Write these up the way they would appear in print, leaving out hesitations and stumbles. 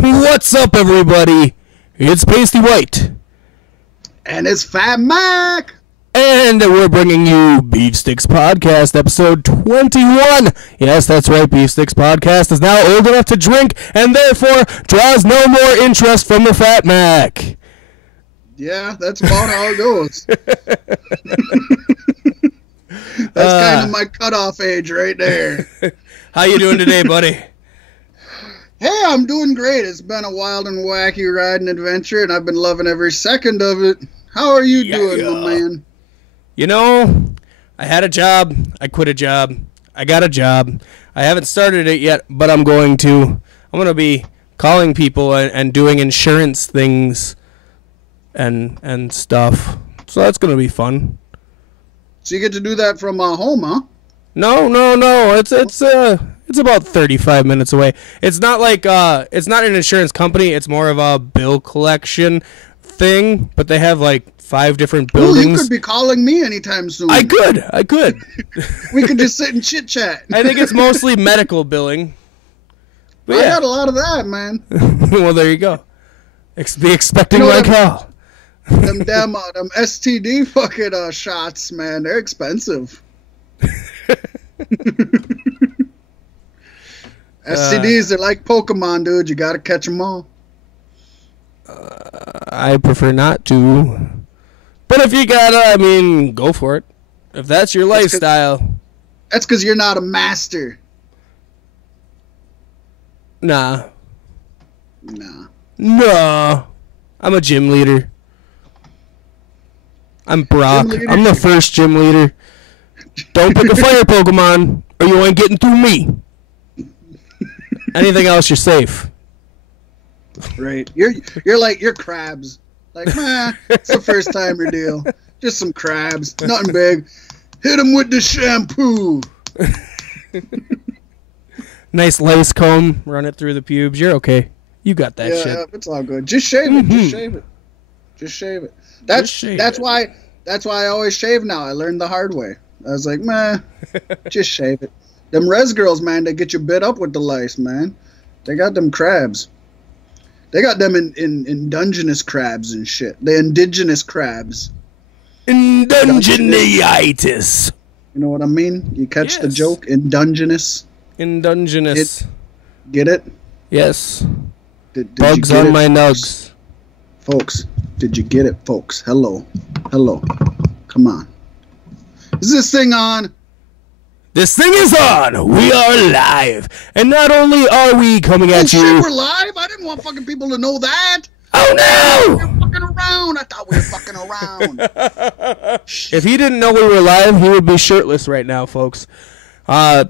What's up, everybody? It's Pasty White. And it's Fat Mac. And we're bringing you Beef Sticks Podcast, episode 21. Yes, that's right, Beef Sticks Podcast is now old enough to drink and therefore draws no more interest from the Fat Mac. Yeah, that's about how it goes. That's kind of my cutoff age right there. How you doing today, buddy? Hey, I'm doing great. It's been a wild and wacky ride and adventure, and I've been loving every second of it. How are you doing, my man? You know, I had a job. I quit a job. I got a job. I haven't started it yet, but I'm going to. I'm going to be calling people and doing insurance things and stuff. So that's going to be fun. So you get to do that from home, huh? No. It's about 35 minutes away. It's not like it's not an insurance company. It's more of a bill collection thing. But they have like 5 different buildings. You could be calling me anytime soon. I could. We could just sit and chit chat. I think it's mostly medical billing. But I got a lot of that, man. Well, there you go. Be expecting my call. Them damn them STD fucking shots, man. They're expensive. STDs, they're like Pokemon, dude. You gotta catch them all. I prefer not to. But if you gotta, go for it. If that's your lifestyle. That's because you're not a master. Nah. I'm a gym leader. I'm Brock. I'm the first gym leader. Don't pick a fire Pokemon, or you ain't getting through me. Anything else, you're safe. Right. You're crabs. Like, man, it's the first timer deal. Just some crabs. Nothing big. Hit them with the shampoo. Nice lace comb. Run it through the pubes. You're okay. You got that shit. Yeah, it's all good. Just shave it. Just shave it. That's why I always shave now. I learned the hard way. I was like, man, just shave it. Them res girls, man, they get you bit up with the lice, man. They got them crabs. They got them in indigenous crabs and shit. The indigenous crabs. Indungenitis. You know what I mean? You catch the joke? Indigenous. Get it? Yes. Did Bugs on my nugs. Folks, did you get it, folks? Hello. Come on. Is this thing on? This thing is on. We are live. And not only are we coming at you. Shit, we're live? I didn't want fucking people to know that. Oh, no. We were fucking around. I thought we were fucking around. If he didn't know we were live, he would be shirtless right now, folks. I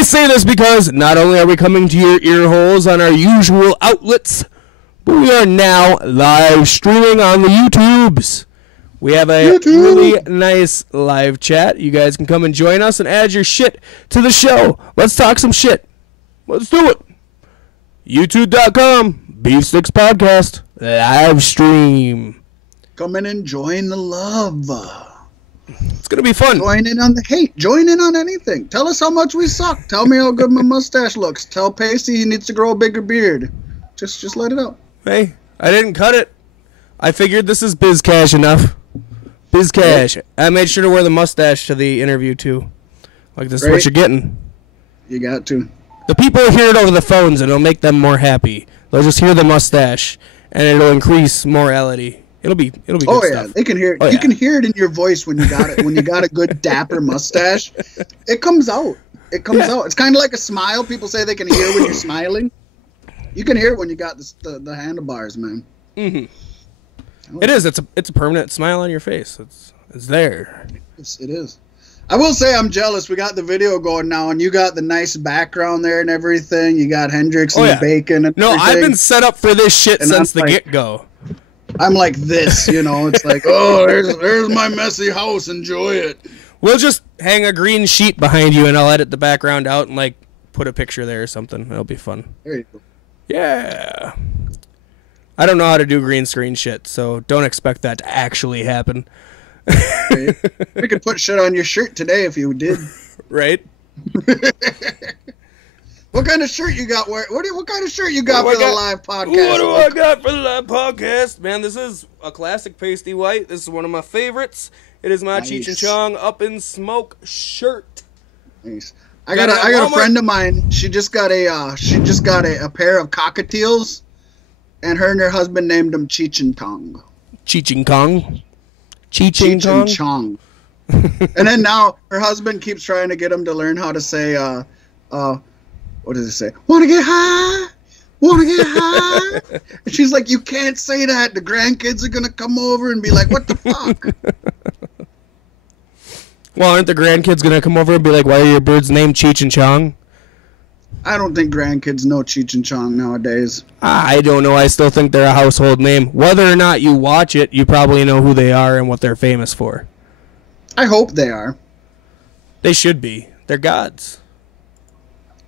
say this because not only are we coming to your ear holes on our usual outlets, but we are now live streaming on the YouTubes. We have a really nice live chat. You guys can come and join us and add your shit to the show. Let's talk some shit. Let's do it. YouTube.com, Beef Sticks Podcast, live stream. Come in and join the love. It's going to be fun. Join in on the hate. Join in on anything. Tell us how much we suck. Tell me how good my mustache looks. Tell Pacey he needs to grow a bigger beard. Just let it out. Hey, I didn't cut it. I figured this is biz cash enough. Biz cash. I made sure to wear the mustache to the interview, too. Like, this is what you're getting. You got to. The people will hear it over the phones, and it'll make them more happy. They'll just hear the mustache, and it'll increase morality. It'll be good stuff. Oh, yeah. They can hear it. You can hear it in your voice when you got it. When you got a good dapper mustache, it comes out. It's kind of like a smile. People say they can hear when you're smiling. You can hear it when you got the handlebars, man. Mm-hmm. It is. It's a permanent smile on your face. It's there. It is. I will say I'm jealous. We got the video going now, and you got the nice background there and everything. You got Hendrix and the bacon and everything. I've been set up for this shit since the get-go. I'm like this, you know. It's like, oh, there's my messy house. Enjoy it. We'll just hang a green sheet behind you, and I'll edit the background out and, put a picture there or something. It'll be fun. There you go. Yeah. I don't know how to do green screen shit, so don't expect that to actually happen. We could put shit on your shirt today if you did. Right? What kind of shirt you got? What kind of shirt you got for the live podcast? What do I got for the live podcast? Man, this is a classic pasty white. This is one of my favorites. It is my Cheech and Chong Up in Smoke shirt. Nice. I got a friend of mine. She just got a pair of cockatiels, and her husband named them Cheech and Chong. Cheech and Chong. Cheech and Chong. And then now her husband keeps trying to get him to learn how to say what does it say? Wanna get high? Wanna get high? And she's like, you can't say that. The grandkids are gonna come over and be like, what the fuck? Well, aren't the grandkids gonna come over and be like, why are your birds named Cheech and Chong? I don't think grandkids know Cheech and Chong nowadays. I don't know. I still think they're a household name. Whether or not you watch it, you probably know who they are and what they're famous for. I hope they are. They should be. They're gods.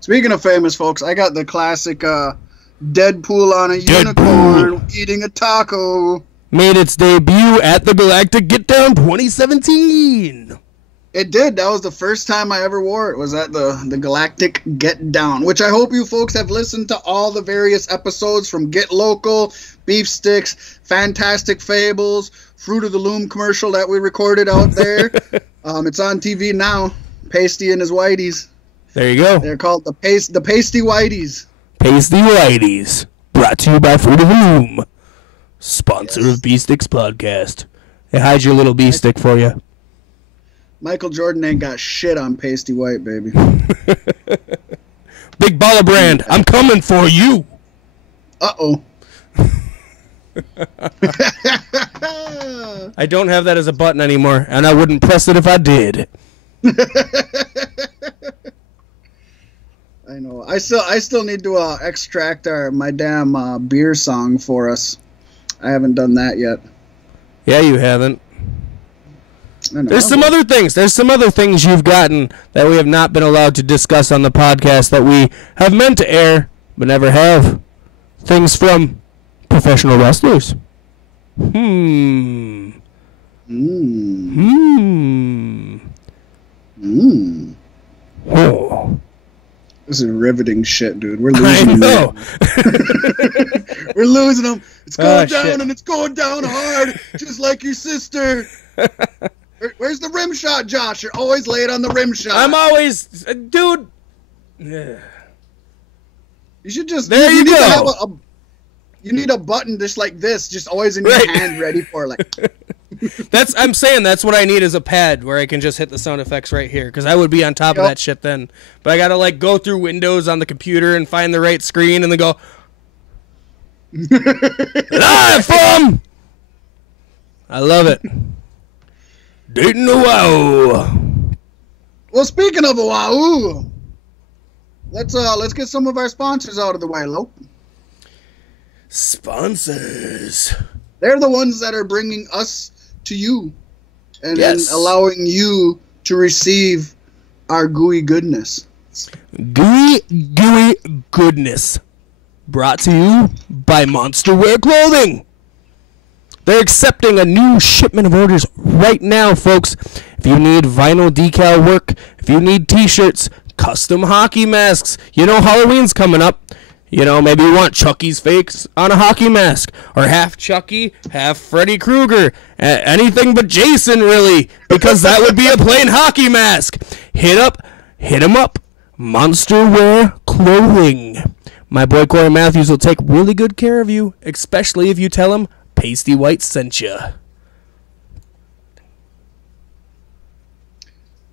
Speaking of famous folks, I got the classic Deadpool on a unicorn eating a taco. Made its debut at the Galactic Get Down 2017. It did. That was the first time I ever wore it, was at the Galactic Get Down, which I hope you folks have listened to all the various episodes from Get Local, Beef Sticks, Fantastic Fables, Fruit of the Loom commercial that we recorded out there. It's on TV now. Pasty and his Whiteys. There you go. They're called the Pasty Whiteys. Pasty Whiteys. Brought to you by Fruit of the Loom. Sponsor of Beef Sticks Podcast. Hey, hide your little beef stick for you. Michael Jordan ain't got shit on Pasty White, baby. Big Baller Brand, I'm coming for you. Uh-oh. I don't have that as a button anymore, and I wouldn't press it if I did. I know. I still need to extract my damn beer song for us. I haven't done that yet. Yeah, you haven't. There's some other things. There's some other things you've gotten that we have not been allowed to discuss on the podcast that we have meant to air, but never have. Things from professional wrestlers. Oh. This is riveting shit, dude. We're losing I know. We're losing them. It's going down, shit. and it's going down hard, just like your sister. Where's the rim shot, Josh? You're always late on the rim shot. I'm always... dude. Yeah. You should just... There you go. You need a button just like this, just always in your hand, ready for like... I'm saying that's what I need is a pad where I can just hit the sound effects right here, because I would be on top of that shit then. But I gotta like go through Windows on the computer and find the right screen and then go live from. I love it. Dayton, wow. Well, speaking of wow, let's get some of our sponsors out of the way, Lo. Sponsors. They're the ones that are bringing us to you and allowing you to receive our gooey goodness. Gooey goodness. Brought to you by Monster Wear Clothing. They're accepting a new shipment of orders right now, folks. If you need vinyl decal work, if you need t-shirts, custom hockey masks, you know Halloween's coming up. You know, maybe you want Chucky's face on a hockey mask, or half Chucky, half Freddy Krueger, anything but Jason, really, because that would be a plain hockey mask. Hit him up, Monster Wear Clothing. My boy Corey Matthews will take really good care of you, especially if you tell him Pasty White sent you.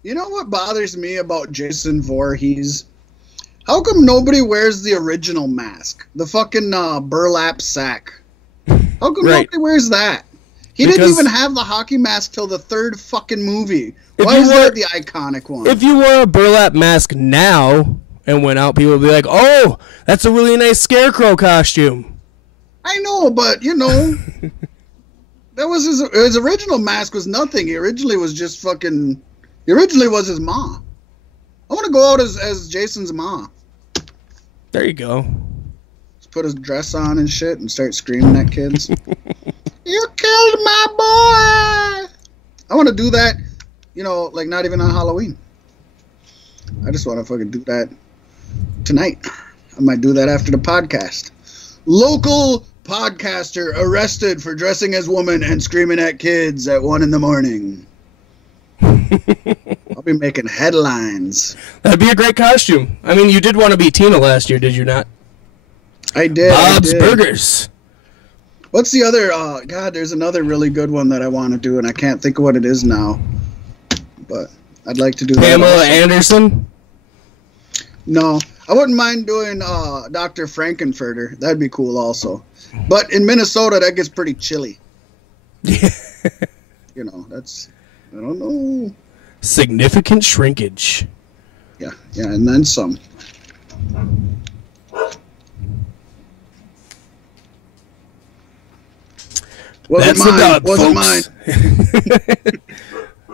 You know what bothers me about Jason Voorhees? How come nobody wears the original mask? The fucking burlap sack. How come nobody wears that? He didn't even have the hockey mask till the third fucking movie. Why is that the iconic one? If you wore a burlap mask now and went out, people would be like, oh, that's a really nice scarecrow costume. I know, but, you know, that was his original mask was nothing. He originally was just fucking... He originally was his ma. I want to go out as Jason's ma. There you go. Just put his dress on and shit and start screaming at kids. You killed my boy! I want to do that, you know, like not even on Halloween. I just want to fucking do that tonight. I might do that after the podcast. Local podcaster arrested for dressing as woman and screaming at kids at 1 a.m. I'll be making headlines. That'd be a great costume. I mean, you did want to be Tina last year, did you not? I did. Bob's Burgers. What's the other? God, there's another really good one that I want to do, and I can't think of what it is now. But I'd like to do Pamela Anderson? No, I wouldn't mind doing Dr. Frankenfurter. That'd be cool also. But in Minnesota, that gets pretty chilly. Yeah. You know, that's, I don't know. Significant shrinkage. Yeah, and then some. That's the dog, Wasn't mine.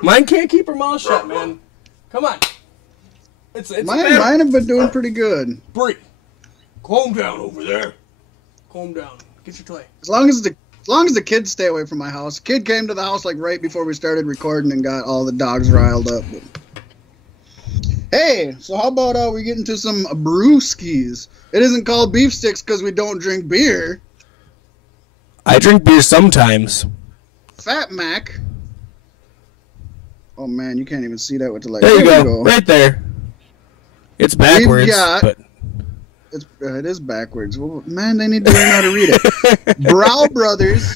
Mine can't keep her mouth shut, man. Come on. It's mine have been doing pretty good. Bree, calm down over there. Calm down. Get your toy. As long as the kids stay away from my house. Kid came to the house like right before we started recording and got all the dogs riled up. Hey, so how about we get into some brewskis? It isn't called beef sticks because we don't drink beer. I drink beer sometimes. Fat Mac. Oh man, you can't even see that with the light. There you go. Right there. It's backwards, but it is backwards. Well, man, they need to learn how to read it. Brow Brothers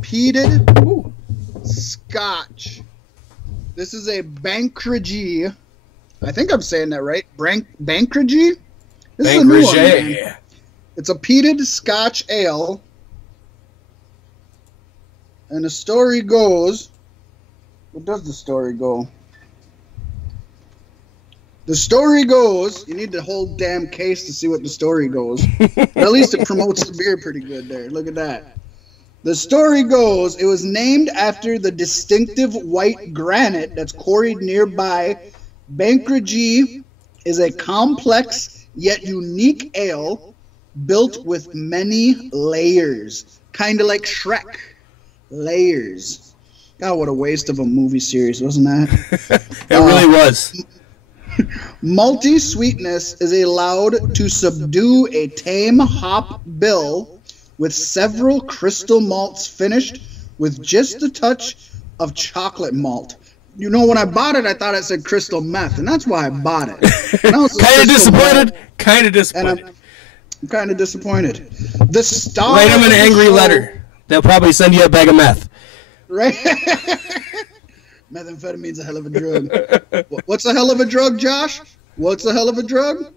peated Scotch. This is a Bankrigi. I think I'm saying that right. Bankrigi? This is a new one, man. It's a peated Scotch ale. And the story goes... What does the story go? The story goes... You need the whole damn case to see what the story goes. But at least it promotes the beer pretty good there. Look at that. The story goes, it was named after the distinctive white granite that's quarried nearby. Bankrigi is a complex yet unique ale built with many layers. Kind of like Shrek. Layers. God, what a waste of a movie series, wasn't that? It really was. Malty sweetness is allowed to subdue a tame hop bill with several crystal malts finished with just a touch of chocolate malt. You know, when I bought it, I thought it said crystal meth, and that's why I bought it. Kind of disappointed. Kind of disappointed. I'm kind of disappointed. The star. Write them an angry letter. They'll probably send you a bag of meth. Right? Methamphetamine's a hell of a drug. What's a hell of a drug, Josh? What's a hell of a drug?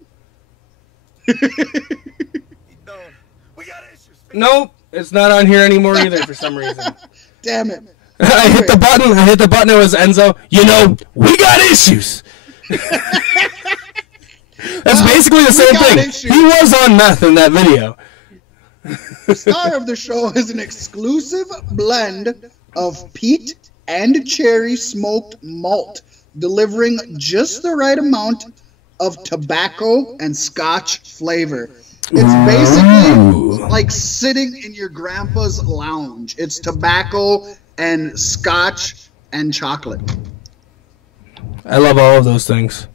Nope, it's not on here anymore either for some reason. Damn it. I hit the button. It was Enzo. You know, we got issues. That's basically the same thing. Issues. He was on meth in that video. The star of the show is an exclusive blend of peat and cherry smoked malt, delivering just the right amount of tobacco and Scotch flavor. It's basically like sitting in your grandpa's lounge. It's tobacco and Scotch and chocolate. I love all of those things.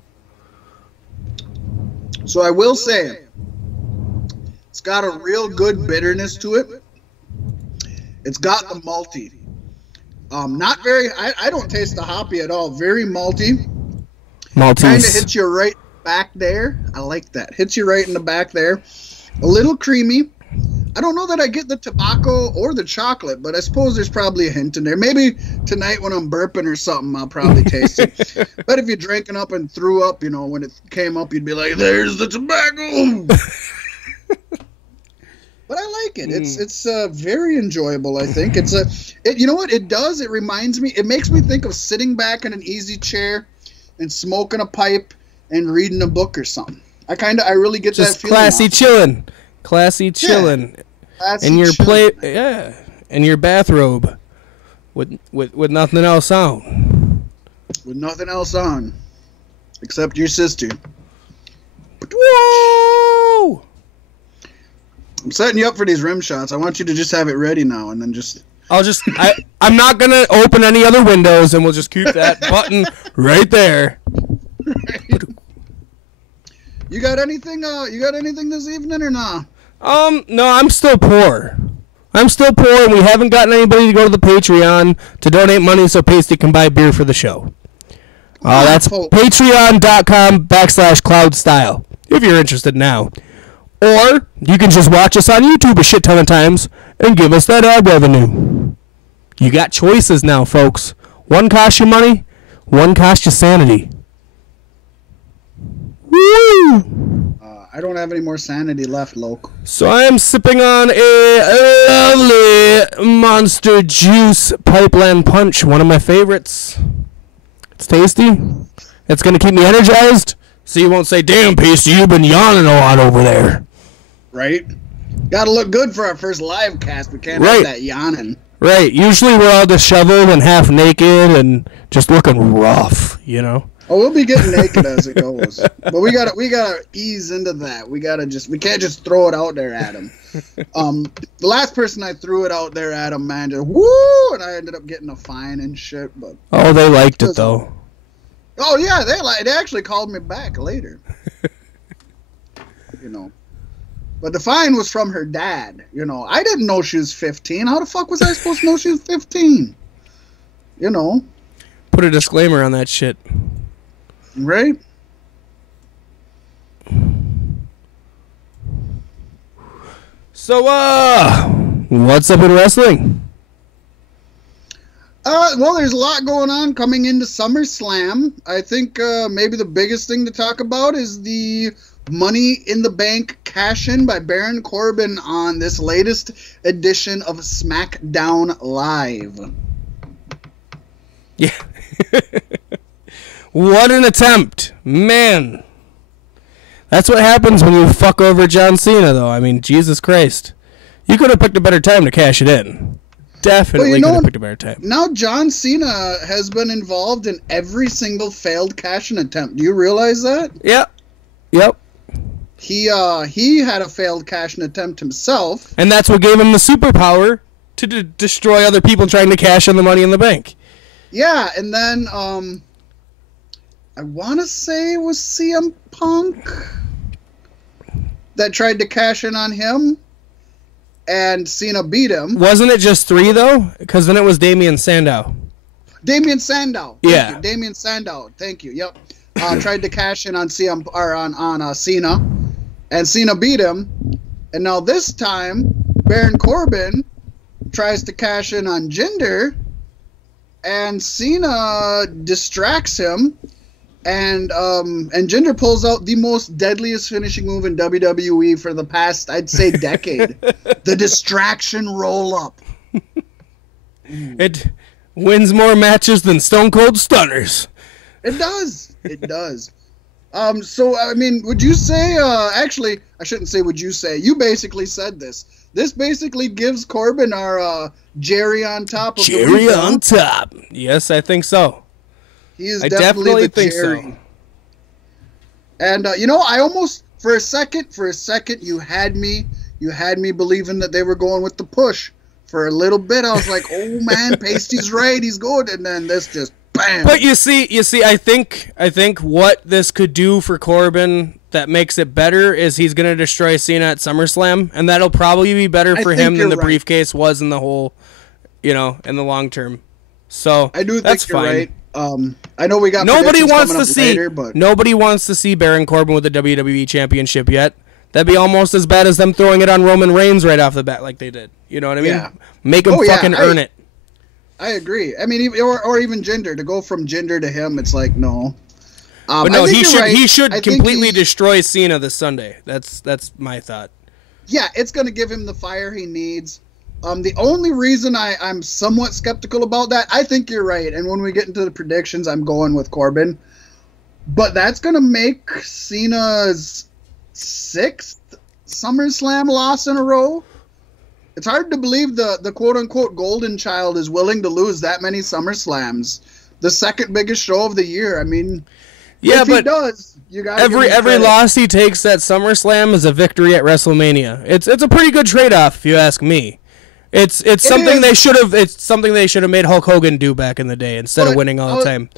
So I will say, it's got a real good bitterness to it. It's got the malty. Not very, I don't taste the hoppy at all. Very malty. Maltese. Kind of hits you right back there. I like that. Hits you right in the back there. A little creamy. I don't know that I get the tobacco or the chocolate, but I suppose there's probably a hint in there. Maybe tonight when I'm burping or something, I'll probably taste it. But if you're drinking up and threw up, you know, when it came up, you'd be like, there's the tobacco. But I like it. It's very enjoyable, I think. You know what it does? It reminds me, it makes me think of sitting back in an easy chair and smoking a pipe and reading a book or something. I really get just that feeling. Classy chilling. In your plate, yeah, in your bathrobe with nothing else on. With nothing else on. Except your sister. Whoa! I'm setting you up for these rim shots. I want you to just have it ready now and then just... I'm not going to open any other windows, and we'll just keep that button right there. Right. You got anything? You got anything this evening or nah? No, I'm still poor. I'm still poor, and we haven't gotten anybody to go to the Patreon to donate money so Pasty can buy beer for the show. That's patreon.com/cloudstyle if you're interested now. Or you can just watch us on YouTube a shit ton of times and give us that ad revenue. You got choices now, folks. One costs you money, one costs you sanity. Woo! I don't have any more sanity left, Loke. So I am sipping on a lovely Monster Juice Pipeline Punch, one of my favorites. It's tasty. It's going to keep me energized, so you won't say, damn, Pasty, you've been yawning a lot over there. Right? Got to look good for our first live cast. We can't have that yawning. Right. Usually we're all disheveled and half naked and just looking rough, you know? Oh, we'll be getting naked as it goes, but we gotta ease into that. We can't just throw it out there at him. The last person I threw it out there at him, man, just woo, and I ended up getting a fine and shit. But they liked it though. Oh yeah, they actually called me back later. You know, but the fine was from her dad. You know, I didn't know she was 15. How the fuck was I supposed to know she was 15? You know, put a disclaimer on that shit. Right? So, what's up in wrestling? Well, there's a lot going on coming into SummerSlam. I think maybe the biggest thing to talk about is the Money in the Bank cash-in by Baron Corbin on this latest edition of SmackDown Live. Yeah. What an attempt. Man. That's what happens when you fuck over John Cena, though. I mean, Jesus Christ. You could have picked a better time to cash it in. Definitely could have picked a better time. Now John Cena has been involved in every single failed cash-in attempt. Do you realize that? Yep. He had a failed cash-in attempt himself. And that's what gave him the superpower to destroy other people trying to cash in the Money in the Bank. Yeah, and then, I want to say it was CM Punk that tried to cash in on him, and Cena beat him. Wasn't it just 3, though? Because then it was Damian Sandow. Damian Sandow. Yeah. Damian Sandow. Thank you. Yep. Tried to cash in on Cena, and Cena beat him. And now this time, Baron Corbin tries to cash in on Jinder, and Cena distracts him. And Jinder pulls out the most deadliest finishing move in WWE for the past, I'd say, decade. The distraction roll-up. It wins more matches than Stone Cold Stunners. It does. It does. So, I mean, would you say, actually, I shouldn't say would you say. You basically said this. This basically gives Corbin our Jerry on top of Jerry the on top. Yes, I think so. He is definitely the think Jerry. So. And you know, I almost for a second you had me believing that they were going with the push. For a little bit I was like, "Oh man, Pasty's right, he's good." And then this just bam. But you see I think what this could do for Corbin that makes it better is he's going to destroy Cena at SummerSlam, and that'll probably be better for him than the briefcase was in the whole, in the long term. So I do that's think you're fine. right. I know we got nobody wants to see later, but nobody wants to see Baron Corbin with the WWE Championship yet. That'd be almost as bad as them throwing it on Roman Reigns right off the bat, like they did. You know what I mean? Yeah. Make him fucking earn it. I agree. I mean, or even Jinder, to go from Jinder to him, it's like no. But no, he should completely destroy Cena this Sunday. That's my thought. Yeah, it's going to give him the fire he needs. The only reason I'm somewhat skeptical about that, I think you're right, and when we get into the predictions, I'm going with Corbin. But that's going to make Cena's 6th SummerSlam loss in a row. It's hard to believe the quote-unquote golden child is willing to lose that many SummerSlams. The second biggest show of the year. I mean, yeah, if he does, you got every loss he takes at SummerSlam is a victory at WrestleMania. It's a pretty good trade-off, if you ask me. It's something they should have made Hulk Hogan do back in the day instead of winning all the time.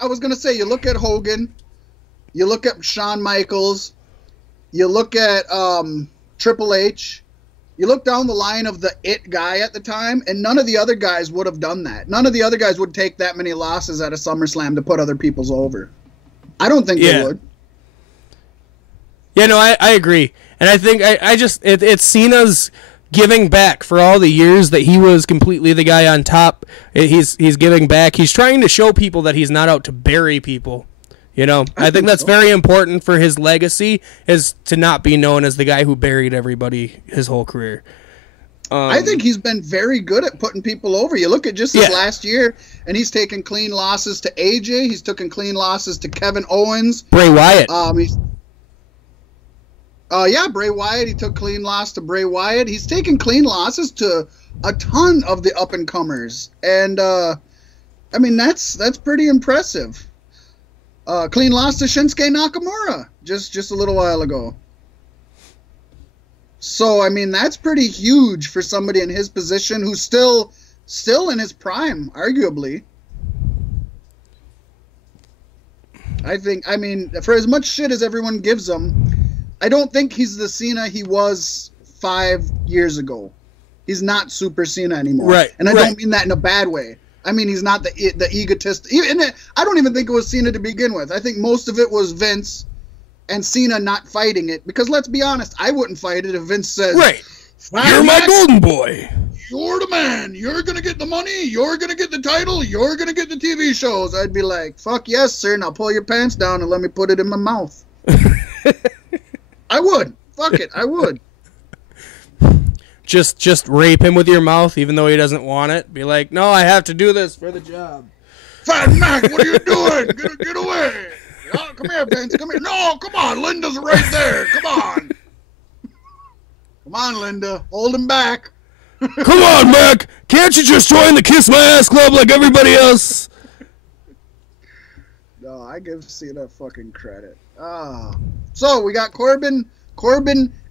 I was gonna say, you look at Hogan, You look at Shawn Michaels. You look at Triple H. You look down the line of the it guy at the time, and none of the other guys would have done that. None of the other guys would take that many losses at a SummerSlam to put other people's over. I don't think they would. Yeah, no, I agree. And I think it's Cena's giving back for all the years that he was completely the guy on top. He's giving back. He's trying to show people that he's not out to bury people. You know, I think that's very important for his legacy, is to not be known as the guy who buried everybody his whole career. I think he's been very good at putting people over. You look at just his last year, and he's taken clean losses to AJ. He's taken clean losses to Kevin Owens. Bray Wyatt. Bray Wyatt. He took clean loss to Bray Wyatt. He's taken clean losses to a ton of the up-and-comers. And, I mean, that's pretty impressive. Clean loss to Shinsuke Nakamura just a little while ago. So, I mean, that's pretty huge for somebody in his position who's still in his prime, arguably. I mean, for as much shit as everyone gives him, I don't think he's the Cena he was 5 years ago. He's not Super Cena anymore. Right. And I don't mean that in a bad way. I mean, he's not the egotist. I don't even think it was Cena to begin with. I think most of it was Vince and Cena not fighting it. Because let's be honest, I wouldn't fight it if Vince says, right, you're my golden boy. You're the man. You're going to get the money. You're going to get the title. You're going to get the TV shows. I'd be like, fuck yes, sir. Now pull your pants down and let me put it in my mouth. I would. Fuck it. I would. Just rape him with your mouth, even though he doesn't want it. Be like, no, I have to do this for the job. Fat Mac, what are you doing? Get away. Oh, come here, Vince. Come here. No, come on. Linda's right there. Come on. Come on, Linda. Hold him back. Come on, Mac. Can't you just join the Kiss My Ass Club like everybody else? No, I give Cena fucking credit. So we got Corbin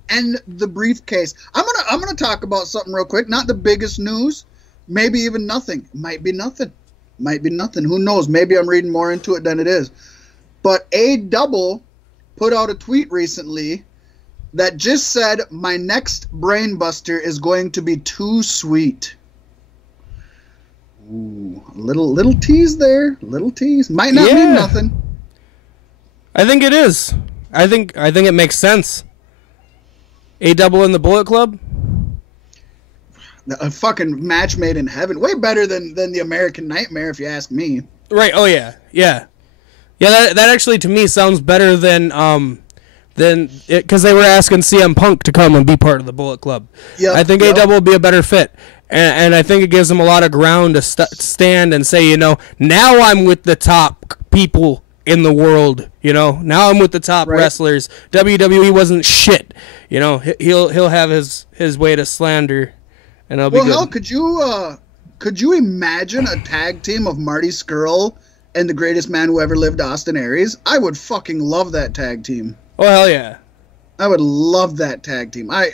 and the briefcase. I'm gonna talk about something real quick. Not the biggest news. Maybe even nothing. Might be nothing. Who knows? Maybe I'm reading more into it than it is. But A-Double put out a tweet recently that just said, my next brainbuster is going to be too sweet. Ooh, little tease there. Little tease. Might not mean nothing. I think it is. I think it makes sense. A-Double in the Bullet Club? A fucking match made in heaven. Way better than the American Nightmare, if you ask me. Right. Oh, yeah. Yeah. Yeah, that actually, to me, sounds better than because they were asking CM Punk to come and be part of the Bullet Club. Yep, I think A-Double would be a better fit. And I think it gives them a lot of ground to stand and say, now I'm with the top people in the world, Now I'm with the top wrestlers. WWE wasn't shit, He'll have his way to slander, and I'll be good. Hell, could you imagine a tag team of Marty Scurll and the greatest man who ever lived, Austin Aries? I would fucking love that tag team. Oh, hell yeah. I would love that tag team. I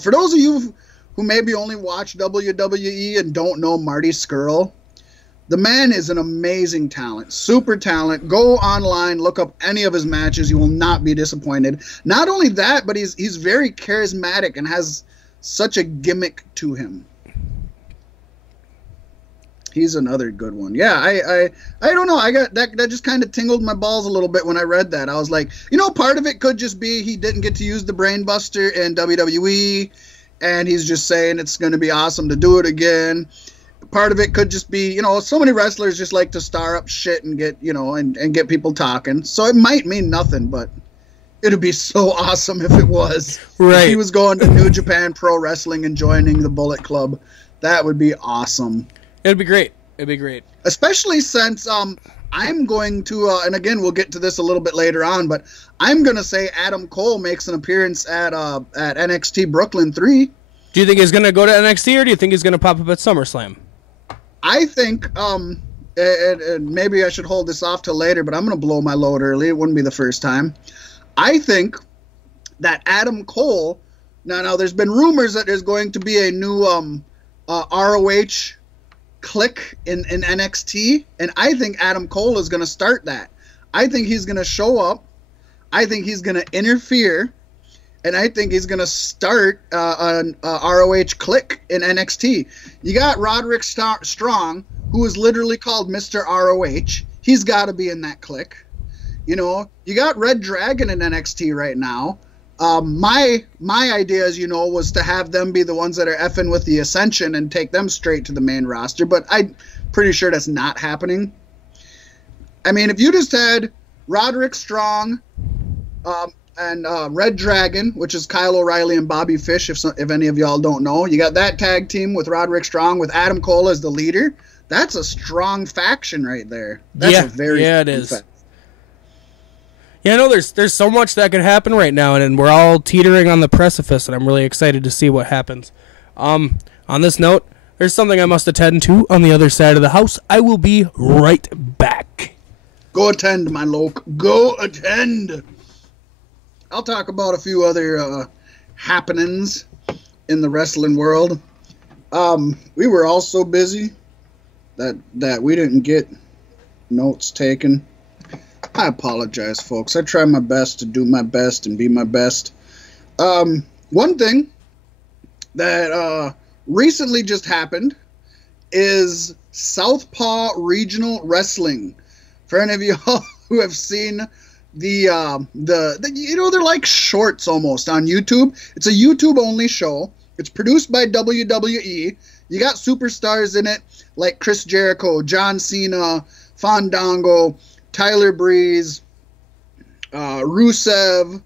for those of you who maybe only watch WWE and don't know Marty Scurll, the man is an amazing talent, super talent. Go online, look up any of his matches. You will not be disappointed. Not only that, but he's very charismatic and has such a gimmick to him. He's another good one. Yeah, I don't know. I got that just kind of tingled my balls a little bit when I read that. I was like, part of it could just be he didn't get to use the Brain Buster in WWE, and he's just saying it's going to be awesome to do it again. Part of it could just be, so many wrestlers just like to star up shit and get, and get people talking. So it might mean nothing, but it'd be so awesome if it was. Right. If he was going to New Japan Pro Wrestling and joining the Bullet Club. That would be awesome. It'd be great. Especially since I'm going to, and again, we'll get to this a little bit later on, but I'm going to say Adam Cole makes an appearance at NXT Brooklyn 3. Do you think he's going to go to NXT, or do you think he's going to pop up at SummerSlam? I think, and maybe I should hold this off till later, but I'm going to blow my load early. It wouldn't be the first time. I think that Adam Cole, now there's been rumors that there's going to be a new ROH click in NXT, and I think Adam Cole is going to start that. I think he's going to show up. I think he's going to interfere. And I think he's going to start an ROH clique in NXT. You got Roderick Strong, who is literally called Mr. ROH. He's got to be in that clique. You know, you got Red Dragon in NXT right now. My idea, as you know, was to have them be the ones that are effing with the Ascension and take them straight to the main roster. But I'm pretty sure that's not happening. I mean, if you just had Roderick Strong, and Red Dragon, which is Kyle O'Reilly and Bobby Fish, if any of y'all don't know. You got that tag team with Roderick Strong, with Adam Cole as the leader. That's a strong faction right there. That's a very it is. Faction. Yeah, no, there's so much that could happen right now, and we're all teetering on the precipice, and I'm really excited to see what happens. On this note, there's something I must attend to on the other side of the house. I will be right back. Go attend, my loc. Go attend. I'll talk about a few other happenings in the wrestling world. We were all so busy that we didn't get notes taken. I apologize, folks. I try my best to do my best and be my best. One thing that recently just happened is Southpaw Regional Wrestling. For any of you who have seen the you know, they're like shorts almost on YouTube. It's a YouTube only show. It's produced by WWE. You got superstars in it like Chris Jericho, John Cena, Fandango, Tyler Breeze, Rusev.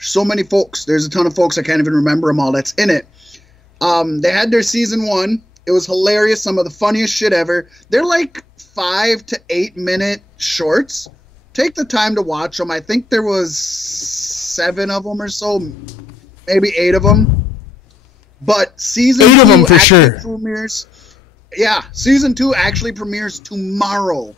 So many folks. There's a ton of folks. I can't even remember them all that's in it. They had their season 1. It was hilarious. Some of the funniest shit ever. They're like 5 to 8 minute shorts. Take the time to watch them. I think there was 7 of them or so, maybe 8 of them. But season 2 of them for sure premieres. Yeah, season 2 actually premieres tomorrow.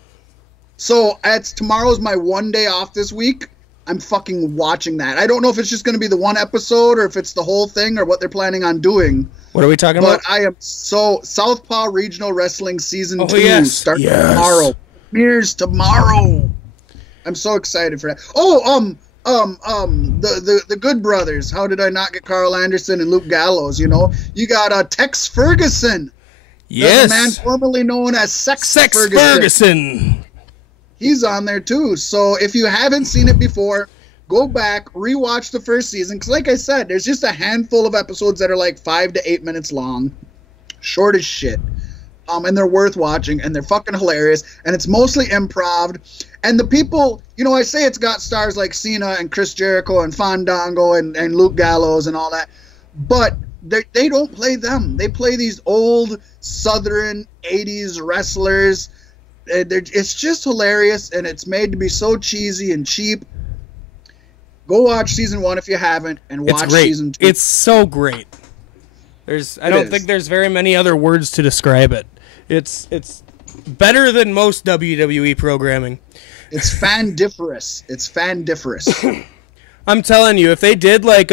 So tomorrow's my one day off this week. I'm fucking watching that. I don't know if it's just going to be the one episode or if it's the whole thing or what they're planning on doing. What are we talking about? But I am Southpaw Regional Wrestling Season 2 starts tomorrow. Premieres tomorrow. I'm so excited for that. The Good Brothers. How did I not get Carl Anderson and Luke Gallows? You know, you got Tex Ferguson. Yes, the man formerly known as Sex Ferguson. He's on there too. So if you haven't seen it before, go back, rewatch the first season. Because like I said, there's just a handful of episodes that are like 5 to 8 minutes long. Short as shit. And they're worth watching. And they're fucking hilarious. And it's mostly improv. And the people, you know, I say it's got stars like Cena and Chris Jericho and Fandango and Luke Gallows and all that. But they don't play them. They play these old Southern 80s wrestlers. It's just hilarious, and it's made to be so cheesy and cheap. Go watch season 1 if you haven't, and watch season 2. It's so great. I don't think there's very many other words to describe it. It's better than most WWE programming. It's fandiferous. It's fandiferous. I'm telling you, if they did like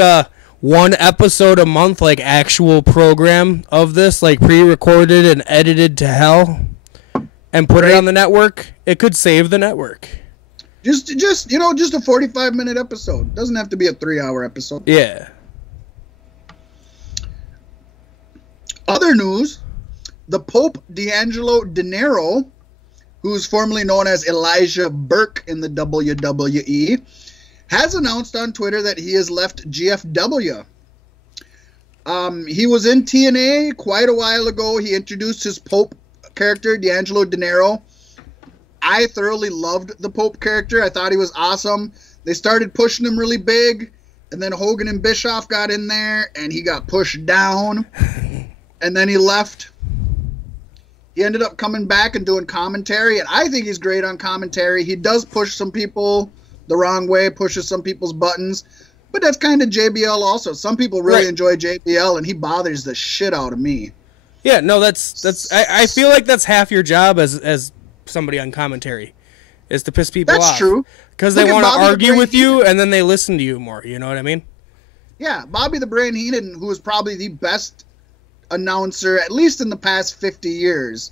one episode a month, like actual program of this, like pre-recorded and edited to hell, and put it on the network, it could save the network. Just a 45-minute episode. Doesn't have to be a 3-hour episode. Yeah. Other news, the Pope D'Angelo Dinero, who's formerly known as Elijah Burke in the WWE, has announced on Twitter that he has left GFW. He was in TNA quite a while ago. He introduced his Pope character, D'Angelo Dinero. I thoroughly loved the Pope character. I thought he was awesome. They started pushing him really big, and then Hogan and Bischoff got in there, and he got pushed down, and then he left. He ended up coming back and doing commentary, and I think he's great on commentary. He does push some people the wrong way, pushes some people's buttons, but that's kind of JBL also. Some people really enjoy JBL, and he bothers the shit out of me. Yeah, no, that's. I feel like that's half your job as somebody on commentary, is to piss people off. That's true. Because they want to argue with you, and then they listen to you more. You know what I mean? Yeah, Bobby the Brain Heenan, who is probably the best announcer, at least in the past 50 years.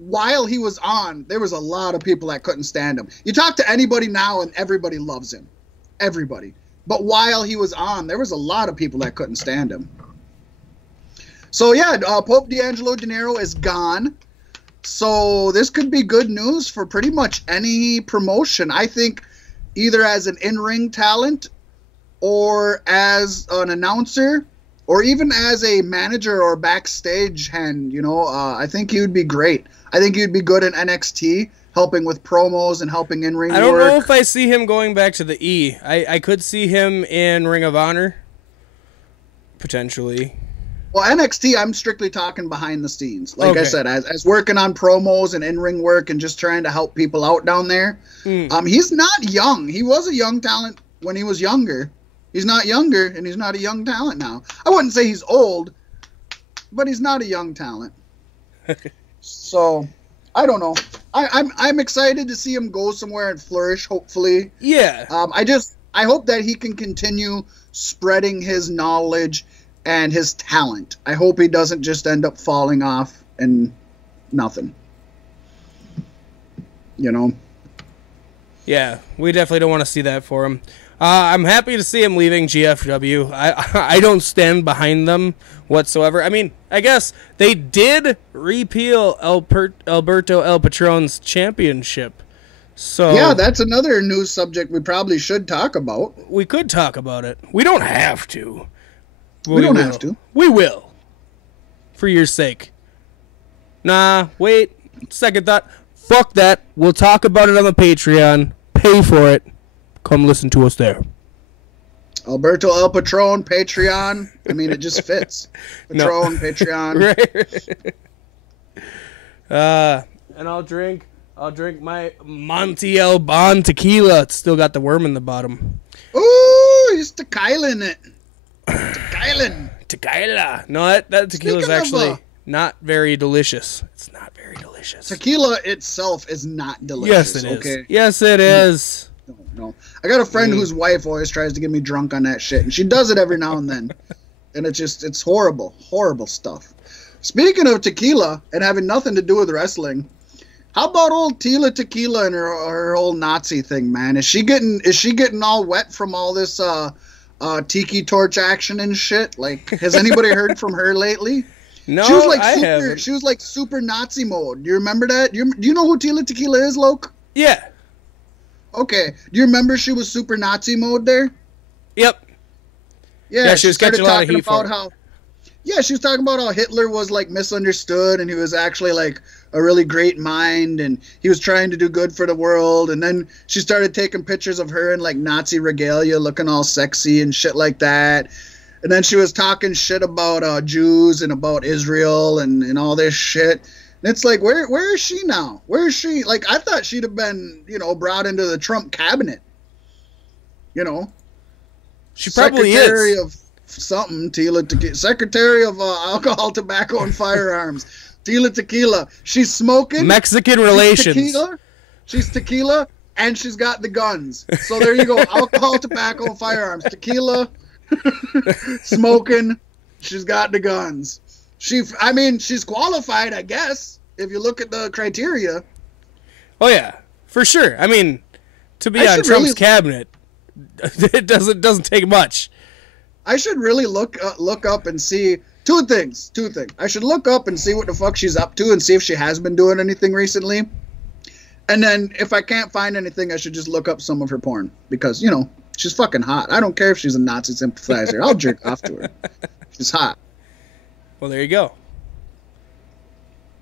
while he was on, there was a lot of people that couldn't stand him. You talk to anybody now and everybody loves him. Everybody. But while he was on, there was a lot of people that couldn't stand him. So yeah, Pope D'Angelo Dinero is gone. So this could be good news for pretty much any promotion. I think either as an in-ring talent or as an announcer or even as a manager or backstage hand, I think he would be great. I think he'd be good in NXT, helping with promos and helping in-ring work. I don't know if I see him going back to the E. I could see him in Ring of Honor, potentially. Well, NXT, I'm strictly talking behind the scenes. Like I said, as working on promos and in-ring work and just trying to help people out down there. He's not young. He was a young talent when he was younger. He's not younger, and he's not a young talent now. I wouldn't say he's old, but he's not a young talent. So, I don't know. I'm excited to see him go somewhere and flourish, hopefully. Yeah. I hope that he can continue spreading his knowledge and his talent. I hope he doesn't just end up falling off and nothing. Yeah, we definitely don't want to see that for him. I'm happy to see him leaving GFW. I don't stand behind them whatsoever. I mean, I guess they did repeal Alberto El Patron's championship. So yeah, that's another news subject we probably should talk about. We could talk about it. We don't have to. We don't have to. We will. For your sake. Nah, wait. Second thought. Fuck that. We'll talk about it on the Patreon. Pay for it. Come listen to us there. Alberto El Patron, Patreon. I mean, it just fits. Patron, Patreon. Right. And I'll drink my Monte El Bon tequila. It's still got the worm in the bottom. Ooh, he's tequilaing it. Tequila. No, that tequila is actually not very delicious. It's not very delicious. Tequila itself is not delicious. Yes, it is. Okay? Yes, it is. No. I got a friend whose wife always tries to get me drunk on that shit, and she does it every now and then. And it's horrible. Horrible stuff. Speaking of tequila and having nothing to do with wrestling, how about old Tila Tequila and her whole Nazi thing, man? Is she getting all wet from all this tiki torch action and shit? Like, has anybody heard from her lately? No, she was like I haven't. She was like super Nazi mode. Do you remember that? Do you know who Tila Tequila is, Loke? Yeah. Okay. Do you remember she was super Nazi mode there? Yep. Yeah, she was catching a lot of heat for it. Yeah, she was talking about how Hitler was like misunderstood and he was actually like a really great mind and he was trying to do good for the world. And then she started taking pictures of her in like Nazi regalia looking all sexy and shit like that. And then she was talking shit about Jews and about Israel and all this shit. And it's like, where is she now? Where is she? Like, I thought she'd have been, brought into the Trump cabinet. She probably Secretary is. of something, Tila Tequila. Secretary of Alcohol, Tobacco, and Firearms. Tila Tequila. She's smoking. Mexican relations. She's tequila, and she's got the guns. So there you go. Alcohol, Tobacco, and Firearms. Tequila, smoking. She's got the guns. She's qualified, I guess, if you look at the criteria. Oh yeah, for sure. I mean, to be on Trump's cabinet, it doesn't take much. I should really look up and see two things. I should look up and see what the fuck she's up to and see if she has been doing anything recently. And then if I can't find anything, I should just look up some of her porn because she's fucking hot. I don't care if she's a Nazi sympathizer. I'll jerk off to her. She's hot. Well, there you go.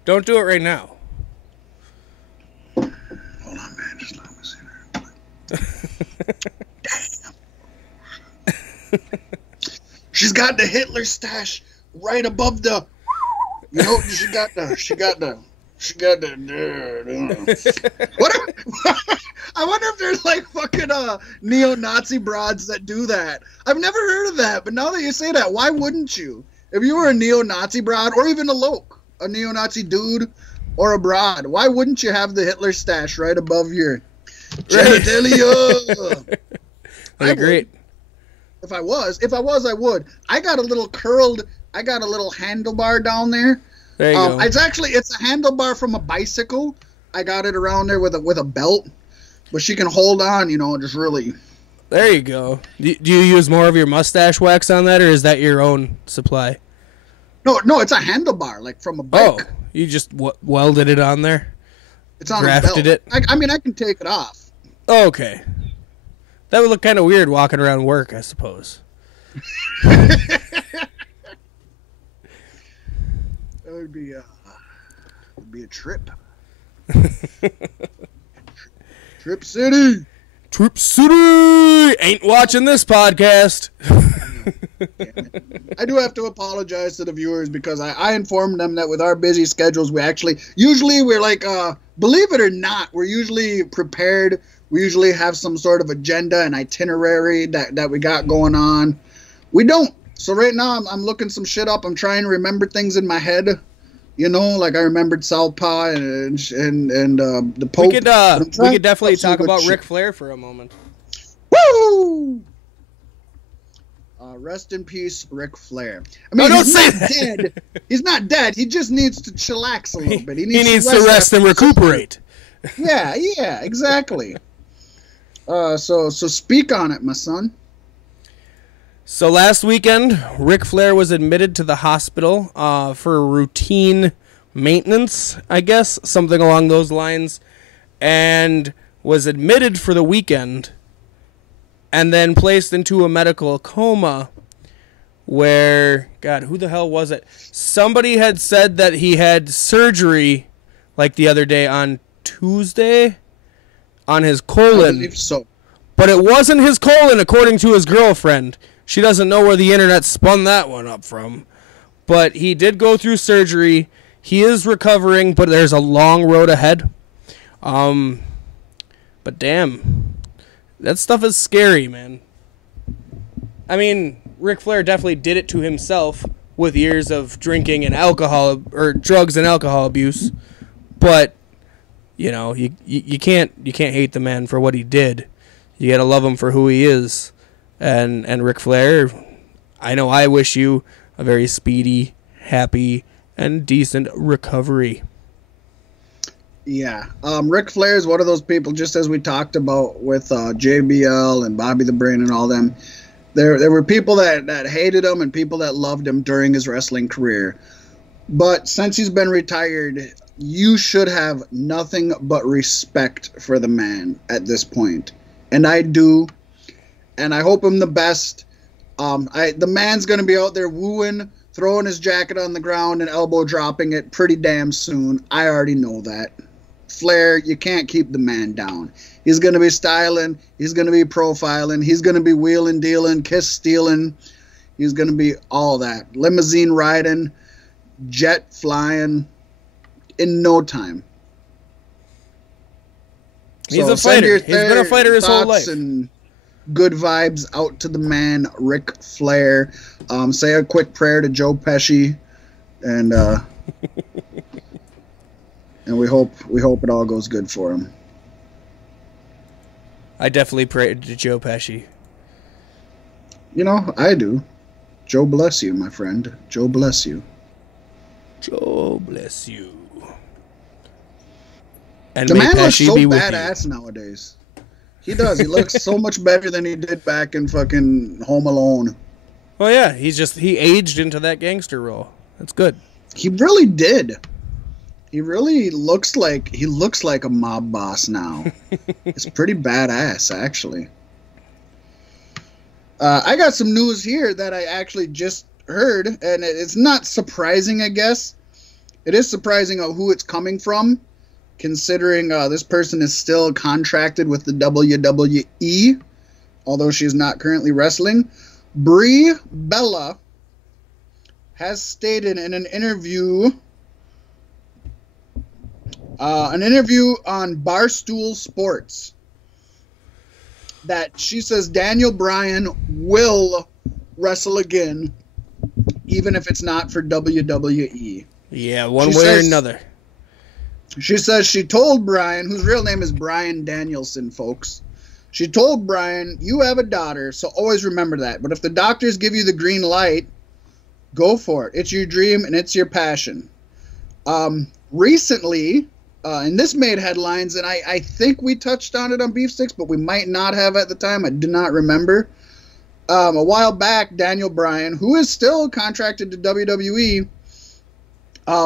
Don't do it right now. Hold on, man. Just let me see her. Damn. She's got the Hitler stash right above the. She got the. What? I wonder if there's like fucking neo-Nazi broads that do that. I've never heard of that, but now that you say that, why wouldn't you? If you were a neo-Nazi broad, or even a neo-Nazi dude, or a broad, why wouldn't you have the Hitler stash right above your genitalia? I agree. If I was, I would. I got a little handlebar down there There you go. It's a handlebar from a bicycle. I got it around there with a belt, but she can hold on, just really. There you go. Do you use more of your mustache wax on that, or is that your own supply? No, it's a handlebar, like from a bike. Oh, you just welded it on there? It's on grafted a belt. it? I mean, I can take it off. Oh, okay. That would look kind of weird walking around work, I suppose. That would be a trip. Trip City. Trip City! Ain't watching this podcast. I do have to apologize to the viewers because I informed them that with our busy schedules, usually we're like, believe it or not, we're usually prepared. We usually have some sort of agenda and itinerary that we got going on. We don't. So right now I'm looking some shit up. I'm trying to remember things in my head. Like I remembered Southpaw and the Pope. We could definitely talk about Ric Flair for a moment. Woo! Rest in peace, Ric Flair. I mean, don't say that. Dead. He's not dead. He just needs to chillax a little bit. He needs to rest and recuperate. Yeah, exactly. So speak on it, my son. So last weekend, Ric Flair was admitted to the hospital for routine maintenance, I guess, something along those lines, and was admitted for the weekend and then placed into a medical coma where, God, who the hell was it? Somebody had said that he had surgery, like the other day on Tuesday, on his colon. I believe so. But it wasn't his colon, according to his girlfriend. She doesn't know where the internet spun that one up from. But he did go through surgery. He is recovering, but there's a long road ahead. But damn, that stuff is scary, man. I mean, Ric Flair definitely did it to himself with years of drinking and alcohol, or drugs and alcohol abuse. But, you can't hate the man for what he did. You gotta love him for who he is. And Ric Flair, I know I wish you a very speedy, happy, and decent recovery. Yeah. Ric Flair is one of those people, just as we talked about with JBL and Bobby the Brain and all them. There were people that hated him and people that loved him during his wrestling career. But since he's been retired, you should have nothing but respect for the man at this point. And I do. And I hope him the best. The man's going to be out there wooing, throwing his jacket on the ground and elbow dropping it pretty damn soon. I already know that. Flair, you can't keep the man down. He's going to be styling. He's going to be profiling. He's going to be wheeling, dealing, kiss stealing. He's going to be all that. Limousine riding, jet flying in no time. He's a fighter. He's been a fighter his whole life. And good vibes out to the man, Ric Flair. Say a quick prayer to Joe Pesci, and and we hope it all goes good for him. I definitely pray to Joe Pesci. I do. Joe bless you, my friend. Joe bless you. Joe bless you. And the man looks Pesci so be with badass nowadays. He does. He looks so much better than he did back in fucking Home Alone. Oh yeah, he aged into that gangster role. That's good. He really did. He really looks like a mob boss now. It's pretty badass, actually. I got some news here that I actually just heard, and it's not surprising, I guess. It is surprising who it's coming from, considering this person is still contracted with the WWE, although she's not currently wrestling. Brie Bella has stated in an interview on Barstool Sports that she says Daniel Bryan will wrestle again, even if it's not for WWE. Yeah, one way or another. She says she told Bryan, whose real name is Bryan Danielson, folks. She told Bryan, you have a daughter, so always remember that. But if the doctors give you the green light, go for it. It's your dream and it's your passion. Recently, and this made headlines, and I think we touched on it on Beef Sticks, but we might not have at the time. I do not remember. A while back, Daniel Bryan, who is still contracted to WWE,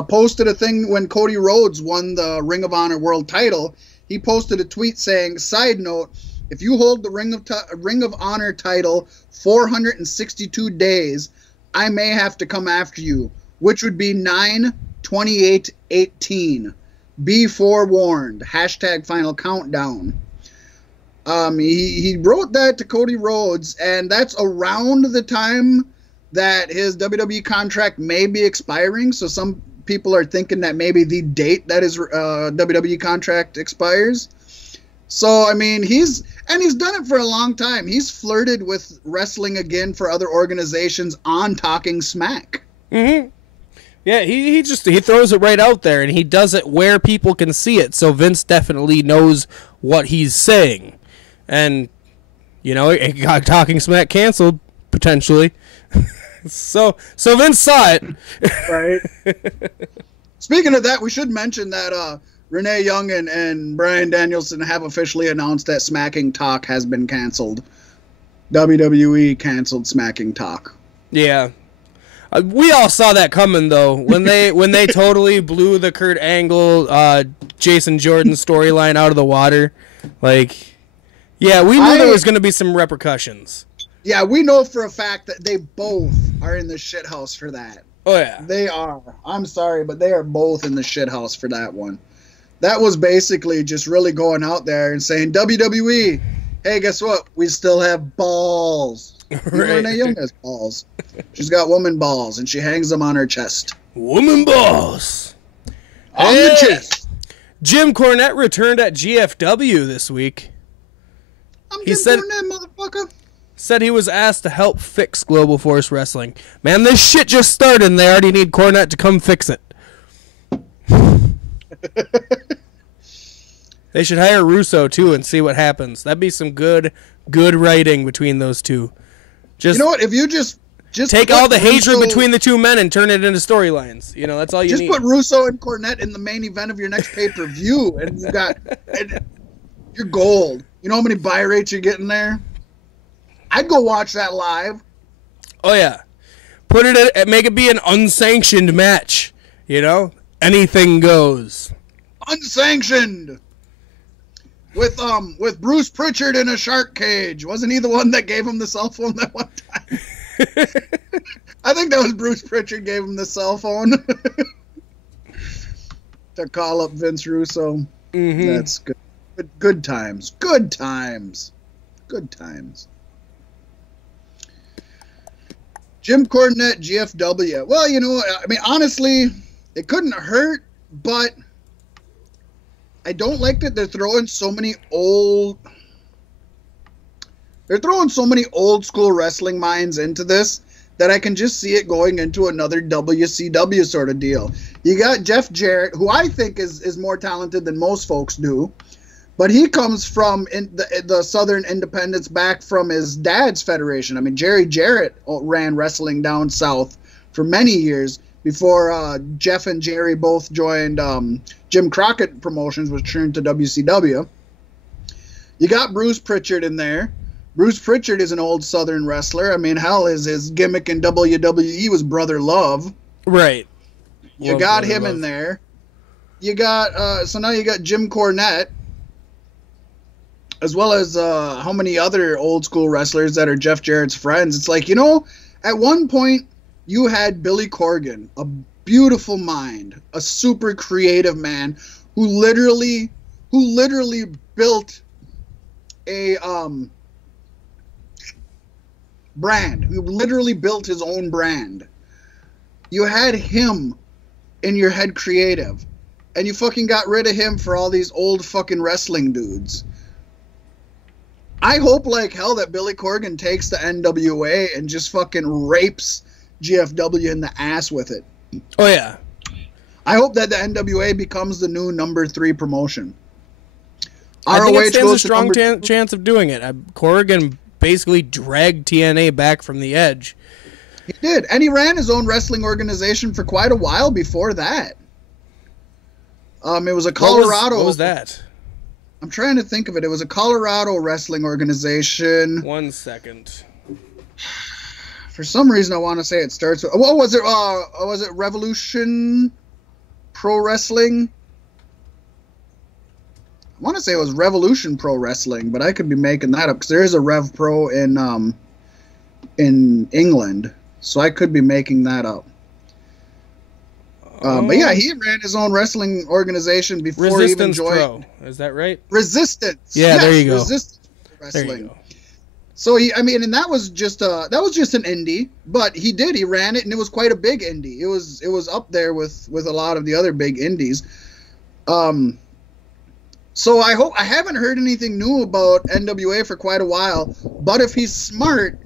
posted a thing when Cody Rhodes won the Ring of Honor World title. He posted a tweet saying, side note, if you hold the Ring of Honor title 462 days, I may have to come after you, which would be 9/28/18. Be forewarned. # final countdown. He wrote that to Cody Rhodes, and that's around the time that his WWE contract may be expiring. So some people are thinking that maybe the date that his WWE contract expires. So, I mean, he's done it for a long time. He's flirted with wrestling again for other organizations on Talking Smack. Mm-hmm. Yeah, he throws it right out there, and he does it where people can see it. So Vince definitely knows what he's saying. And, you know, it got Talking Smack canceled, potentially. so Vince saw it. Right. Speaking of that, we should mention that Renee Young and Bryan Danielson have officially announced that Smacking Talk has been canceled. WWE canceled Smacking Talk. Yeah. We all saw that coming, though, when they totally blew the Kurt Angle, Jason Jordan storyline out of the water. Like, yeah, we knew there was going to be some repercussions. Yeah, we know for a fact that they both are in the shithouse for that. Oh, yeah. They are. I'm sorry, but they are both in the shithouse for that one. That was basically just really going out there and saying, WWE, hey, guess what? We still have balls. Right. Renee Young has balls. She's got woman balls, and she hangs them on her chest. Woman balls. On the chest. Jim Cornette returned at GFW this week. Cornette, motherfucker. Said he was asked to help fix Global Force Wrestling. Man, this shit just started, and they already need Cornette to come fix it. They should hire Russo, too, and see what happens. That'd be some good writing between those two. You know what? If you just take all the hatred between the two men and turn it into storylines. You know, that's all you need. Just put Russo and Cornette in the main event of your next pay-per-view, and you're gold. You know how many buy rates you're getting there? I'd go watch that live. Oh, yeah. Make it be an unsanctioned match. You know? Anything goes. Unsanctioned. With Bruce Pritchard in a shark cage. Wasn't he the one that gave him the cell phone that one time? I think that was Bruce Pritchard gave him the cell phone. To call up Vince Russo. Mm-hmm. That's good. Good times. Good times. Good times. Jim Cornette, GFW. Well, you know, I mean, honestly, it couldn't hurt, but I don't like that they're throwing so many old school wrestling minds into this that I can just see it going into another WCW sort of deal. You got Jeff Jarrett, who I think is more talented than most folks do, but he comes from the Southern Independents back from his dad's federation. I mean, Jerry Jarrett ran wrestling down south for many years before Jeff and Jerry both joined Jim Crockett Promotions, which turned to WCW. You got Bruce Pritchard in there. Bruce Pritchard is an old Southern wrestler. I mean, hell, his gimmick in WWE was Brother Love. Right. You got him in there. You got so now you got Jim Cornette, as well as how many other old school wrestlers that are Jeff Jarrett's friends. It's like, you know, at one point you had Billy Corgan, a beautiful mind, a super creative man who literally built a brand, who literally built his own brand. You had him in your head creative, and you fucking got rid of him for all these old fucking wrestling dudes. I hope like hell that Billy Corgan takes the NWA and just fucking rapes GFW in the ass with it. Oh, yeah. I hope that the NWA becomes the new number 3 promotion. I think it stands a strong chance of doing it. Corgan basically dragged TNA back from the edge. He did, and he ran his own wrestling organization for quite a while before that. It was a Colorado. What was that? I'm trying to think of it. It was a Colorado wrestling organization. 1 second. For some reason, I want to say it starts with... What was it? Was it Revolution Pro Wrestling? I want to say it was Revolution Pro Wrestling, but I could be making that up because there is a Rev Pro in England, so I could be making that up. But yeah, he ran his own wrestling organization before he even joined. Pro. Is that right? Resistance. Yeah, yes, there you go. Resistance Wrestling. There you go. So and that was just an indie, but he ran it, and it was quite a big indie. It was up there with a lot of the other big indies. So I haven't heard anything new about NWA for quite a while, but if he's smart,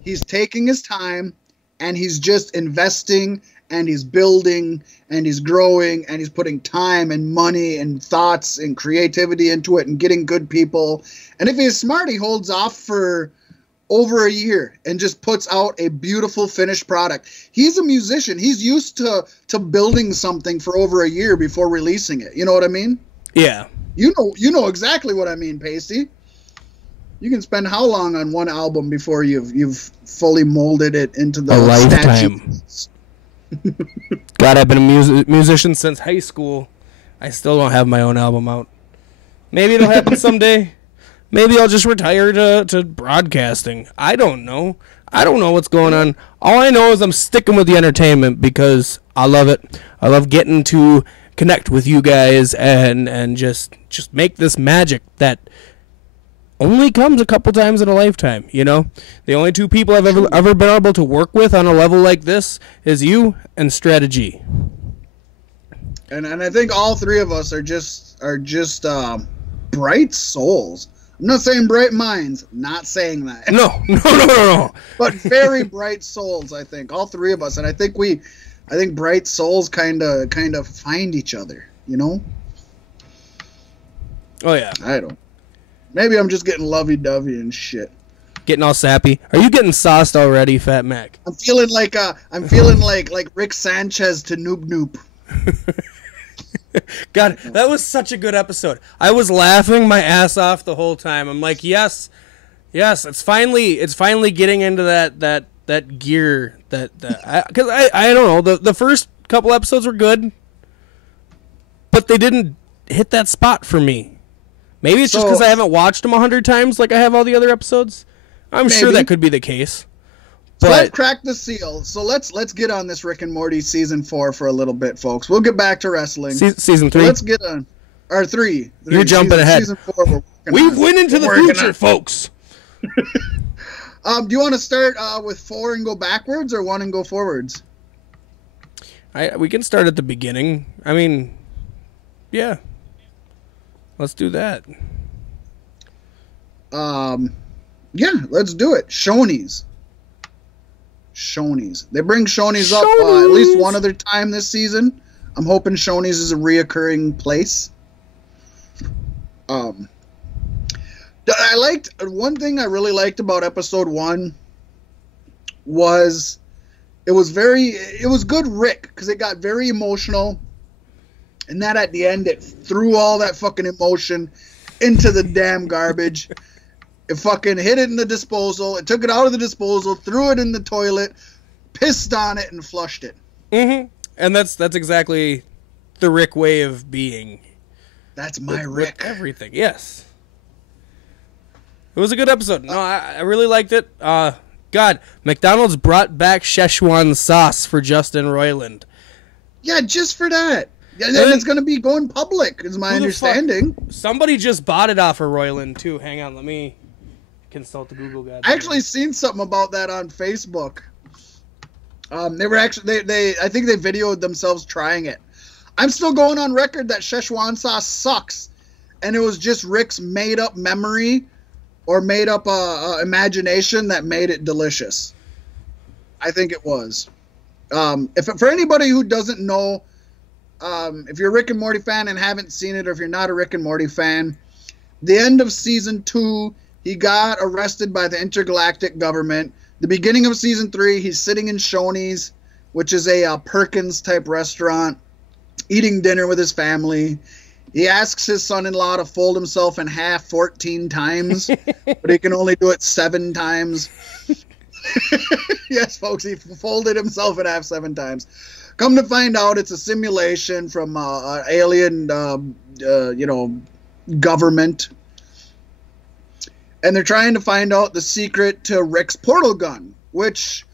he's taking his time and he's just investing and he's building and he's growing and he's putting time and money and thoughts and creativity into it and getting good people. And if he's smart, he holds off for over a year and just puts out a beautiful finished product. He's a musician. He's used to building something for over a year before releasing it. You know what I mean? Yeah. You know exactly what I mean, Pasty. You can spend how long on one album before you've fully molded it into the lifetime. God, I've been a musician since high school. I still don't have my own album out. Maybe it'll happen someday. Maybe I'll just retire to broadcasting. I don't know. I don't know what's going on. All I know is I'm sticking with the entertainment because I love it. I love getting to connect with you guys and just make this magic that only comes a couple times in a lifetime, you know? The only two people I've ever been able to work with on a level like this is you and Strategy. And I think all three of us are just bright souls. I'm not saying bright minds. Not saying that. No. But very bright souls, I think. All three of us. And I think bright souls kind of find each other, you know? Oh, yeah. I don't. Maybe I'm just getting lovey-dovey and shit. Getting all sappy. Are you getting sauced already, Fat Mac? I'm feeling like Rick Sanchez to Noob Noob. God, that was such a good episode. I was laughing my ass off the whole time. I'm like, yes, it's finally getting into that gear because I don't know, the first couple episodes were good, but they didn't hit that spot for me. Maybe it's just because I haven't watched them 100 times like I have all the other episodes. I'm sure that could be the case. But let's crack the seal. So let's get on this Rick and Morty season 4 for a little bit, folks. We'll get back to wrestling. Season 3. Let's get on. Or 3. You're jumping ahead. Season 4. We've went into the future, folks. Do you want to start with 4 and go backwards, or 1 and go forwards? We can start at the beginning. I mean, yeah. Let's do that. Yeah, let's do it. Shoney's. They bring Shoney's up at least one other time this season. I'm hoping Shoney's is a reoccurring place. One thing I really liked about episode 1 was it was good Rick, because it got very emotional, and that at the end it threw all that fucking emotion into the damn garbage. It fucking hit it in the disposal. It took it out of the disposal, threw it in the toilet, pissed on it, and flushed it. Mm-hmm. And that's exactly the Rick way of being. That's my Rick. Everything, yes. It was a good episode. No, I really liked it. God, McDonald's brought back Szechuan sauce for Justin Roiland. Yeah, just for that. And then it's going to be going public, is my understanding. Somebody just bought it off of Roiland, too. Hang on, let me consult the Google guy. I actually seen something about that on Facebook. They were actually I think they videoed themselves trying it. I'm still going on record that Szechuan sauce sucks, and it was just Rick's made up memory or made up imagination that made it delicious. I think it was. For anybody who doesn't know, if you're a Rick and Morty fan and haven't seen it, or if you're not a Rick and Morty fan, the end of season 2, he got arrested by the intergalactic government. The beginning of season 3, he's sitting in Shoney's, which is a Perkins type restaurant. eating dinner with his family. He asks his son-in-law to fold himself in half 14 times, but he can only do it 7 times. Yes, folks, he folded himself in half 7 times. Come to find out, it's a simulation from an alien, government. And they're trying to find out the secret to Rick's portal gun, which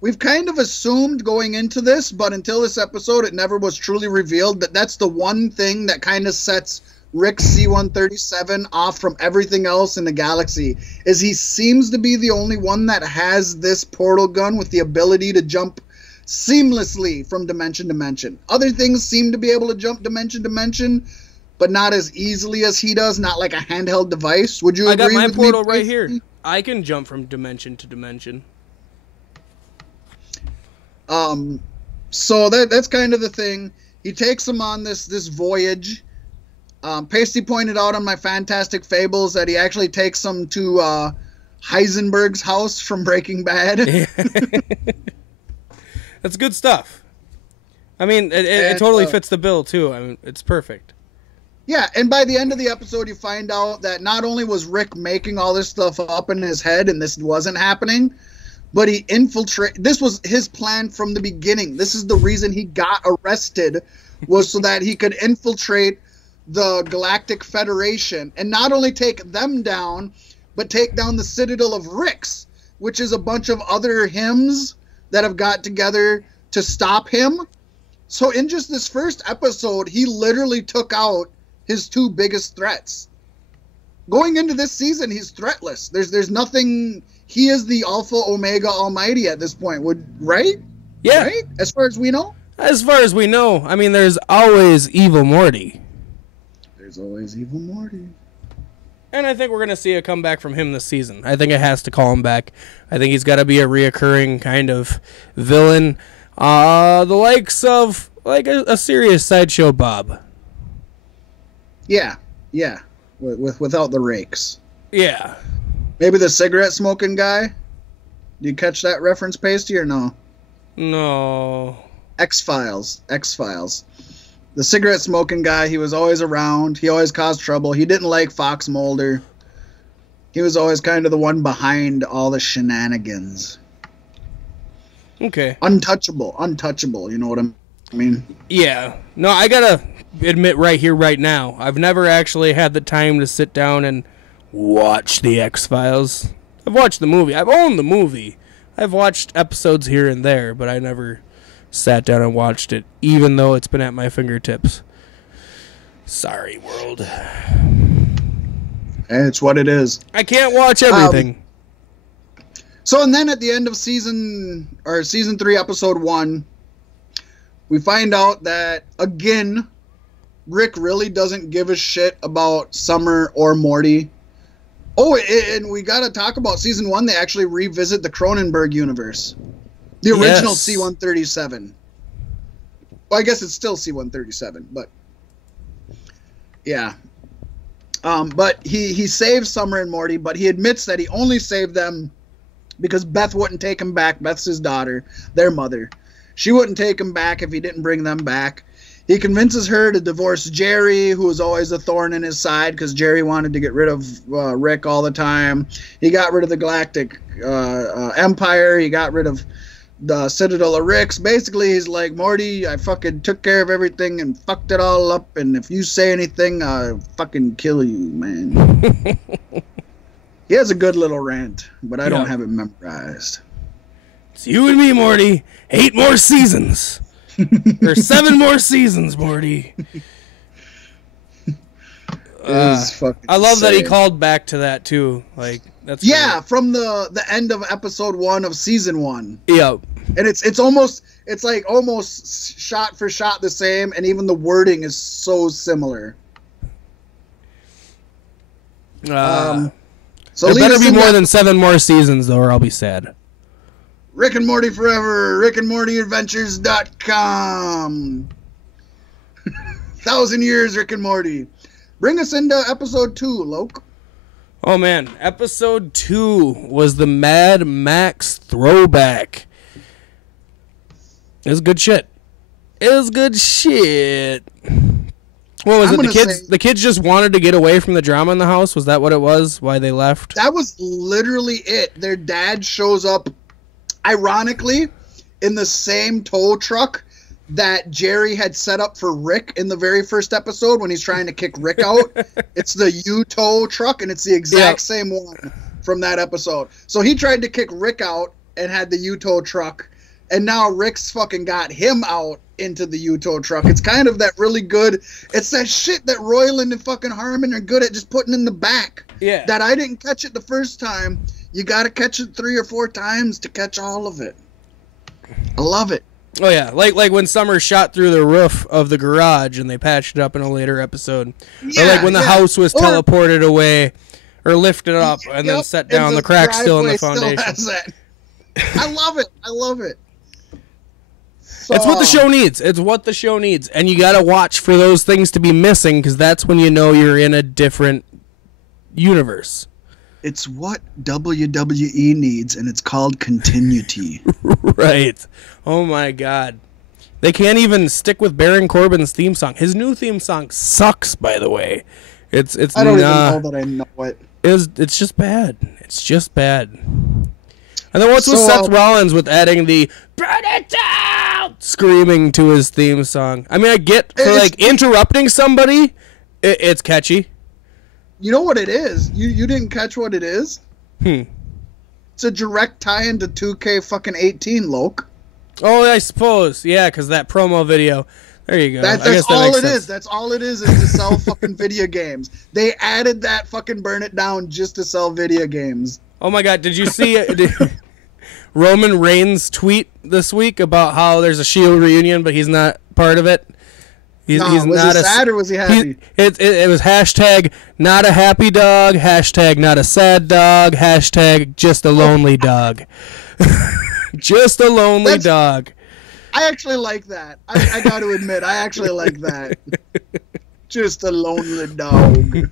we've kind of assumed going into this, but until this episode, it never was truly revealed that that's the one thing that kind of sets Rick's C-137 off from everything else in the galaxy, is he seems to be the only one that has this portal gun with the ability to jump seamlessly from dimension to dimension. Other things seem to be able to jump dimension to dimension, but not as easily as he does, not like a handheld device. Would you agree with me? I got my portal right here. I can jump from dimension to dimension. So that's kind of the thing. He takes him on this voyage. Pasty pointed out on my Fantastic Fables that he actually takes him to Heisenberg's house from Breaking Bad. That's good stuff. I mean, it totally fits the bill, too. I mean, it's perfect. Yeah, and by the end of the episode, you find out that not only was Rick making all this stuff up in his head and this wasn't happening, but he infiltrated. This was his plan from the beginning. This is the reason he got arrested, was so that he could infiltrate the Galactic Federation and not only take them down, but take down the Citadel of Ricks, which is a bunch of other hymns that have got together to stop him. So in just this first episode, he literally took out his 2 biggest threats. Going into this season, he's threatless. There's nothing. He is the Alpha Omega Almighty at this point. Right? Yeah. Right? As far as we know? As far as we know. I mean, there's always Evil Morty. There's always Evil Morty. And I think we're going to see a comeback from him this season. I think it has to call him back. I think he's got to be a reoccurring kind of villain. The likes of, like, a serious Sideshow Bob. Yeah. Without the rakes. Yeah. Maybe the cigarette smoking guy? Do you catch that reference, Pasty, or no? No. X-Files. The cigarette smoking guy, he was always around. He always caused trouble. He didn't like Fox Mulder. He was always kind of the one behind all the shenanigans. Okay. Untouchable, you know what I mean? Yeah. No, I gotta admit right here, right now, I've never actually had the time to sit down and watch the X-Files. I've watched the movie. I've owned the movie. I've watched episodes here and there, but I never sat down and watched it, even though it's been at my fingertips. Sorry, world. It's what it is. I can't watch everything. So, and then at the end of season 3, episode 1, we find out that, again, Rick really doesn't give a shit about Summer or Morty. Oh, and we got to talk about season 1. They actually revisit the Cronenberg universe. The original C-137. Well, I guess it's still C-137, but yeah. But he saves Summer and Morty, but he admits that he only saved them because Beth wouldn't take him back. Beth's his daughter, their mother. She wouldn't take him back if he didn't bring them back. He convinces her to divorce Jerry, who was always a thorn in his side because Jerry wanted to get rid of Rick all the time. He got rid of the Galactic Empire. He got rid of the Citadel of Ricks. Basically, he's like, Morty, I fucking took care of everything and fucked it all up, and if you say anything, I'll fucking kill you, man. He has a good little rant, but I don't have it memorized. It's you and me, Morty. 8 more seasons. Or 7 more seasons, Morty. I love that he called back to that too. Like that's great. From the end of episode 1 of season 1. Yep. And it's almost shot for shot the same, and even the wording is so similar. So there better be more than 7 more seasons, though, or I'll be sad. Rick and Morty forever. RickandMortyAdventures.com. 1,000 years, Rick and Morty. Bring us into episode 2, Loke. Oh, man. Episode 2 was the Mad Max throwback. It was good shit. It was good shit. What was it? The kids just wanted to get away from the drama in the house? Was that what it was? Why they left? That was literally it. Their dad shows up, ironically, in the same tow truck that Jerry had set up for Rick in the very first episode when he's trying to kick Rick out. It's the U-tow truck, and it's the exact same one from that episode. So he tried to kick Rick out and had the U-tow truck, and now Rick's fucking got him out into the U-tow truck. It's kind of that really good, it's that shit that Roiland and fucking Harmon are good at just putting in the back. Yeah. That I didn't catch it the first time. You got to catch it 3 or 4 times to catch all of it. I love it. Oh yeah, like when Summer shot through the roof of the garage and they patched it up in a later episode. Yeah, or like when the house was teleported away or lifted up and then set down, the crack still in the foundation. I love it. I love it. It's what the show needs. It's what the show needs. And you got to watch for those things to be missing because that's when you know you're in a different universe. It's what WWE needs, and it's called continuity. Right. Oh, my God. They can't even stick with Baron Corbin's theme song. His new theme song sucks, by the way. It's I don't even know that I know it. It's just bad. It's just bad. And then what's with Seth Rollins with adding the "Burn it down" screaming to his theme song? I mean, I get for like interrupting somebody, it's catchy. You know what it is? You didn't catch what it is? It's a direct tie into 2K fucking 18, Loke. Oh, I suppose. Yeah, because that promo video. There you go. That's all it is. That's all it is to sell fucking video games. They added that fucking "Burn it down" just to sell video games. Oh my God! Did you see Roman Reigns' tweet this week about how there's a Shield reunion, but he's not part of it? Was he sad or was he happy? It was hashtag not a happy dog, hashtag not a sad dog, hashtag just a lonely dog. Just a lonely dog. I actually like that. I got to admit, I actually like that. Just a lonely dog.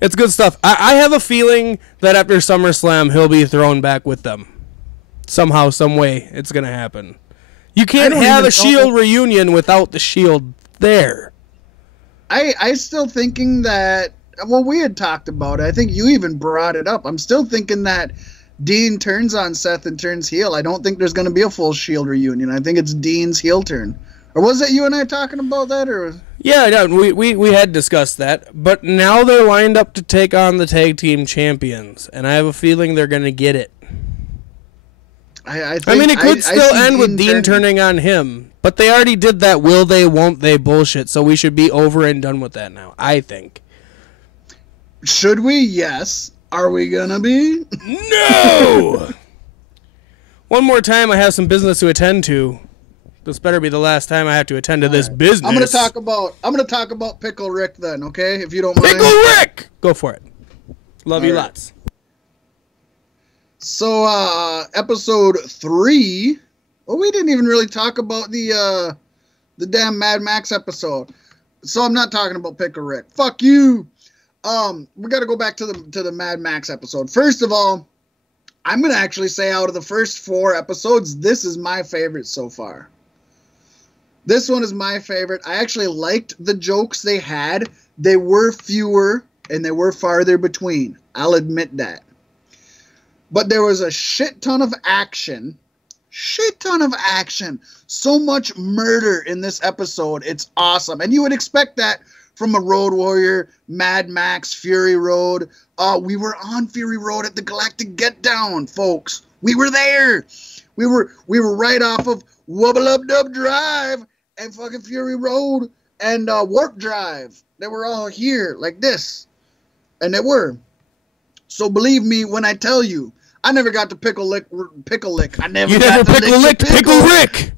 It's good stuff. I have a feeling that after SummerSlam, he'll be thrown back with them. Somehow, some way, it's going to happen. You can't have a Shield reunion without the Shield there. I still thinking that, well, we had talked about it. I think you even brought it up. I'm still thinking that Dean turns on Seth and turns heel. I don't think there's going to be a full Shield reunion. I think it's Dean's heel turn. Or was that you and I talking about that? Or yeah, we had discussed that. But now they're lined up to take on the tag team champions, and I have a feeling they're going to get it. I mean, it could still end with Dean turning on him, but they already did that will they, won't they bullshit, so we should be over and done with that now, I think. Should we? Yes. Are we going to be? No! One more time, I have some business to attend to. This better be the last time I have to attend to this business. I'm gonna talk about Pickle Rick then, okay? If you don't mind. Pickle Rick! Go for it. Love you lots. So episode 3. Well, we didn't even really talk about the damn Mad Max episode. So I'm not talking about Pickle Rick. Fuck you. We gotta go back to the Mad Max episode. First of all, I'm gonna actually say out of the first 4 episodes, this is my favorite so far. This one is my favorite. I actually liked the jokes they had. They were fewer and they were farther between. I'll admit that. But there was a shit ton of action. So much murder in this episode. It's awesome. And you would expect that from a Road Warrior, Mad Max, Fury Road. We were on Fury Road at the Galactic Get Down, folks. We were there. We were right off of Wubba Lub Dub Drive and fucking Fury Road and Warp Drive. They were all here like this. And they were. So believe me when I tell you, I never got to pickle lick. I never got to pickle Rick.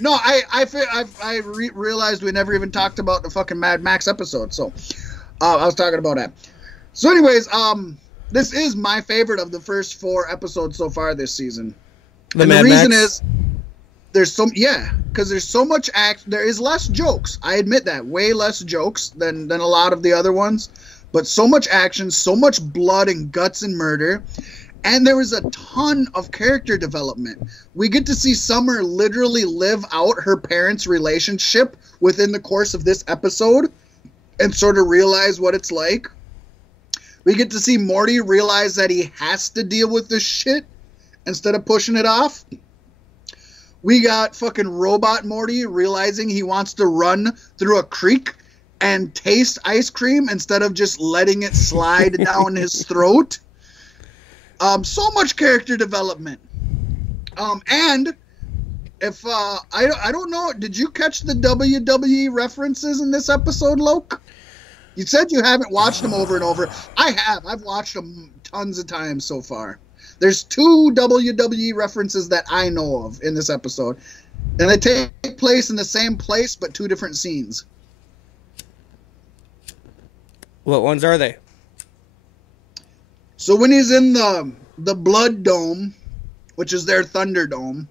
No, I realized we never even talked about the fucking Mad Max episode. So I was talking about that. So anyways, this is my favorite of the first 4 episodes so far this season. The reason is because there's so much there is less jokes. I admit that. Way less jokes than a lot of the other ones. But so much action, so much blood and guts and murder. And there was a ton of character development. We get to see Summer literally live out her parents' relationship within the course of this episode and sort of realize what it's like. We get to see Morty realize that he has to deal with this shit instead of pushing it off. We got fucking Robot Morty realizing he wants to run through a creek and taste ice cream instead of just letting it slide down his throat. So much character development. And if I don't know, did you catch the WWE references in this episode, Loke? You said you haven't watched them over and over. I have. I've watched them tons of times so far. There's 2 WWE references that I know of in this episode. And they take place in the same place, but 2 different scenes. What ones are they? So when he's in the Blood Dome, which is their Thunderdome,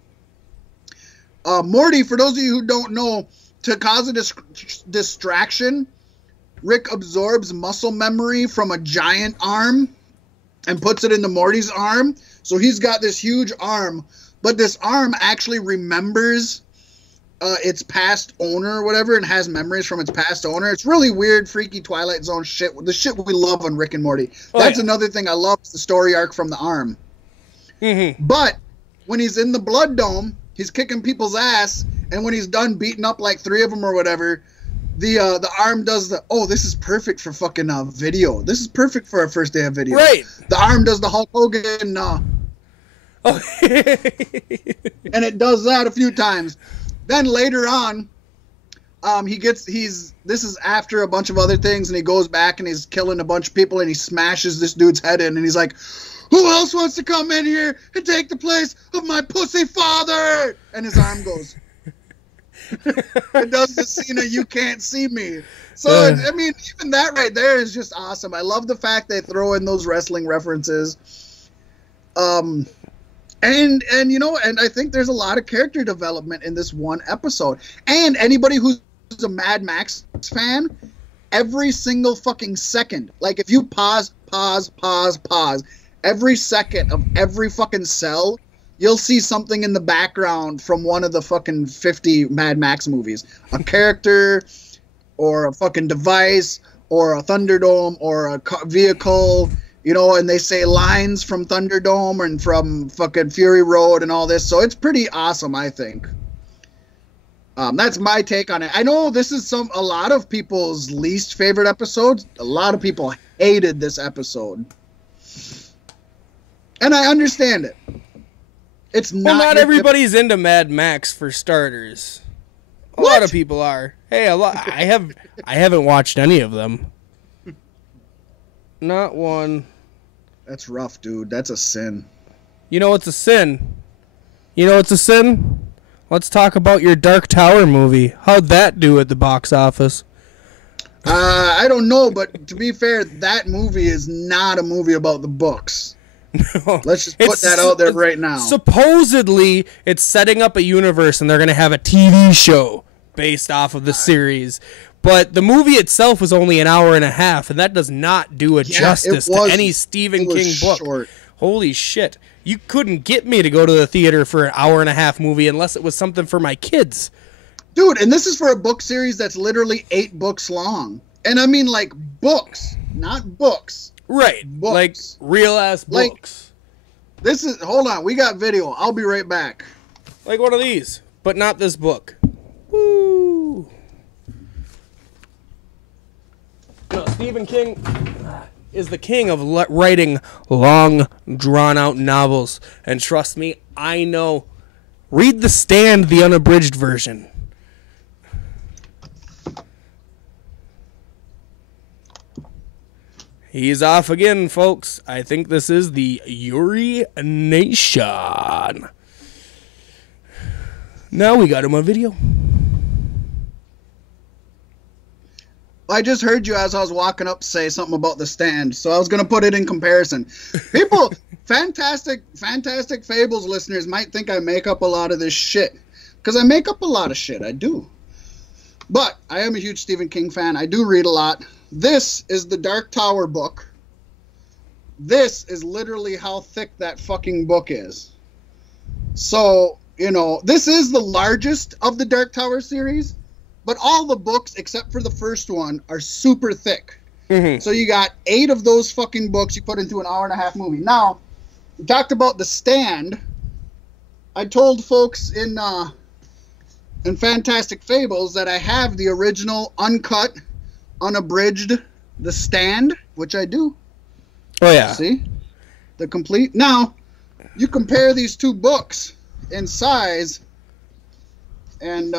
Morty, for those of you who don't know, to cause a distraction, Rick absorbs muscle memory from a giant arm and puts it into Morty's arm. So he's got this huge arm, but this arm actually remembers its past owner or whatever and has memories from its past owner. It's really weird, freaky Twilight Zone shit. The shit we love on Rick and Morty. That's another thing I love, is the story arc from the arm. Mm-hmm. But when he's in the Blood Dome, he's kicking people's ass, and when he's done beating up like 3 of them or whatever, the arm does this is perfect for fucking video. This is perfect for our first day of video. Right. The arm does the Hulk Hogan and it does that a few times. Then later on, this is after a bunch of other things, and he goes back and he's killing a bunch of people, and he smashes this dude's head in, and he's like, who else wants to come in here and take the place of my pussy father? And his arm goes. It does the scene of You Can't See Me. So, I mean, even that right there is just awesome. I love the fact they throw in those wrestling references. And I think there's a lot of character development in this one episode. And anybody who's a Mad Max fan, every single fucking second, like if you pause, every second of every fucking cell, you'll see something in the background from one of the fucking 50 Mad Max movies. A character, or a fucking device, or a Thunderdome, or a vehicle, and they say lines from Thunderdome and from fucking Fury Road and all this. So it's pretty awesome, I think. That's my take on it. I know this is a lot of people's least favorite episodes. A lot of people hated this episode. And I understand it. It's not everybody's into Mad Max, for starters. A lot of people are. Hey, I haven't watched any of them. Not one. That's rough, dude. That's a sin. You know what's a sin? Let's talk about your Dark Tower movie. How'd that do at the box office? I don't know, but to be fair, that movie is not a movie about the books. No, let's just put that out there right now. Supposedly, it's setting up a universe, and they're going to have a TV show based off of the series. But the movie itself was only an hour and a half, and that does not do justice to any Stephen King book. Short. Holy shit. You couldn't get me to go to the theater for an hour and a half movie unless it was something for my kids. Dude, and this is for a book series that's literally 8 books long. And I mean, like, books, not books. Right, books. Like real-ass books. Hold on, we got video. I'll be right back. Like one of these, but not this book. Woo! No, Stephen King is the king of writing long, drawn-out novels. And trust me, I know. Read The Stand, the unabridged version. He's off again, folks. I think this is the Yuri Nation. Now we got him on video. I just heard you as I was walking up say something about The Stand, so I was going to put it in comparison. People, Fantastic Fables listeners might think I make up a lot of this shit, because I make up a lot of shit, I do. But I am a huge Stephen King fan. I do read a lot. This is the Dark Tower book, this is literally how thick that fucking book is. So, you know, this is the largest of the Dark Tower series, but all the books, except for the first one, are super thick. Mm-hmm. So you got 8 of those fucking books you put into an hour-and-a-half movie. Now, we talked about The Stand. I told folks in Fantastic Fables that I have the original, uncut, unabridged The Stand, which I do. Oh, yeah. See? The complete. Now, you compare these two books in size, and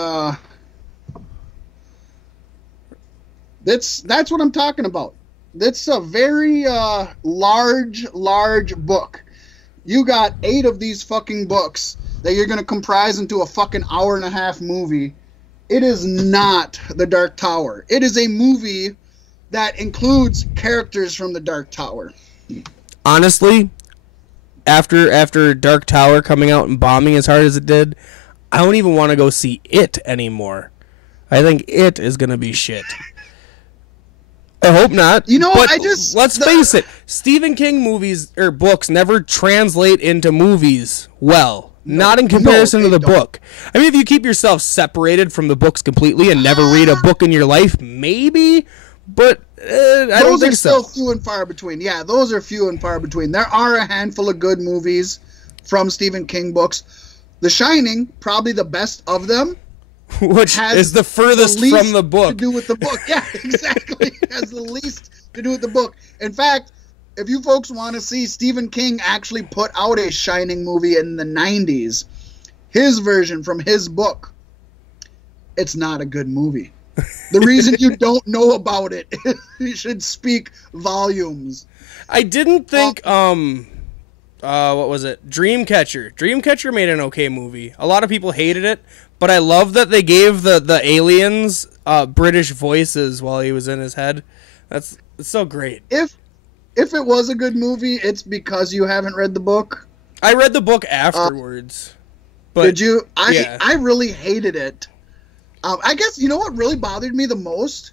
that's what I'm talking about. That's a very large book. You got 8 of these fucking books that you're going to comprise into a fucking hour-and-a-half movie. It is not The Dark Tower. It is a movie that includes characters from The Dark Tower. Honestly, after Dark Tower coming out and bombing as hard as it did, I don't even want to go see it anymore. I think it is going to be shit. I hope not. You know, but let's face it, Stephen King movies or books never translate into movies well. Not in comparison to the book. I mean, if you keep yourself separated from the books completely and never read a book in your life, maybe, but I don't think so. Those are still few and far between. Yeah, those are few and far between. There are a handful of good movies from Stephen King books. The Shining, probably the best of them. Which is the furthest from the book. To do with the book. Yeah, exactly. It has the least to do with the book. In fact, if you folks want to see, Stephen King actually put out a Shining movie in the 90s. His version from his book. It's not a good movie. The reason you don't know about it, you should speak volumes. I didn't think, what was it? Dreamcatcher. Dreamcatcher made an okay movie. A lot of people hated it, but I love that they gave the aliens British voices while he was in his head. It's so great. If it was a good movie, it's because you haven't read the book. I read the book afterwards. But did you? Yeah. I really hated it. I guess, you know what really bothered me the most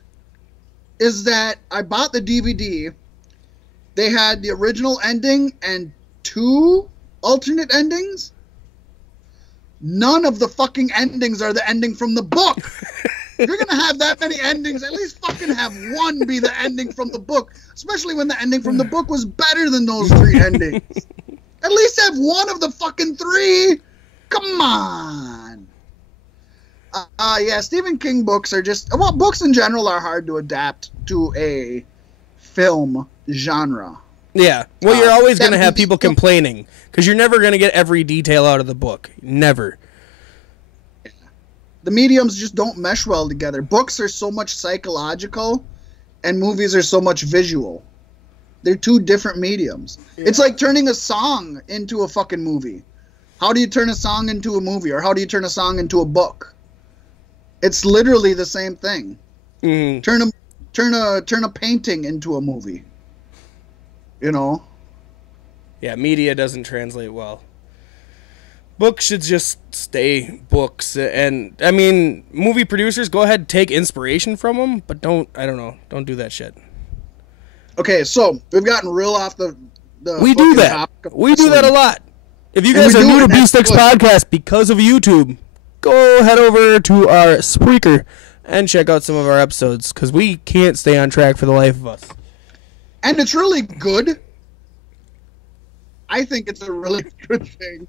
is that I bought the DVD. They had the original ending and 2 alternate endings. None of the fucking endings are the ending from the book. If you're going to have that many endings, at least fucking have one be the ending from the book. Especially when the ending from the book was better than those 3 endings. At least have one of the fucking 3. Come on. Yeah, Stephen King books are just... Well, books in general are hard to adapt to a film genre. Yeah. Well, you're always going to have people complaining because you're never going to get every detail out of the book. Never. The mediums just don't mesh well together. Books are so much psychological and movies are so much visual. They're 2 different mediums. Yeah. It's like turning a song into a fucking movie. How do you turn a song into a movie, or how do you turn a song into a book? It's literally the same thing. Mm. Turn a painting into a movie. You know? Yeah, media doesn't translate well. Books should just stay books. And, I mean, movie producers, go ahead and take inspiration from them, but don't do that shit. Okay, so we've gotten real off the we do that. We do that a lot. If you guys are new to B-Sticks Podcast because of YouTube, go head over to our Spreaker and check out some of our episodes, because we can't stay on track for the life of us. And it's really good. I think it's a really good thing.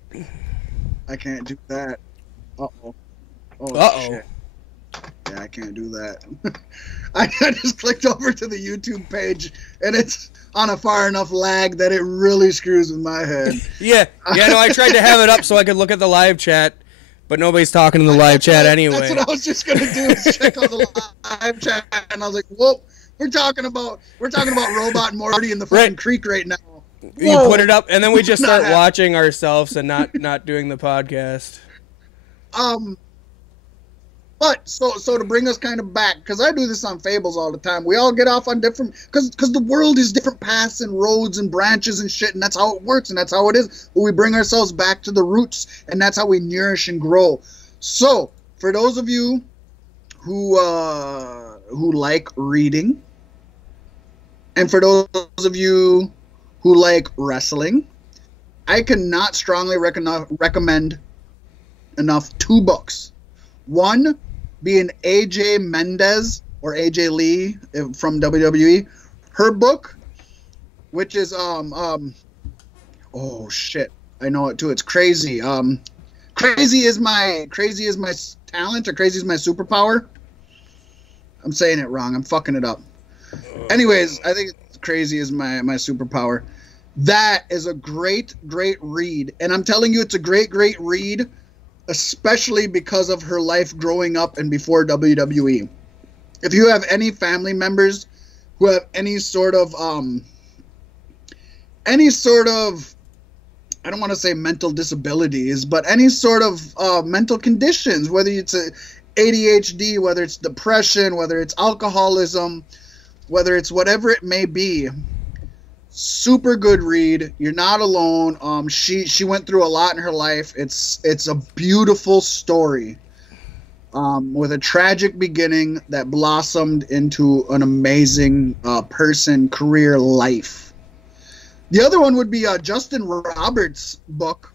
I can't do that. Uh-oh. Oh, shit. Yeah, I can't do that. I just clicked over to the YouTube page, and it's on a far enough lag that it really screws with my head. Yeah, no, I tried to have it up so I could look at the live chat, but nobody's talking in the live chat anyway. That's what I was just going to do, is check out the live chat, and I was like, whoa, we're talking about Robot and Morty in the fucking creek right now. Whoa. You put it up, and then we just start watching ourselves and not doing the podcast. But so to bring us kind of back, because I do this on Fables all the time. We all get off on different, because the world is different paths and roads and branches and shit, and that's how it works and that's how it is. But we bring ourselves back to the roots, and that's how we nourish and grow. So for those of you who like reading, and for those of you who like wrestling, I cannot strongly recommend enough 2 books. One being AJ Mendez or AJ Lee from WWE. Her book, which is oh shit, I know it too. It's Crazy. Crazy is my talent, or crazy is my superpower. I'm saying it wrong. I'm fucking it up. Anyways, I think Crazy is my superpower. That is a great read, and I'm telling you, it's a great read, especially because of her life growing up and before WWE. If you have any family members who have any sort of I don't want to say mental disabilities, but any sort of mental conditions, whether it's ADHD, whether it's depression, whether it's alcoholism, whether it's whatever it may be, super good read. You're not alone. She went through a lot in her life. It's a beautiful story with a tragic beginning that blossomed into an amazing career life. The other one would be Justin Roberts' book.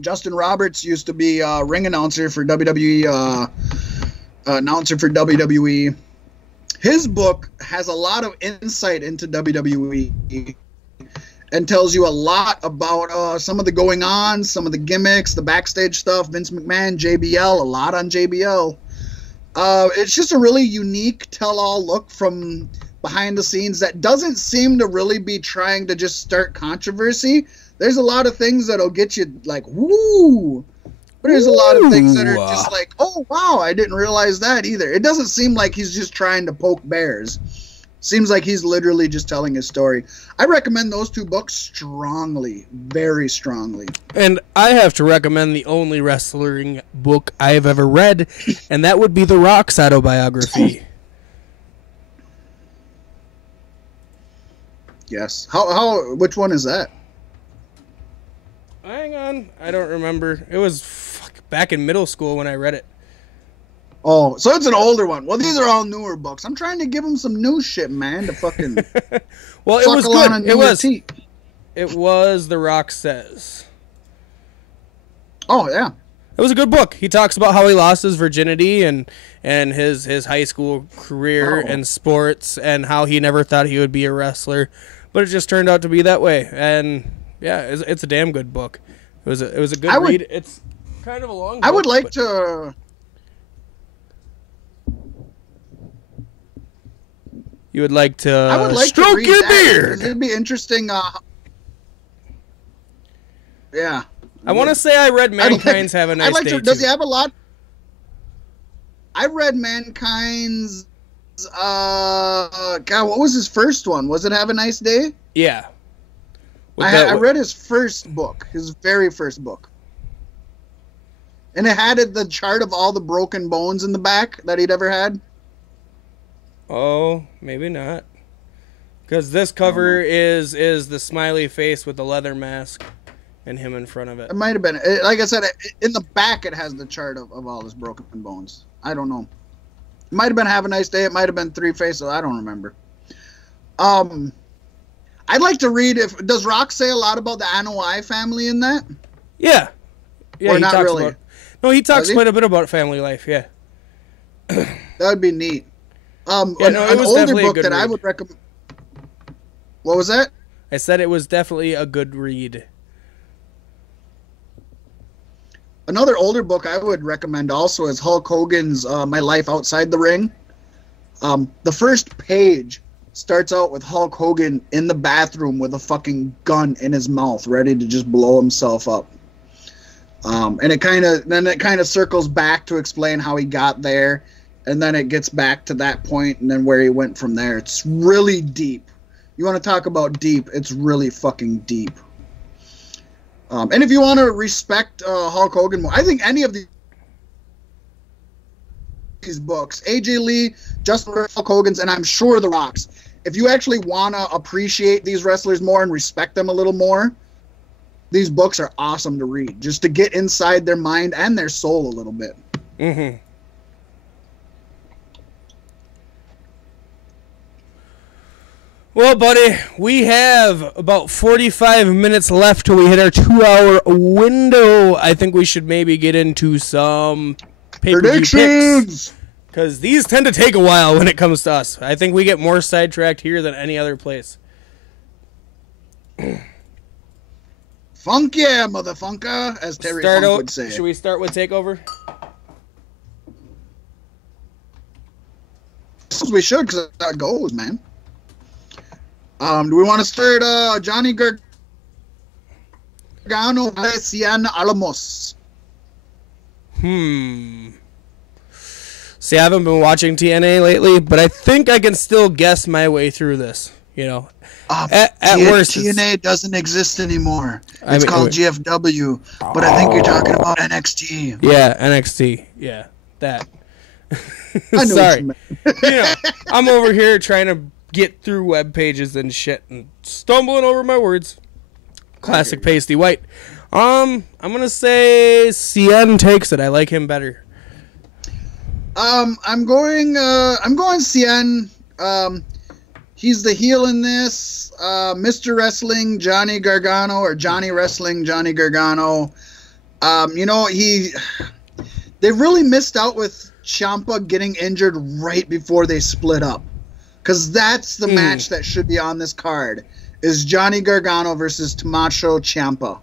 Justin Roberts used to be a ring announcer for WWE. His book has a lot of insight into WWE and tells you a lot about some of the going on, some of the gimmicks, the backstage stuff, Vince McMahon, JBL, a lot on JBL. It's just a really unique tell-all look from behind the scenes that doesn't seem to really be trying to just start controversy. There's a lot of things that'll get you like, woo! But there's a lot of things that are just like, oh, wow, I didn't realize that either. It doesn't seem like he's just trying to poke bears. Seems like he's literally just telling his story. I recommend those 2 books strongly, very strongly. And I have to recommend the only wrestling book I have ever read, and that would be The Rock's autobiography. Yes. Which one is that? Hang on. I don't remember. It was back in middle school when I read it. Oh, so it's an older one. Well, these are all newer books. I'm trying to give them some new shit, man, to fucking well, it was good. It was The Rock Says. Oh, yeah. It was a good book. He talks about how he lost his virginity and his high school career and sports, and how he never thought he would be a wrestler, but it just turned out to be that way. And yeah, it's a damn good book. It was a good read. It's kind of a long book. I would like to. You would like to I would like stroke to read your that, beard. It'd be interesting. Yeah. I want to say I read Mankind's Have a Nice Day too. Does he have a lot? I read Mankind's. God, what was his first one? Was it Have a Nice Day? Yeah. I read his first book, his very first book. And it had the chart of all the broken bones in the back that he'd ever had. Oh, maybe not. Because this cover is the smiley face with the leather mask and him in front of it. It might have been. Like I said, in the back it has the chart of all his broken bones. I don't know. It might have been Have a Nice Day. It might have been Three Faces. I don't remember. I'd like to read does Rock say a lot about the Anoa'i family in that? Yeah. Yeah, or not really? He talks quite a bit about family life, yeah. That would be neat. An older book that I would recommend. What was that? I said it was definitely a good read. Another older book I would recommend also is Hulk Hogan's My Life Outside the Ring. The first page starts out with Hulk Hogan in the bathroom with a fucking gun in his mouth, ready to just blow himself up. And it kind of circles back to explain how he got there, and then it gets back to that point, and then where he went from there. It's really deep. You want to talk about deep? It's really fucking deep. And if you want to respect Hulk Hogan more, I think any of these books, AJ Lee, Justin Hulk Hogan's, and I'm sure The Rock's, if you actually want to appreciate these wrestlers more and respect them a little more, these books are awesome to read, just to get inside their mind and their soul a little bit. Mm-hmm. Well, buddy, we have about 45 minutes left till we hit our 2-hour window. I think we should maybe get into some pay-per-view picks, because these tend to take a while when it comes to us. I think we get more sidetracked here than any other place. Funk yeah, motherfunker, as Terry Funk would say. Should we start with TakeOver? We should, because that's how it goes, man. Do we want to start Johnny Gargano Cien Alamos? See, I haven't been watching TNA lately, but I think I can still guess my way through this. You know, at worst, TNA doesn't exist anymore. It's called GFW, but I think you're talking about NXT. Yeah, NXT. Yeah, that. I know Sorry. I'm over here trying to get through web pages and shit and stumbling over my words. Classic pasty white. I'm gonna say Cien takes it. I like him better. I'm going Cien. He's the heel in this. Mr. Wrestling Johnny Gargano, or Johnny Wrestling Johnny Gargano. They really missed out with Ciampa getting injured right before they split up. Because that's the match that should be on this card, is Johnny Gargano versus Tommaso Ciampa.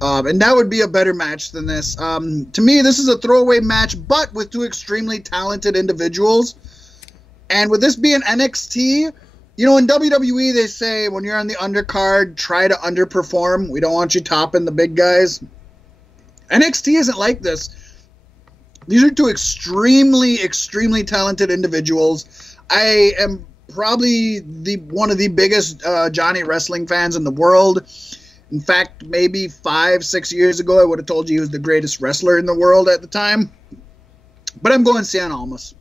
And that would be a better match than this. To me, this is a throwaway match, but with two extremely talented individuals. And with this being NXT, in WWE they say when you're on the undercard, try to underperform. We don't want you topping the big guys. NXT isn't like this. These are two extremely, extremely talented individuals. I am probably one of the biggest Johnny Wrestling fans in the world. In fact, maybe 5-6 years ago, I would have told you he was the greatest wrestler in the world at the time. But I'm going Cien Almas.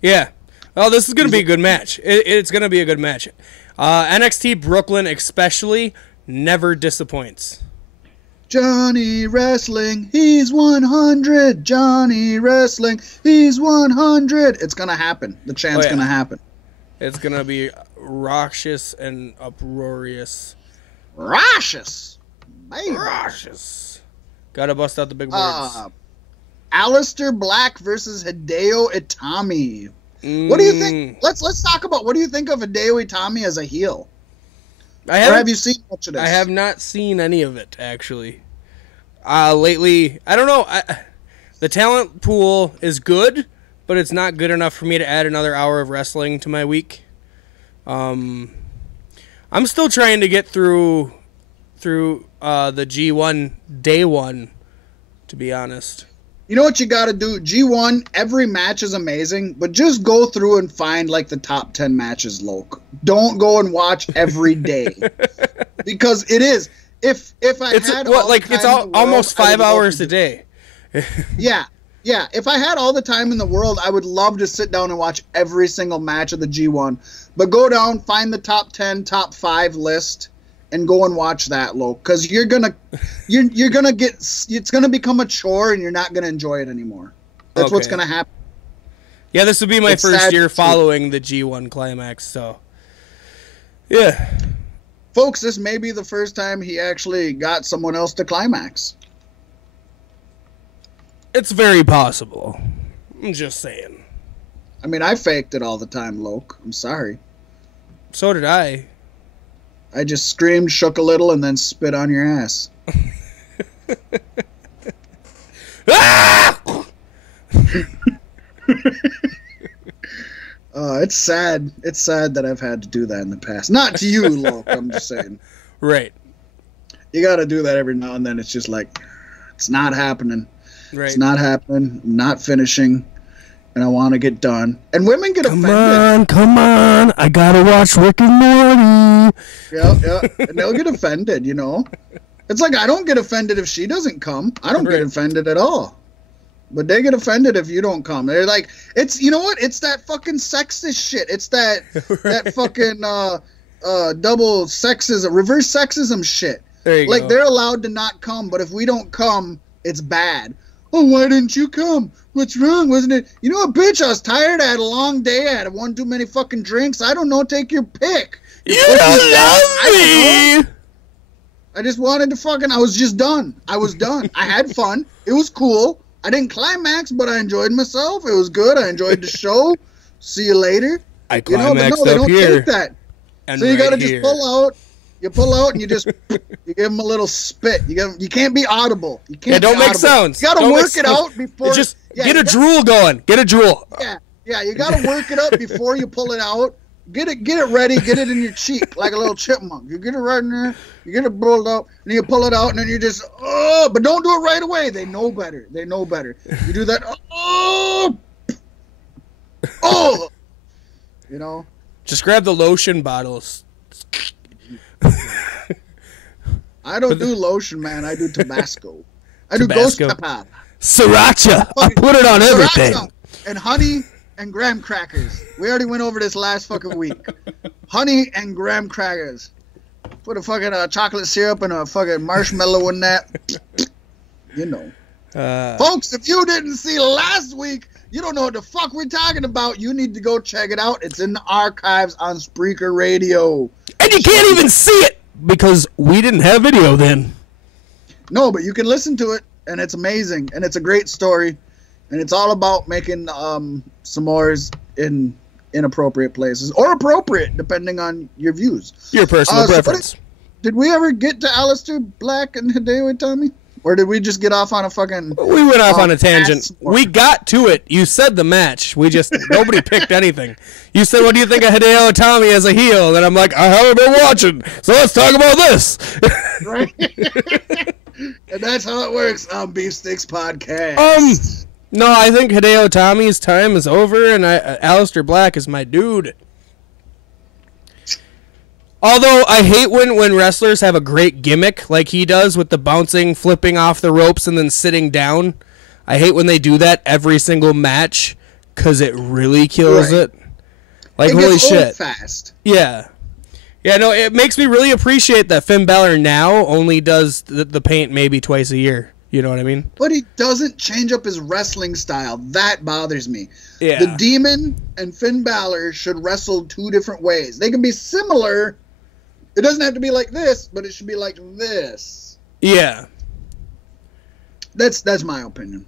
Yeah. Oh, this is going to be a good match. It's going to be a good match. NXT Brooklyn especially never disappoints. Johnny Wrestling, he's 100. Johnny Wrestling, he's 100. It's going to happen. The chant's going to happen. It's going to be raucous and uproarious. Raucous. Baby. Raucous. Got to bust out the big words. Aleister Black versus Hideo Itami. What do you think? Let's talk about, what do you think of Hideo Itami as a heel? Or have you seen much of this? I have not seen any of it, actually. Lately, I don't know. The talent pool is good, but it's not good enough for me to add another hour of wrestling to my week. I'm still trying to get through the G1 day one, to be honest. You know what you got to do? G1, every match is amazing, but just go through and find like the top 10 matches, Loke. Don't go and watch every day. Because it is. If I had all the time in the world, almost 5 hours a day. Yeah. If I had all the time in the world, I would love to sit down and watch every single match of the G1. But go down, find the top 10, top 5 list, and go and watch that, Loke, because you're gonna get, it's gonna become a chore and you're not gonna enjoy it anymore. That's what's gonna happen. Yeah, this will be my first year following the G1 climax, so yeah. Folks, this may be the first time he actually got someone else to climax. It's very possible. I'm just saying. I mean, I faked it all the time, Loke. I'm sorry. So did I. I just screamed, shook a little, and then spit on your ass. It's sad. It's sad that I've had to do that in the past. Not to you, Loke, I'm just saying. Right. You got to do that every now and then. It's just like, it's not happening. Right. It's not happening. I'm not finishing. And I want to get done. And women get offended. Come on. I got to watch Rick and Morty. Yeah. And they'll get offended, you know. It's like, I don't get offended if she doesn't come. I don't get offended at all. But they get offended if you don't come. They're like, it's, you know what? It's that fucking sexist shit. It's that that fucking double sexism, reverse sexism shit. There you go. Like, they're allowed to not come, but if we don't come, it's bad. Oh, why didn't you come? What's wrong? Wasn't it? You know what, bitch? I was tired. I had a long day. I had one too many fucking drinks. I don't know. Take your pick. You don't love me. I just wanted to fucking. I was just done. I was done. I had fun. It was cool. I didn't climax, but I enjoyed myself. It was good. I enjoyed the show. See you later. I climaxed they up don't here. take that. And so you right gotta here. just pull out. You pull out and you just you give them a little spit. You can't be audible. You can't. Yeah, don't make sounds. You gotta work it out before. Just get a drool going. Get a drool. Yeah. You gotta work it up before you pull it out. Get it ready. Get it in your cheek like a little chipmunk. You get it right in there. You get it pulled out, and you pull it out, and then you just but don't do it right away. They know better. You do that. You know. Just grab the lotion bottles. I don't do lotion, man. I do Tabasco. I do Ghost Pepper. Sriracha. I put it on everything. And honey and graham crackers. We already went over this last fucking week. Honey and graham crackers. Put a fucking chocolate syrup and a fucking marshmallow in that. You know. Folks, if you didn't see last week, you don't know what the fuck we're talking about. You need to go check it out. It's in the archives on Spreaker Radio. And you can't even see it because we didn't have video then. No, but you can listen to it, and it's amazing, and it's a great story, and it's all about making s'mores in inappropriate places, or appropriate, depending on your views. Your personal preference. Did we ever get to Aleister Black and Hideo Itami? Or did we just get off on a fucking... We went off on a tangent. We got to it. You said the match. We just... Nobody picked anything. You said, what do you think of Hideo Itami as a heel? And I'm like, I haven't been watching, so let's talk about this. Right. And that's how it works on Beef Sticks Podcast. No, I think Hideo Itami's time is over, and Aleister Black is my dude. Although I hate when wrestlers have a great gimmick like he does with the bouncing, flipping off the ropes, and then sitting down. I hate when they do that every single match because it really kills it. Like, holy shit. Old fast. Yeah. Yeah, no, it makes me really appreciate that Finn Balor now only does the paint maybe twice a year. You know what I mean? But he doesn't change up his wrestling style. That bothers me. Yeah. The Demon and Finn Balor should wrestle two different ways. They can be similar. It doesn't have to be like this, but it should be like this. Yeah. That's my opinion.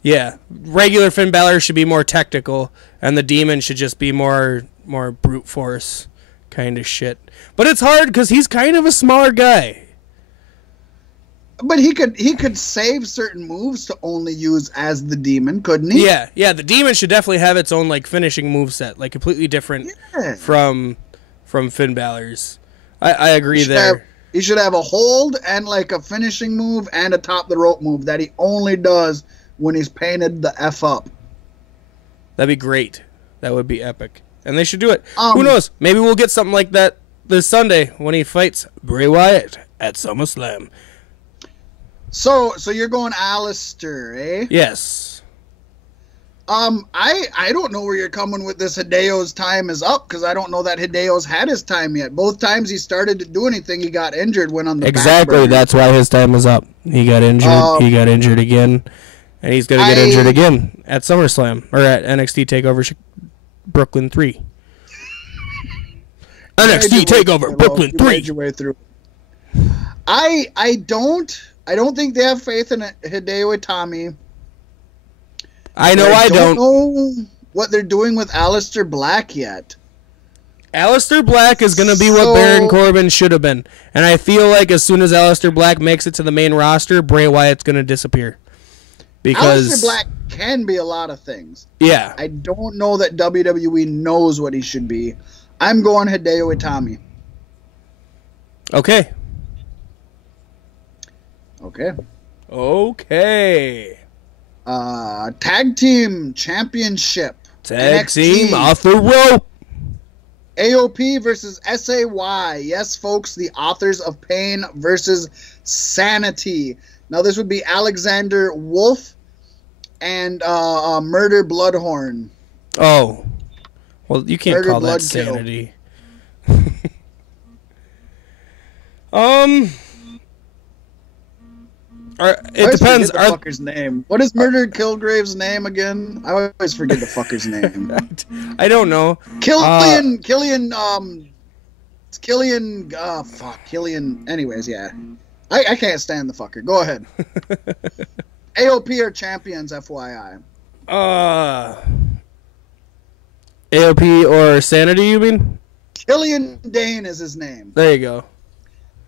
Yeah. Regular Finn Balor should be more technical, and the Demon should just be more brute force kind of shit. But it's hard because he's kind of a smaller guy. But he could save certain moves to only use as the Demon, couldn't he? Yeah. The Demon should definitely have its own like finishing moveset, like completely different from Finn Balor's. I agree there. He should have a hold and like a finishing move and a top the rope move that he only does when he's painted the F up. That'd be great. That would be epic. And they should do it. Who knows? Maybe we'll get something like that this Sunday when he fights Bray Wyatt at SummerSlam. So you're going Aleister, eh? Yes. I don't know where you're coming with this. Hideo's time is up because I don't know that Hideo's had his time yet. Both times he started to do anything, he got injured. Went on the exactly. That's why his time is up. He got injured. He got injured again, and he's gonna get injured again at SummerSlam or at NXT Takeover Brooklyn 3. NXT Takeover Brooklyn 3. Made your way through. I don't think they have faith in Hideo Itami. I don't know what they're doing with Aleister Black yet. Aleister Black is going to be what Baron Corbin should have been. And I feel like as soon as Aleister Black makes it to the main roster, Bray Wyatt's going to disappear. Because Aleister Black can be a lot of things. Yeah. I don't know that WWE knows what he should be. I'm going Hideo Itami. Okay. Tag team championship. Tag team off the rope. AOP versus SAY. Yes, folks, the Authors of Pain versus Sanity. Now, this would be Alexander Wolf and Murder Bloodhorn. Oh. Well, you can't call that Bloodkill. Sanity. It depends. The fucker's name. What is Murder Kilgrave's name again? I always forget the fucker's name. I don't know. Killian. Anyways, yeah. I can't stand the fucker. Go ahead. AOP are champions, FYI. AOP or Sanity, you mean? Killian Dane is his name. There you go.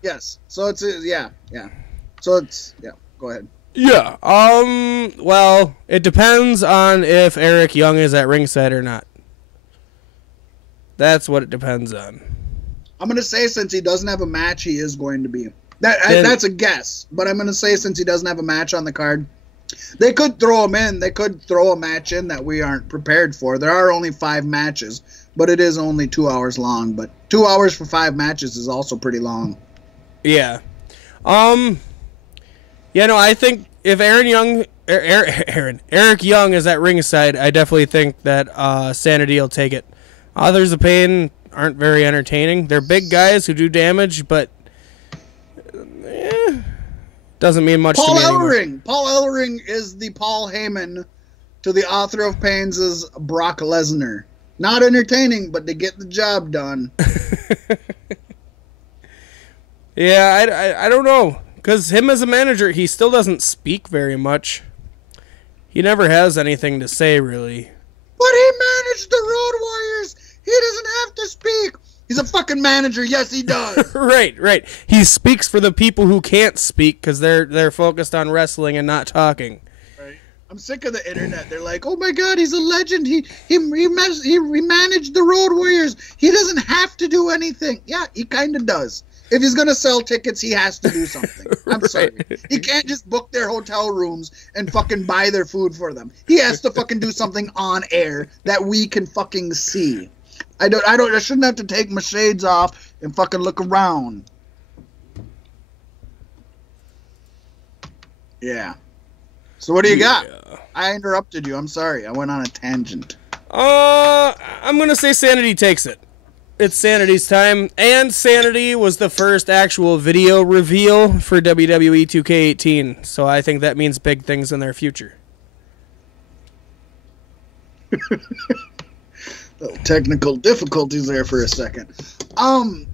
Yes. So it's yeah. So it's go ahead. Yeah. Well, it depends on if Eric Young is at ringside or not. That's what it depends on. I'm gonna say since he doesn't have a match, he is going to be. That's a guess, but I'm gonna say since he doesn't have a match on the card, they could throw him in. They could throw a match in that we aren't prepared for. There are only 5 matches, but it is only 2 hours long. But 2 hours for 5 matches is also pretty long. Yeah. Yeah, no, I think if Eric Young is at ringside, I definitely think that Sanity will take it. Authors of Pain aren't very entertaining. They're big guys who do damage, but doesn't mean much to me anymore. Paul Ellering is the Paul Heyman to the Author of Pains' Brock Lesnar. Not entertaining, but they get the job done. Yeah, I don't know. Because him as a manager, he still doesn't speak very much. He never has anything to say, really. But he managed the Road Warriors. He doesn't have to speak. He's a fucking manager. Yes, he does. Right. He speaks for the people who can't speak because they're focused on wrestling and not talking. Right. I'm sick of the internet. They're like, oh my God, he's a legend. He managed the Road Warriors. He doesn't have to do anything. Yeah, he kind of does. If he's going to sell tickets, he has to do something. I'm sorry. He can't just book their hotel rooms and fucking buy their food for them. He has to fucking do something on air that we can fucking see. I shouldn't have to take my shades off and fucking look around. Yeah. So what do you got? I interrupted you. I'm sorry. I went on a tangent. I'm going to say Sanity takes it. It's Sanity's time, and Sanity was the first actual video reveal for WWE 2K18, so I think that means big things in their future. Little technical difficulties there for a second.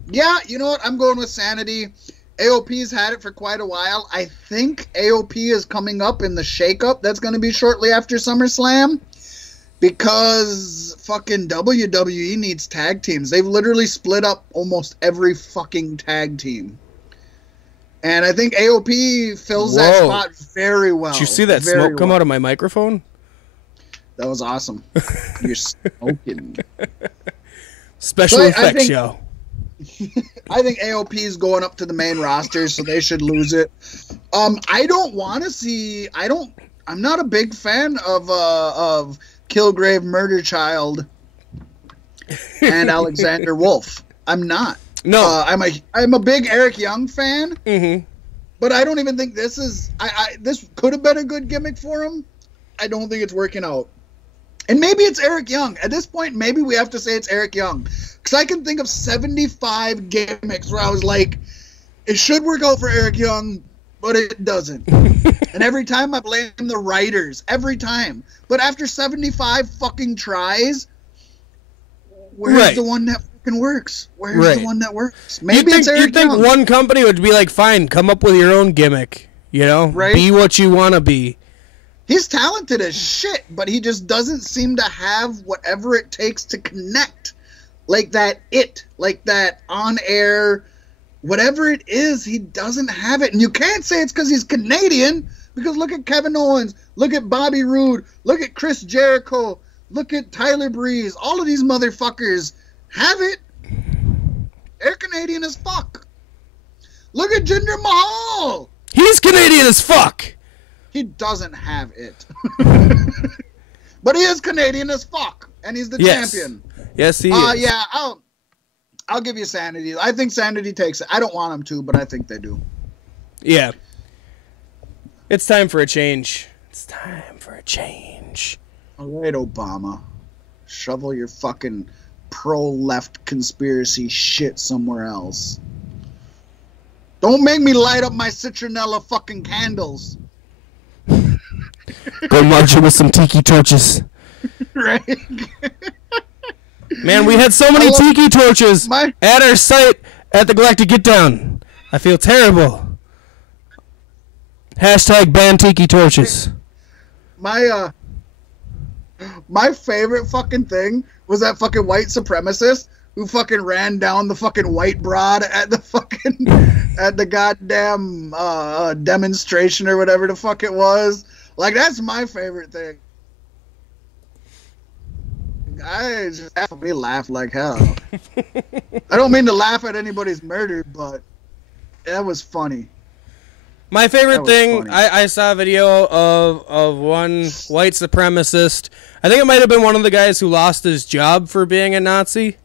Yeah, you know what? I'm going with Sanity. AOP's had it for quite a while. I think AOP is coming up in the shakeup that's going to be shortly after SummerSlam. Because fucking WWE needs tag teams. They've literally split up almost every fucking tag team. And I think AOP fills that spot very well. Did you see that smoke come out of my microphone? That was awesome. You're smoking. Special effects show. I think AOP is going up to the main roster, so they should lose it. I don't want to see... I'm not a big fan of Kilgrave Murder Child and Alexander Wolf. I'm not. No. I'm a big Eric Young fan. Mm-hmm. But I don't even think this is... this could have been a good gimmick for him. I don't think it's working out. And maybe it's Eric Young. At this point, maybe we have to say it's Eric Young. Because I can think of 75 gimmicks where I was like, it should work out for Eric Young, but it doesn't. And every time I blame the writers. Every time. But after 75 fucking tries, where's the one that fucking works? Where's the one that works? Maybe it's Eric Young. You'd think one company would be like, fine, come up with your own gimmick. You know? Right? Be what you want to be. He's talented as shit, but he just doesn't seem to have whatever it takes to connect. Like that on-air, whatever it is, he doesn't have it. And you can't say it's because he's Canadian, because look at Kevin Owens, look at Bobby Roode, look at Chris Jericho, look at Tyler Breeze. All of these motherfuckers have it. They're Canadian as fuck. Look at Jinder Mahal. He's Canadian as fuck. He doesn't have it. But he is Canadian as fuck. And he's the champion. Yes, he is. Yeah, I'll give you Sanity. I think Sanity takes it. I don't want him to, but I think they do. Yeah. It's time for a change. It's time for a change. All right, Obama. Shovel your fucking pro-left conspiracy shit somewhere else. Don't make me light up my citronella fucking candles. Go marching with some tiki torches. Right? Man, we had so many tiki torches at our site at the Galactic Get Down. I feel terrible. Hashtag ban tiki torches. My favorite fucking thing was that fucking white supremacist who fucking ran down the fucking white broad at the fucking at the goddamn demonstration or whatever the fuck it was. Like, that's my favorite thing. I just have me laugh like hell. I don't mean to laugh at anybody's murder, but that was funny. My favorite thing, I saw a video of one white supremacist. I think it might have been one of the guys who lost his job for being a Nazi.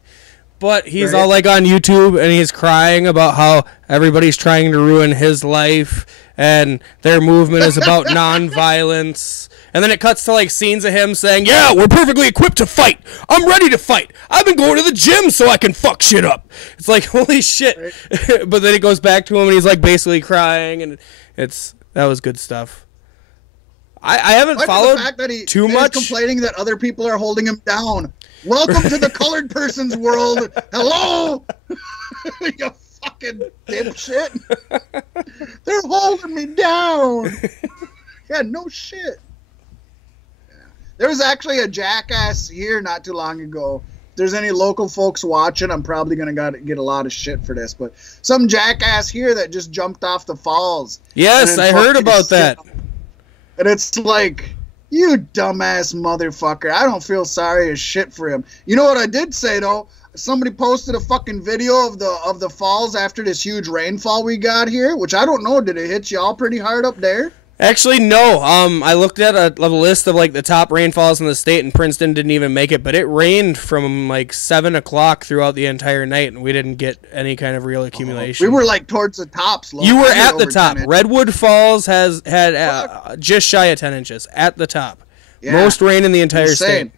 But he's all like on YouTube and he's crying about how everybody's trying to ruin his life and their movement is about nonviolence. And then it cuts to like scenes of him saying, yeah, we're perfectly equipped to fight. I'm ready to fight. I've been going to the gym so I can fuck shit up. It's like, holy shit. Right. But then it goes back to him and he's like basically crying and that was good stuff. I haven't followed the fact that too much. He's complaining that other people are holding him down. Welcome to the colored person's world. Hello, you fucking dipshit. They're holding me down. Yeah, no shit. There was actually a jackass here not too long ago. If there's any local folks watching, I'm probably going to get a lot of shit for this, but some jackass here that just jumped off the falls. Yes, I heard about that. And it's like, you dumbass motherfucker. I don't feel sorry as shit for him. You know what I did say, though? Somebody posted a fucking video of the falls after this huge rainfall we got here, which I don't know. Did it hit y'all pretty hard up there? Actually, no. I looked at a list of like the top rainfalls in the state, and Princeton didn't even make it. But it rained from like 7 o'clock throughout the entire night, and we didn't get any kind of real accumulation. We were like towards the tops. You were at the top. Redwood Falls had just shy of 10 inches at the top. Yeah. Most rain in the entire state.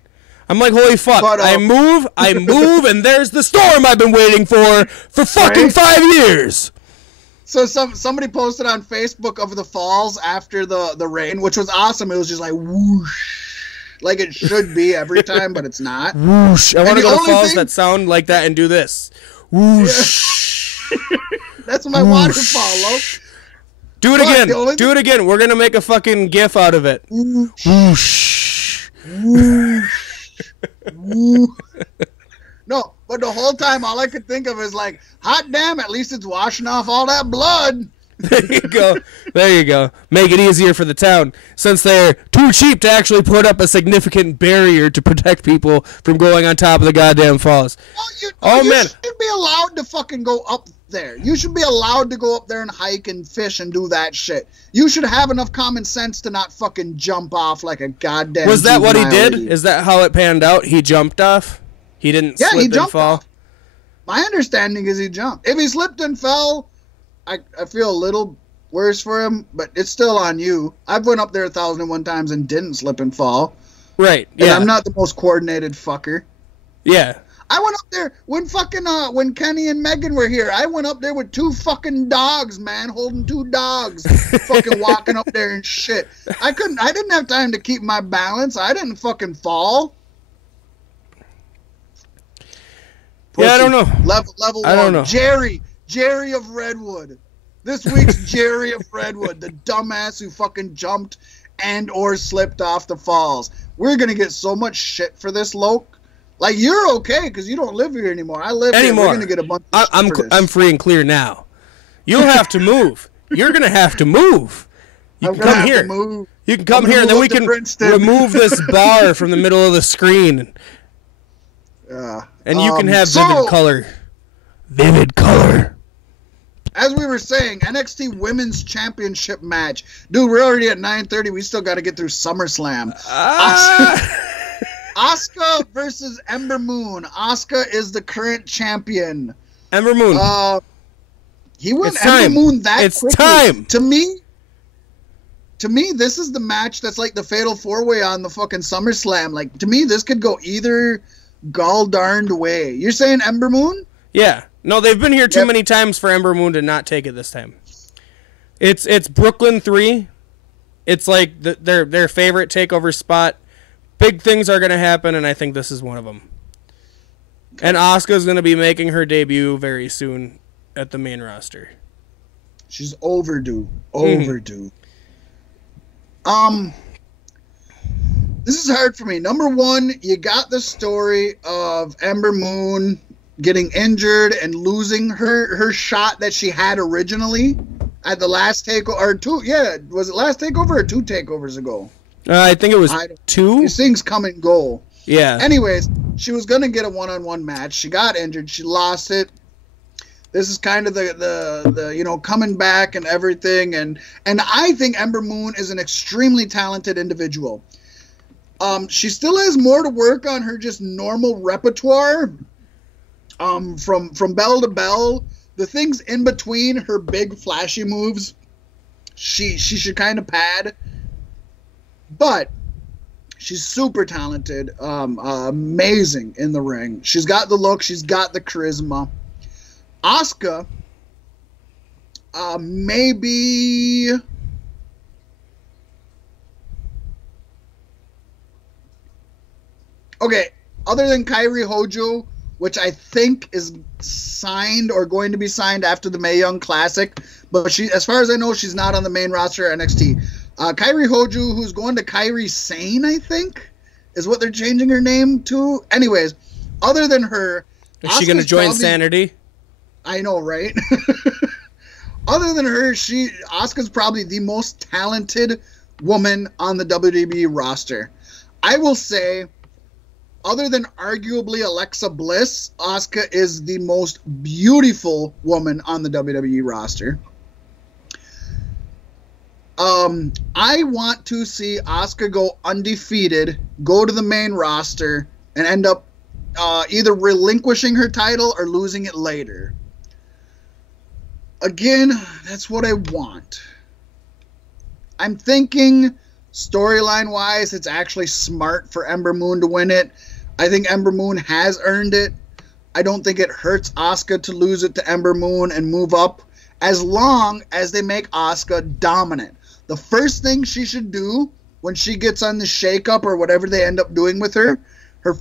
I'm like, holy fuck! But, I move, and there's the storm I've been waiting for fucking 5 years. So somebody posted on Facebook of the falls after the rain, which was awesome. It was just like whoosh, like it should be every time, but it's not. Whoosh! I want to go to falls that sound like that and do this. Whoosh! That's my waterfall, Lo. Do it again. Do it again. We're gonna make a fucking GIF out of it. Whoosh! Whoosh! Whoosh! No, but the whole time, all I could think of is like, hot damn, at least it's washing off all that blood. There you go. There you go. Make it easier for the town, since they're too cheap to actually put up a significant barrier to protect people from going on top of the goddamn falls. Well, you should be allowed to fucking go up there. You should be allowed to go up there and hike and fish and do that shit. You should have enough common sense to not fucking jump off like a goddamn... Was that what he did? Is that how it panned out? He jumped off? He didn't slip and fall? Off. My understanding is he jumped. If he slipped and fell, I feel a little worse for him, but it's still on you. I've went up there 1,001 times and didn't slip and fall. Right, yeah. And I'm not the most coordinated fucker. Yeah. I went up there when Kenny and Megan were here. I went up there with 2 fucking dogs, man, holding 2 dogs, fucking walking up there and shit. I didn't have time to keep my balance. I didn't fucking fall. Yeah, I don't know. Level I don't 1. know. Jerry of Redwood. This week's Jerry of Redwood, the dumbass who fucking jumped and or slipped off the falls. We're gonna get so much shit for this, Loke. Like, you're okay because you don't live here anymore. I live here. We're gonna get a bunch of shit for this. I'm free and clear now. You'll have to move. You're gonna have to move. You can come here. You can come here, and then we can remove this bar from the middle of the screen. And you can have vivid color. Vivid color. As we were saying, NXT Women's Championship match. Dude, we're already at 9:30. We still got to get through SummerSlam. Asuka versus Ember Moon. Asuka is the current champion. Ember Moon. He went Ember Moon that quickly. It's time. To me, this is the match that's like the Fatal 4-Way on the fucking SummerSlam. Like, to me, this could go either gall darned way. You're saying Ember Moon? Yeah. No, they've been here too many times for Ember Moon to not take it this time. It's Brooklyn 3. It's like their favorite takeover spot. Big things are going to happen, and I think this is one of them. And Asuka's going to be making her debut very soon at the main roster. She's overdue. Overdue. This is hard for me. Number one, you got the story of Ember Moon getting injured and losing her shot that she had originally at the last takeover. Or two, yeah, was it last takeover or 2 takeovers ago? I think it was 2. These things come and go. Yeah. Anyways, she was going to get a one-on-one match. She got injured. She lost it. This is kind of the coming back and everything. And I think Ember Moon is an extremely talented individual. She still has more to work on her just normal repertoire. From bell to bell, the things in between her big flashy moves, she should kind of pad. But she's super talented, amazing in the ring. She's got the look, she's got the charisma. Asuka, maybe. Okay, other than Kairi Hojo, which I think is signed or going to be signed after the Mae Young Classic, but she, as far as I know, she's not on the main roster at NXT. Kairi Hojo, who's going to Kairi Sane, I think, is what they're changing her name to. Anyways, other than her, is she going to join Sanity? I know, right? Other than her, Asuka's probably the most talented woman on the WWE roster. I will say, other than arguably Alexa Bliss, Asuka is the most beautiful woman on the WWE roster. I want to see Asuka go undefeated, go to the main roster, and end up either relinquishing her title or losing it later. Again, that's what I want. I'm thinking, storyline-wise, it's actually smart for Ember Moon to win it. I think Ember Moon has earned it. I don't think it hurts Asuka to lose it to Ember Moon and move up, as long as they make Asuka dominant. The first thing she should do when she gets on the shake-up or whatever they end up doing with her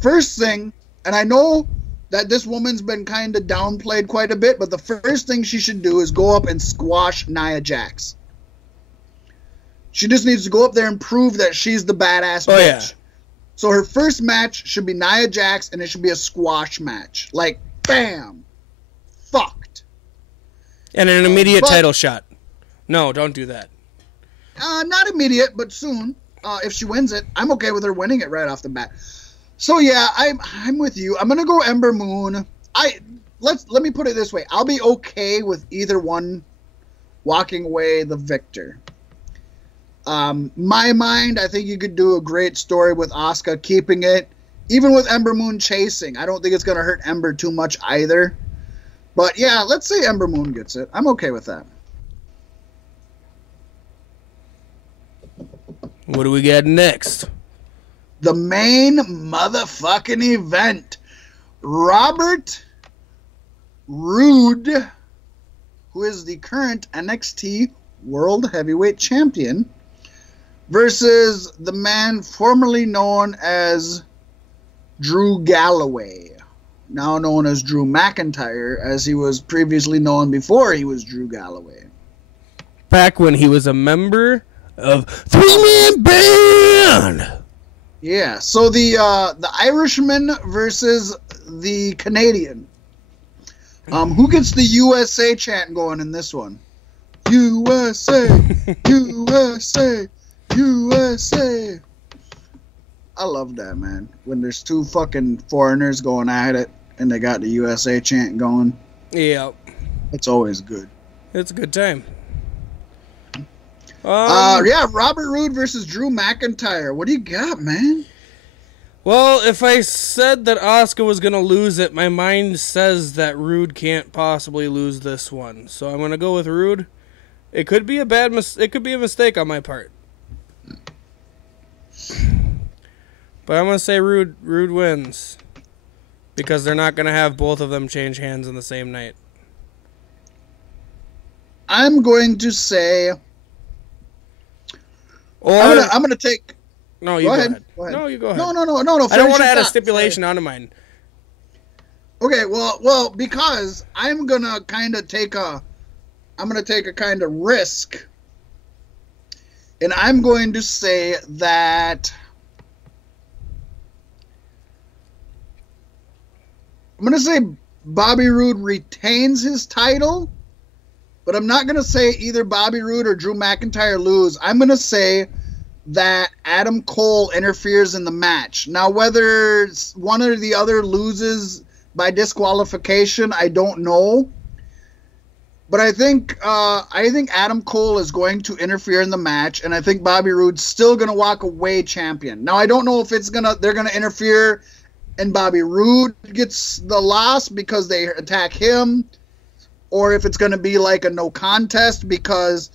first thing, and I know that this woman's been kind of downplayed quite a bit, but the first thing she should do is go up and squash Nia Jax. She just needs to go up there and prove that she's the badass bitch. Yeah. So her first match should be Nia Jax, and it should be a squash match. Like, bam! Fucked. And an immediate title shot. No, don't do that. Not immediate, but soon. If she wins it, I'm okay with her winning it right off the bat. So yeah, I'm with you. I'm gonna go Ember Moon. Let me put it this way. I'll be okay with either one walking away the victor. My mind, I think you could do a great story with Asuka keeping it, even with Ember Moon chasing. I don't think it's gonna hurt Ember too much either. But yeah, let's say Ember Moon gets it. I'm okay with that. What do we get next? The main motherfucking event. Robert Roode, who is the current NXT World Heavyweight Champion, versus the man formerly known as Drew Galloway, now known as Drew McIntyre, as he was previously known before he was Drew Galloway. Back when he was a member of 3-Man Band. Yeah, so the Irishman versus the Canadian. Who gets the USA chant going in this one? USA, USA, USA. I love that, man. When there's two fucking foreigners going at it and they got the USA chant going. Yeah. It's always good. It's a good time. Yeah, Robert Roode versus Drew McIntyre. What do you got, man? Well, if I said that Asuka was going to lose it, my mind says that Roode can't possibly lose this one. So I'm going to go with Roode. It could be a it could be a mistake on my part. But I'm going to say Roode wins. because they're not going to have both of them change hands in the same night. I'm going to say... Or I'm gonna take... No, you go ahead. No, you go ahead. No. I don't want to add a stipulation onto mine. Okay, well, because I'm gonna kind of take a kind of risk, and I'm going to say that I'm gonna say Bobby Roode retains his title, but I'm not gonna say either Bobby Roode or Drew McIntyre lose. I'm gonna say that Adam Cole interferes in the match. Now, whether one or the other loses by disqualification, I don't know. But I think Adam Cole is going to interfere in the match, and I think Bobby Roode's still going to walk away champion. Now, I don't know if they're going to interfere and Bobby Roode gets the loss because they attack him, or if it's going to be like a no contest because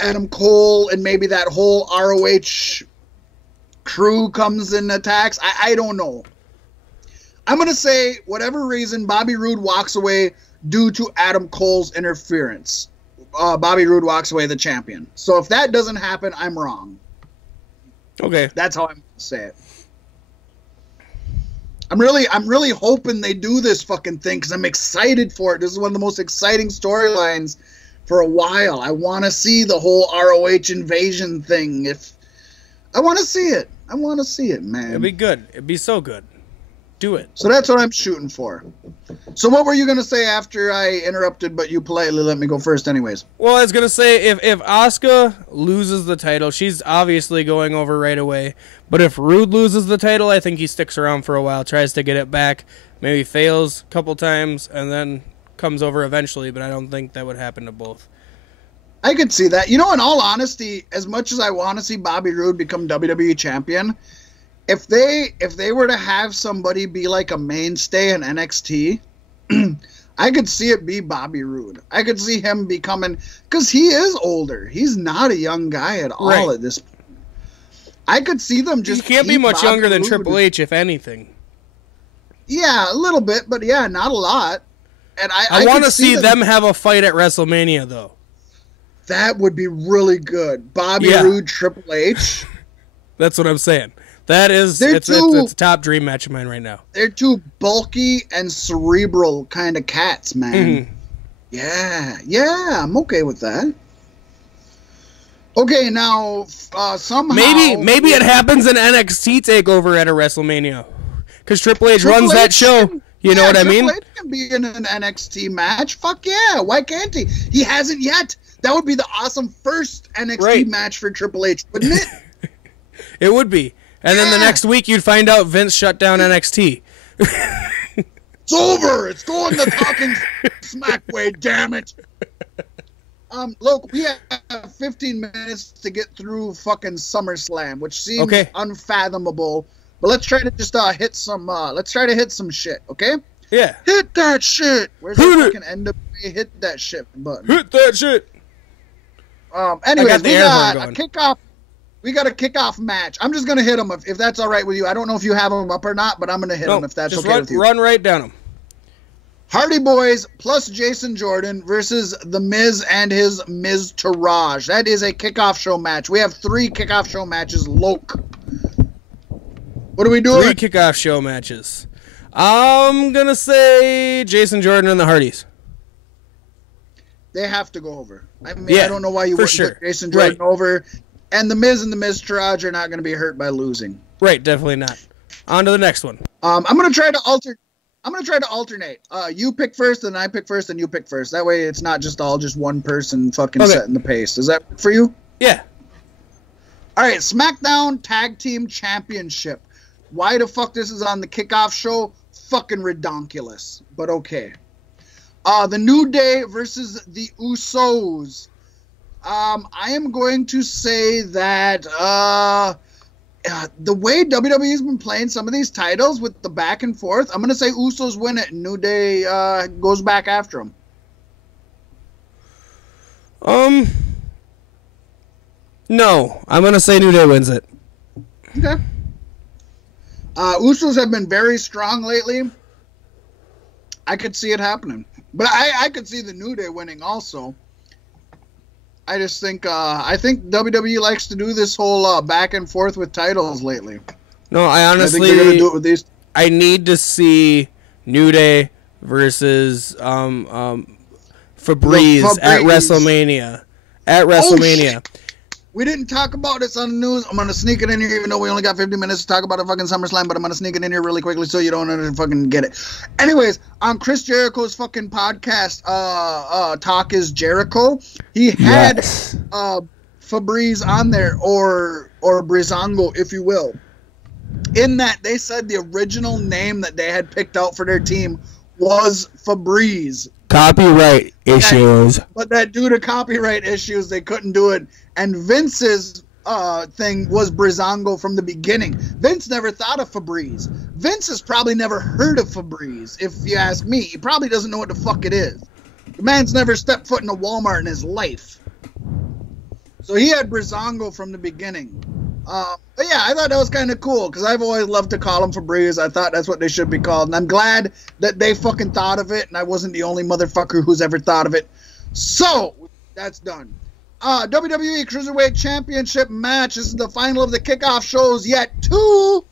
Adam Cole and maybe that whole ROH crew comes and attacks. I don't know. I'm going to say, whatever reason, Bobby Roode walks away due to Adam Cole's interference. Bobby Roode walks away the champion. So if that doesn't happen, I'm wrong. Okay. That's how I'm going to say it. I'm really hoping they do this fucking thing because I'm excited for it. This is one of the most exciting storylines for a while. I want to see the whole ROH invasion thing. I want to see it. I want to see it, man. It'd be good. It'd be so good. Do it. So that's what I'm shooting for. So what were you going to say after I interrupted, but you politely let me go first anyways? Well, I was going to say, if Asuka loses the title, she's obviously going over right away. But if Roode loses the title, I think he sticks around for a while, tries to get it back, maybe fails a couple times, and then comes over eventually, but I don't think that would happen to both. I could see that. You know, in all honesty, as much as I want to see Bobby Roode become WWE champion, if they were to have somebody be like a mainstay in NXT, I could see it be Bobby Roode. I could see him becoming, because he is older. He's not a young guy at all at this point. I could see them just... He can't be much younger than Triple H, if anything. Yeah, a little bit, but yeah, not a lot. And I want to see them have a fight at WrestleMania, though. That would be really good. Bobby Roode, Triple H. That's what I'm saying. That is, it's a top dream match of mine right now. They're two bulky and cerebral kind of cats, man. Mm-hmm. Yeah, I'm okay with that. Okay, now, somehow... Maybe it happens in NXT TakeOver at a WrestleMania. Because Triple H runs that show. You know what I mean? Triple H can be in an NXT match. Fuck yeah, why can't he? He hasn't yet. That would be the awesome first NXT match for Triple H, wouldn't it? It would be. And then the next week you'd find out Vince shut down NXT. It's over. It's going the Talking Smack way, damn it. Look, we have 15 minutes to get through fucking SummerSlam, which seems unfathomable. But let's try to just hit some shit, okay? Yeah. Hit that shit. Where's the fucking NWA hit that shit button? Hit that shit. Anyways, we got a kickoff. We got a kickoff match. I'm just gonna hit them if that's all right with you. I don't know if you have them up or not, but I'm gonna hit them if that's okay with you. Run right down them. Hardy Boys plus Jason Jordan versus The Miz and his Miz Taraj. That is a kickoff show match. We have 3 kickoff show matches. Loke. What are we doing? 3 kickoff show matches. I'm gonna say Jason Jordan and the Hardys. They have to go over. I mean, I don't know why you wouldn't put Jason Jordan over. And The Miz and the Miz Taraj are not going to be hurt by losing. Right, definitely not. On to the next one. I'm going to try to alternate. You pick first, then I pick first, then you pick first. That way, it's not just one person fucking setting the pace. Does that work for you? Yeah. All right, SmackDown Tag Team Championship. Why the fuck this is on the kickoff show? Fucking redonkulous, but okay. The New Day versus the Usos. I am going to say that the way WWE's been playing some of these titles with the back and forth, I'm going to say Usos win it and New Day goes back after them. No. I'm going to say New Day wins it. Okay. Usos have been very strong lately. I could see it happening. But I could see the New Day winning also. I just think I think WWE likes to do this whole back and forth with titles lately. No, I honestly I think they're gonna do it with these. I need to see New Day versus Febreze at WrestleMania. At WrestleMania. Oh, we didn't talk about this on the news. I'm gonna sneak it in here, even though we only got 50 minutes to talk about a fucking SummerSlam. But I'm gonna sneak it in here really quickly so you don't fucking get it. Anyways, on Chris Jericho's fucking podcast, Talk is Jericho, he had Febreze on there, or Breezango, if you will. In that, they said the original name that they had picked out for their team was Febreze. Copyright issues. But that due to copyright issues, they couldn't do it. And Vince's thing was Breezango from the beginning. Vince never thought of Febreze. Vince has probably never heard of Febreze, if you ask me. He probably doesn't know what the fuck it is. The man's never stepped foot in a Walmart in his life. So he had Breezango from the beginning. But yeah, I thought that was kind of cool, because I've always loved to call them Febreze. I thought that's what they should be called, and I'm glad that they fucking thought of it, and I wasn't the only motherfucker who's ever thought of it. So, that's done. WWE Cruiserweight Championship match. This is the final of the kickoff shows, yet 2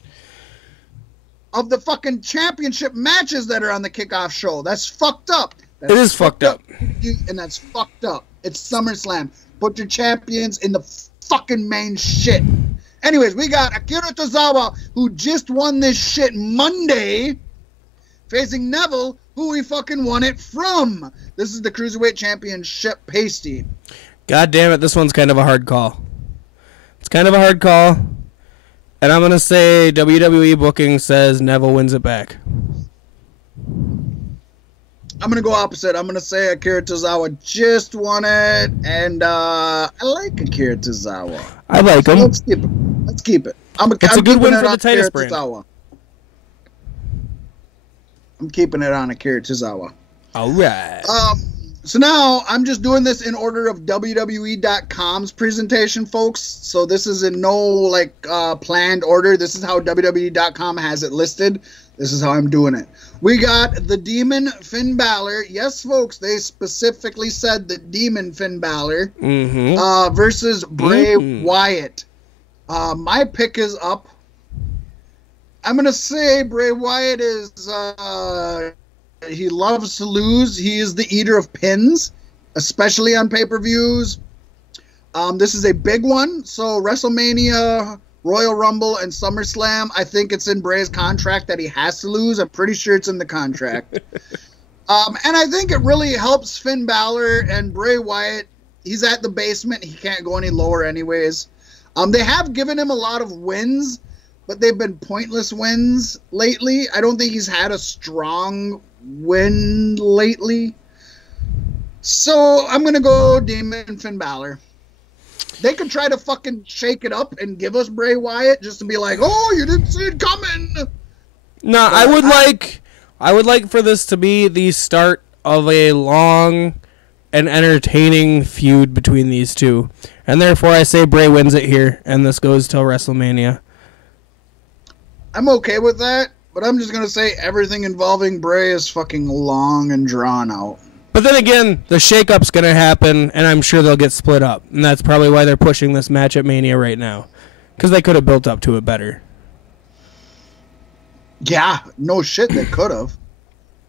of the fucking championship matches that are on the kickoff show. That's fucked up. It is fucked up. And that's fucked up. It's SummerSlam. Put your champions in the fucking main shit. Anyways, we got Akira Tozawa, who just won this shit Monday, facing Neville, who we fucking won it from. This is the Cruiserweight Championship pasty. God damn it, this one's kind of a hard call. It's kind of a hard call. And I'm going to say WWE booking says Neville wins it back. I'm going to go opposite. I'm going to say Akira Tozawa just won it. And I like Akira Tozawa. I like him. Let's keep it. Let's keep it. It's a good win for the Titus brand. Tozawa. I'm keeping it on Akira Tozawa. All right. So now I'm just doing this in order of WWE.com's presentation, folks. So this is in no planned order. This is how WWE.com has it listed. This is how I'm doing it. We got the Demon Finn Balor. Yes, folks, they specifically said the Demon Finn Balor versus Bray Wyatt. My pick is up. I'm going to say Bray Wyatt is... he loves to lose. He is the eater of pins, especially on pay-per-views. This is a big one. So WrestleMania, Royal Rumble, and SummerSlam, I think it's in Bray's contract that he has to lose. I'm pretty sure it's in the contract. And I think it really helps Finn Balor and Bray Wyatt. He's at the basement. He can't go any lower anyways. They have given him a lot of wins, but they've been pointless wins lately. I don't think he's had a strong win lately. So I'm going to go Demon Finn Balor. They could try to fucking shake it up and give us Bray Wyatt just to be like, oh, you didn't see it coming. No, I would like for this to be the start of a long and entertaining feud between these two. And therefore I say Bray wins it here, and this goes till WrestleMania. I'm okay with that, but I'm just going to say everything involving Bray is fucking long and drawn out. But then again, the shake-up's going to happen, and I'm sure they'll get split up. And that's probably why they're pushing this match at Mania right now. Because they could have built up to it better. Yeah, no shit, they could have.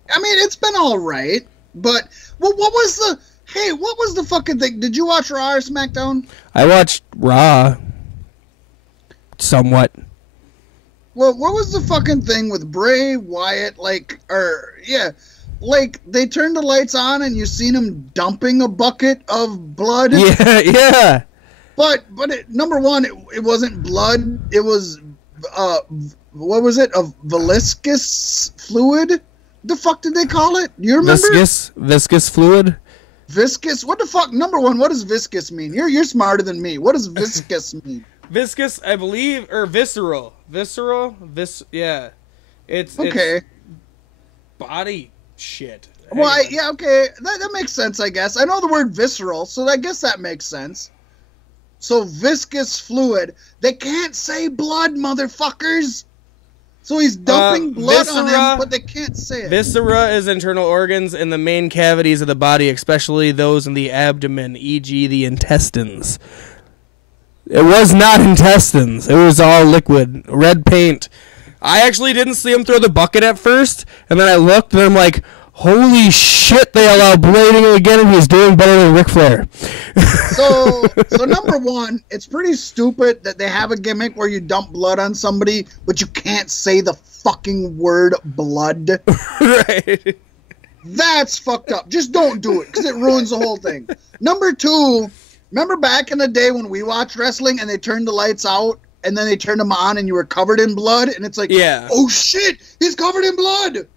I mean, it's been all right, but what was the fucking thing? Did you watch Raw or SmackDown? I watched Raw. Somewhat. Well, what was the fucking thing with Bray Wyatt, they turned the lights on and you seen him dumping a bucket of blood? Yeah. But number one, it wasn't blood. It was, what was it? A viscous fluid? The fuck did they call it? Do you remember? Viscous fluid? Viscous? What the fuck? Number one, what does viscous mean? You're smarter than me. What does viscous mean? Viscous, I believe, or visceral. Yeah. It's okay. It's body shit. Well, okay. That makes sense, I guess. I know the word visceral, so I guess that makes sense. So, viscous fluid. They can't say blood, motherfuckers. So he's dumping blood on viscera, him, but they can't say it. Viscera is internal organs in the main cavities of the body, especially those in the abdomen, e.g. the intestines. It was not intestines. It was all liquid. Red paint. I actually didn't see him throw the bucket at first, and then I looked, and I'm like, holy shit, they allow blading again, and he's doing better than Ric Flair. So number one, it's pretty stupid that they have a gimmick where you dump blood on somebody, but you can't say the fucking word blood. Right. That's fucked up. Just don't do it, because it ruins the whole thing. Number two, remember back in the day when we watched wrestling and they turned the lights out, and then they turned them on and you were covered in blood, and it's like, yeah. Oh shit, he's covered in blood.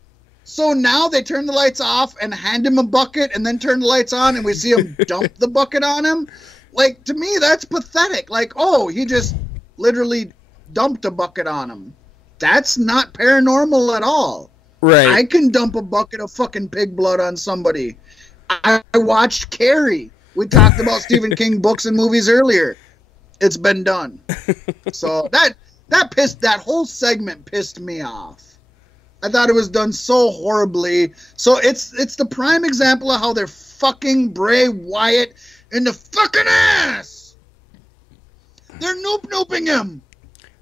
So now they turn the lights off and hand him a bucket and then turn the lights on and we see him dump the bucket on him. Like, to me, that's pathetic. Like, oh, he just literally dumped a bucket on him. That's not paranormal at all. Right. I can dump a bucket of fucking pig blood on somebody. I watched Carrie. We talked about Stephen King books and movies earlier. It's been done. So that whole segment pissed me off. I thought it was done so horribly. So it's the prime example of how they're fucking Bray Wyatt in the fucking ass. They're nooping him.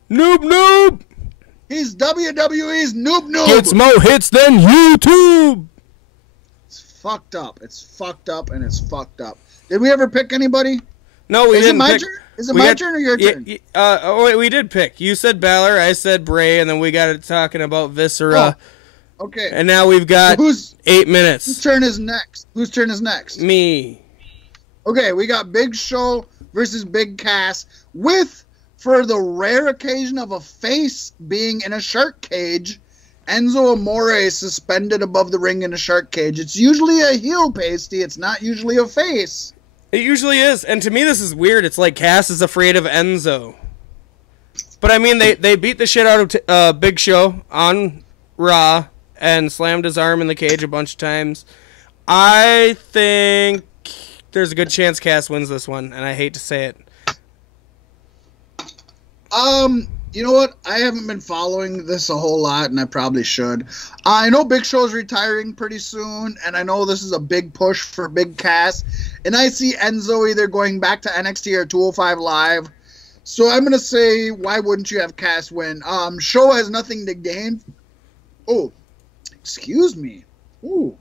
Noob. He's WWE's noob. Gets more hits than YouTube. It's fucked up. It's fucked up and it's fucked up. Did we ever pick anybody? No, we didn't. Is it my turn or your turn? Wait, we did pick. You said Balor, I said Bray, and then we got it talking about Viscera. Oh, okay. And now we've got 8 minutes. Whose turn is next? Me. Okay, we got Big Show versus Big Cass with, for the rare occasion of a face being in a shark cage, Enzo Amore is suspended above the ring in a shark cage. It's usually a heel pasty. It's not usually a face. It usually is, and to me this is weird. It's like Cass is afraid of Enzo. But I mean, they beat the shit out of Big Show on Raw and slammed his arm in the cage a bunch of times. I think there's a good chance Cass wins this one, and I hate to say it. You know what? I haven't been following this a whole lot, and I probably should. I know Big Show's retiring pretty soon, and I know this is a big push for Big Cass, and I see Enzo either going back to NXT or 205 Live. So I'm going to say, why wouldn't you have Cass win? Show has nothing to gain. Oh, excuse me. Ooh,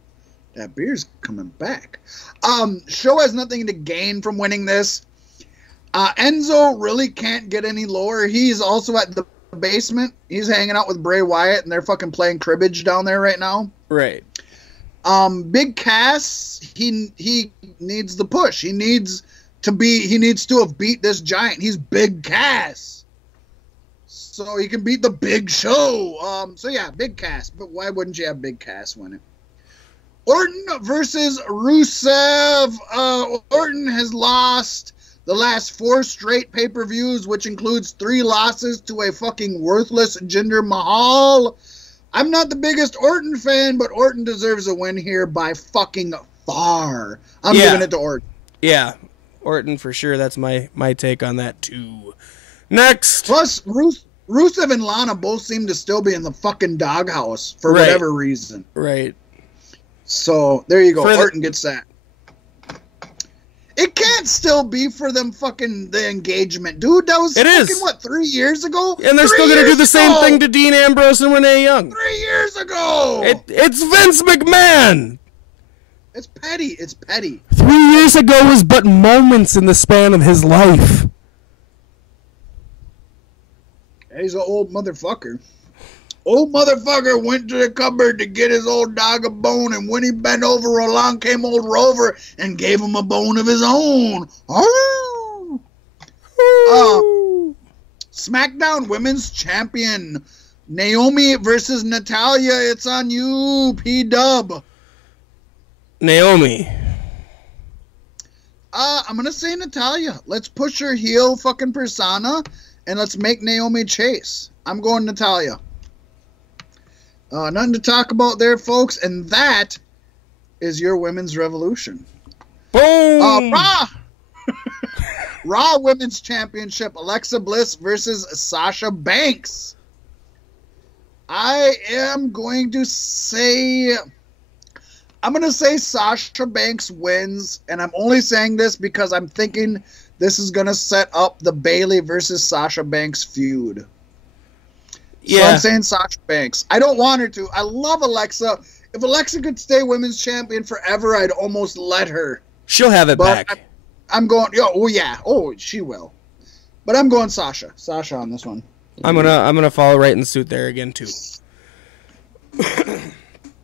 that beer's coming back. Show has nothing to gain from winning this. Enzo really can't get any lower. He's also at the basement. He's hanging out with Bray Wyatt, and they're fucking playing cribbage down there right now. Right. Big Cass, he needs the push. He needs to have beat this giant. He's Big Cass. So he can beat the Big Show. So yeah, Big Cass. But why wouldn't you have Big Cass win it? Orton versus Rusev. Orton has lost the last 4 straight pay-per-views, which includes 3 losses to a fucking worthless Jinder Mahal. I'm not the biggest Orton fan, but Orton deserves a win here by fucking far. I'm giving it to Orton. Yeah, Orton for sure. That's my take on that too. Next. Plus, Rusev and Lana both seem to still be in the fucking doghouse for whatever reason. Right. So, there you go. Orton gets that. It can't still be for them fucking the engagement. Dude, that was fucking, 3 years ago? And they're still going to do the same thing to Dean Ambrose and Renee Young. 3 years ago! It's Vince McMahon! It's petty. 3 years ago was but moments in the span of his life. He's an old motherfucker. Old motherfucker went to the cupboard to get his old dog a bone, and when he bent over, along came old Rover and gave him a bone of his own. SmackDown Women's Champion Naomi versus Natalya. It's on you, P-Dub. Naomi. I'm going to say Natalya. Let's push her heel fucking persona, and let's make Naomi chase. I'm going Natalya. Nothing to talk about there, folks, and that is your Women's Revolution. Boom! Raw Women's Championship, Alexa Bliss versus Sasha Banks. I am going to say... I'm going to say Sasha Banks wins, and I'm only saying this because I'm thinking this is going to set up the Bayley versus Sasha Banks feud. Yeah. So I'm saying Sasha Banks. I don't want her to. I love Alexa. If Alexa could stay women's champion forever, I'd almost let her. She'll have it back. I'm going, oh yeah. Oh, she will. But I'm going Sasha. Sasha on this one. I'm gonna follow right in suit there again, too.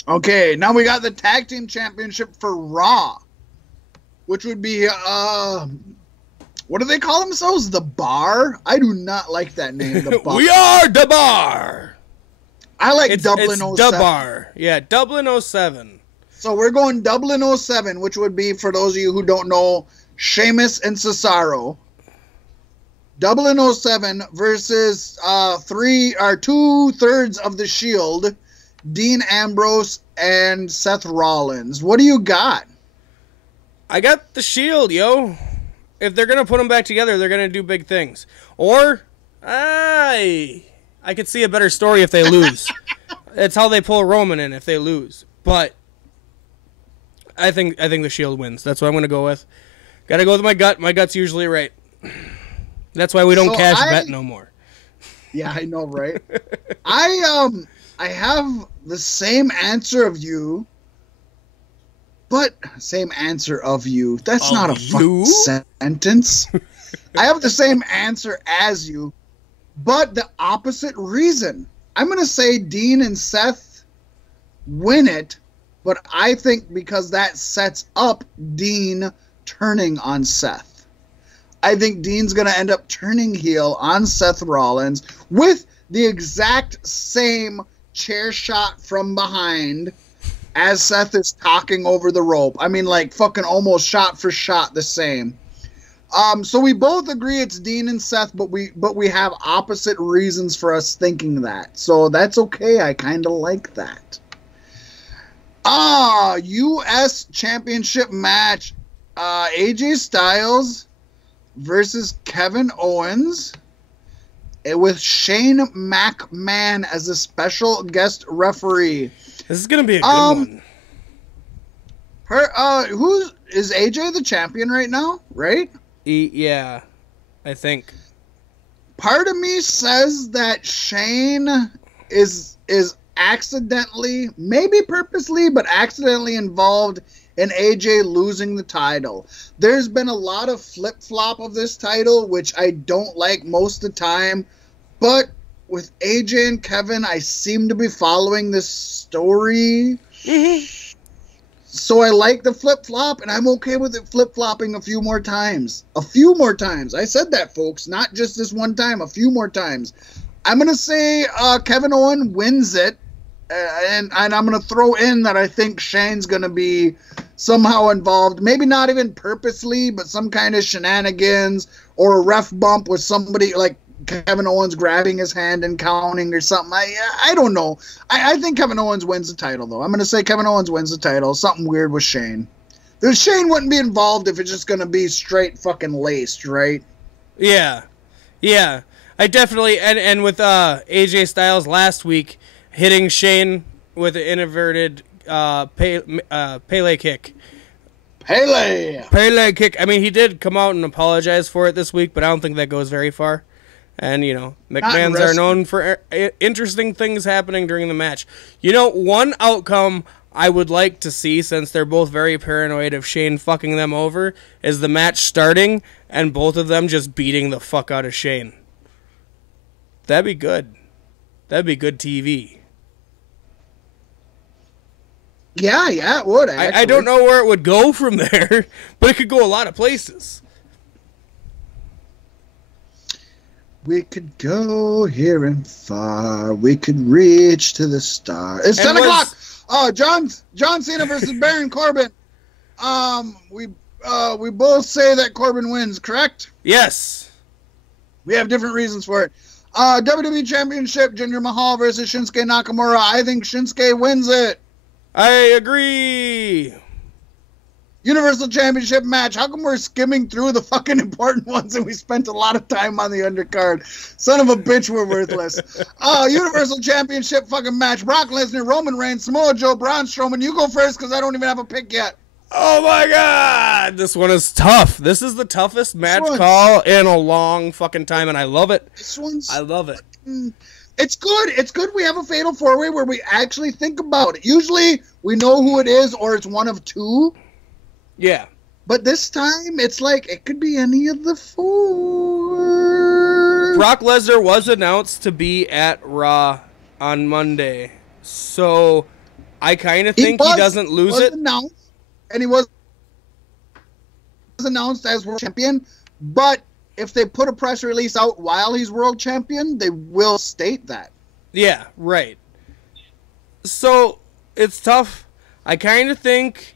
Okay, now we got the tag team championship for Raw, which would be, what do they call themselves? The Bar? I do not like that name, The Bar. We are The Bar! I like Dublin 07. The Bar. Yeah, Dublin 07. So we're going Dublin 07, which would be, for those of you who don't know, Sheamus and Cesaro. Dublin 07 versus 2/3 of the Shield, Dean Ambrose and Seth Rollins. What do you got? I got the Shield, yo. If they're going to put them back together, they're going to do big things. Or, I could see a better story if they lose. It's how they pull Roman in if they lose. But I think the Shield wins. That's what I'm going to go with. Got to go with my gut. My gut's usually right. That's why we don't cash bet no more. Yeah, I know, right? I have the same answer of you, but same answer of you. That's not a fucking sentence. I have the same answer as you, but the opposite reason. I'm going to say Dean and Seth win it, but I think because that sets up Dean turning on Seth. I think Dean's going to end up turning heel on Seth Rollins with the exact same chair shot from behind as Seth is talking over the rope. I mean, like, fucking almost shot for shot the same. So we both agree it's Dean and Seth, but we have opposite reasons for us thinking that. So that's okay. I kind of like that. U.S. Championship match. AJ Styles versus Kevin Owens, with Shane McMahon as a special guest referee. This is gonna be a good one. Who is AJ the champion right now? Right? Yeah, I think. Part of me says that Shane is accidentally, maybe purposely, but accidentally involved in AJ losing the title. There's been a lot of flip-flop of this title, which I don't like most of the time. But with AJ and Kevin, I seem to be following this story. Mm-hmm. So I like the flip-flop, and I'm okay with it flip-flopping a few more times. A few more times. I said that, folks. Not just this one time. A few more times. I'm going to say Kevin Owens wins it. And I'm going to throw in that I think Shane's going to be somehow involved, maybe not even purposely, but some kind of shenanigans or a ref bump with somebody like Kevin Owens grabbing his hand and counting or something. I don't know. I think Kevin Owens wins the title, though. I'm going to say Kevin Owens wins the title. Something weird with Shane. Shane wouldn't be involved if it's just going to be straight fucking laced, right? Yeah. Yeah. I definitely, and with AJ Styles last week, hitting Shane with an inverted Pele kick. Pele kick. I mean, he did come out and apologize for it this week, but I don't think that goes very far. And, you know, McMahons are known for interesting things happening during the match. You know, one outcome I would like to see, since they're both very paranoid of Shane fucking them over, is the match starting and both of them just beating the fuck out of Shane. That'd be good. That'd be good TV. Yeah, it would, I don't know where it would go from there, but it could go a lot of places. We could go here and far. We could reach to the star. It's 10 o'clock. John Cena versus Baron Corbin. We both say that Corbin wins, correct? Yes. We have different reasons for it. WWE Championship, Jinder Mahal versus Shinsuke Nakamura. I think Shinsuke wins it. I agree. Universal Championship match. How come we're skimming through the fucking important ones and we spent a lot of time on the undercard? Son of a bitch, we're worthless. Universal Championship fucking match. Brock Lesnar, Roman Reigns, Samoa Joe, Braun Strowman. You go first because I don't even have a pick yet. Oh my god! This one is tough. This is the toughest match call in a long fucking time, and I love it. I love it. It's good. It's good we have a Fatal 4-Way where we actually think about it. Usually we know who it is or it's one of two. Yeah. But this time, it's like, it could be any of the four. Brock Lesnar was announced to be at Raw on Monday. So, I kind of think he doesn't lose it. Announced, and he was announced as world champion. But if they put a press release out while he's world champion, they will state that. Yeah, right. So, it's tough. I kind of think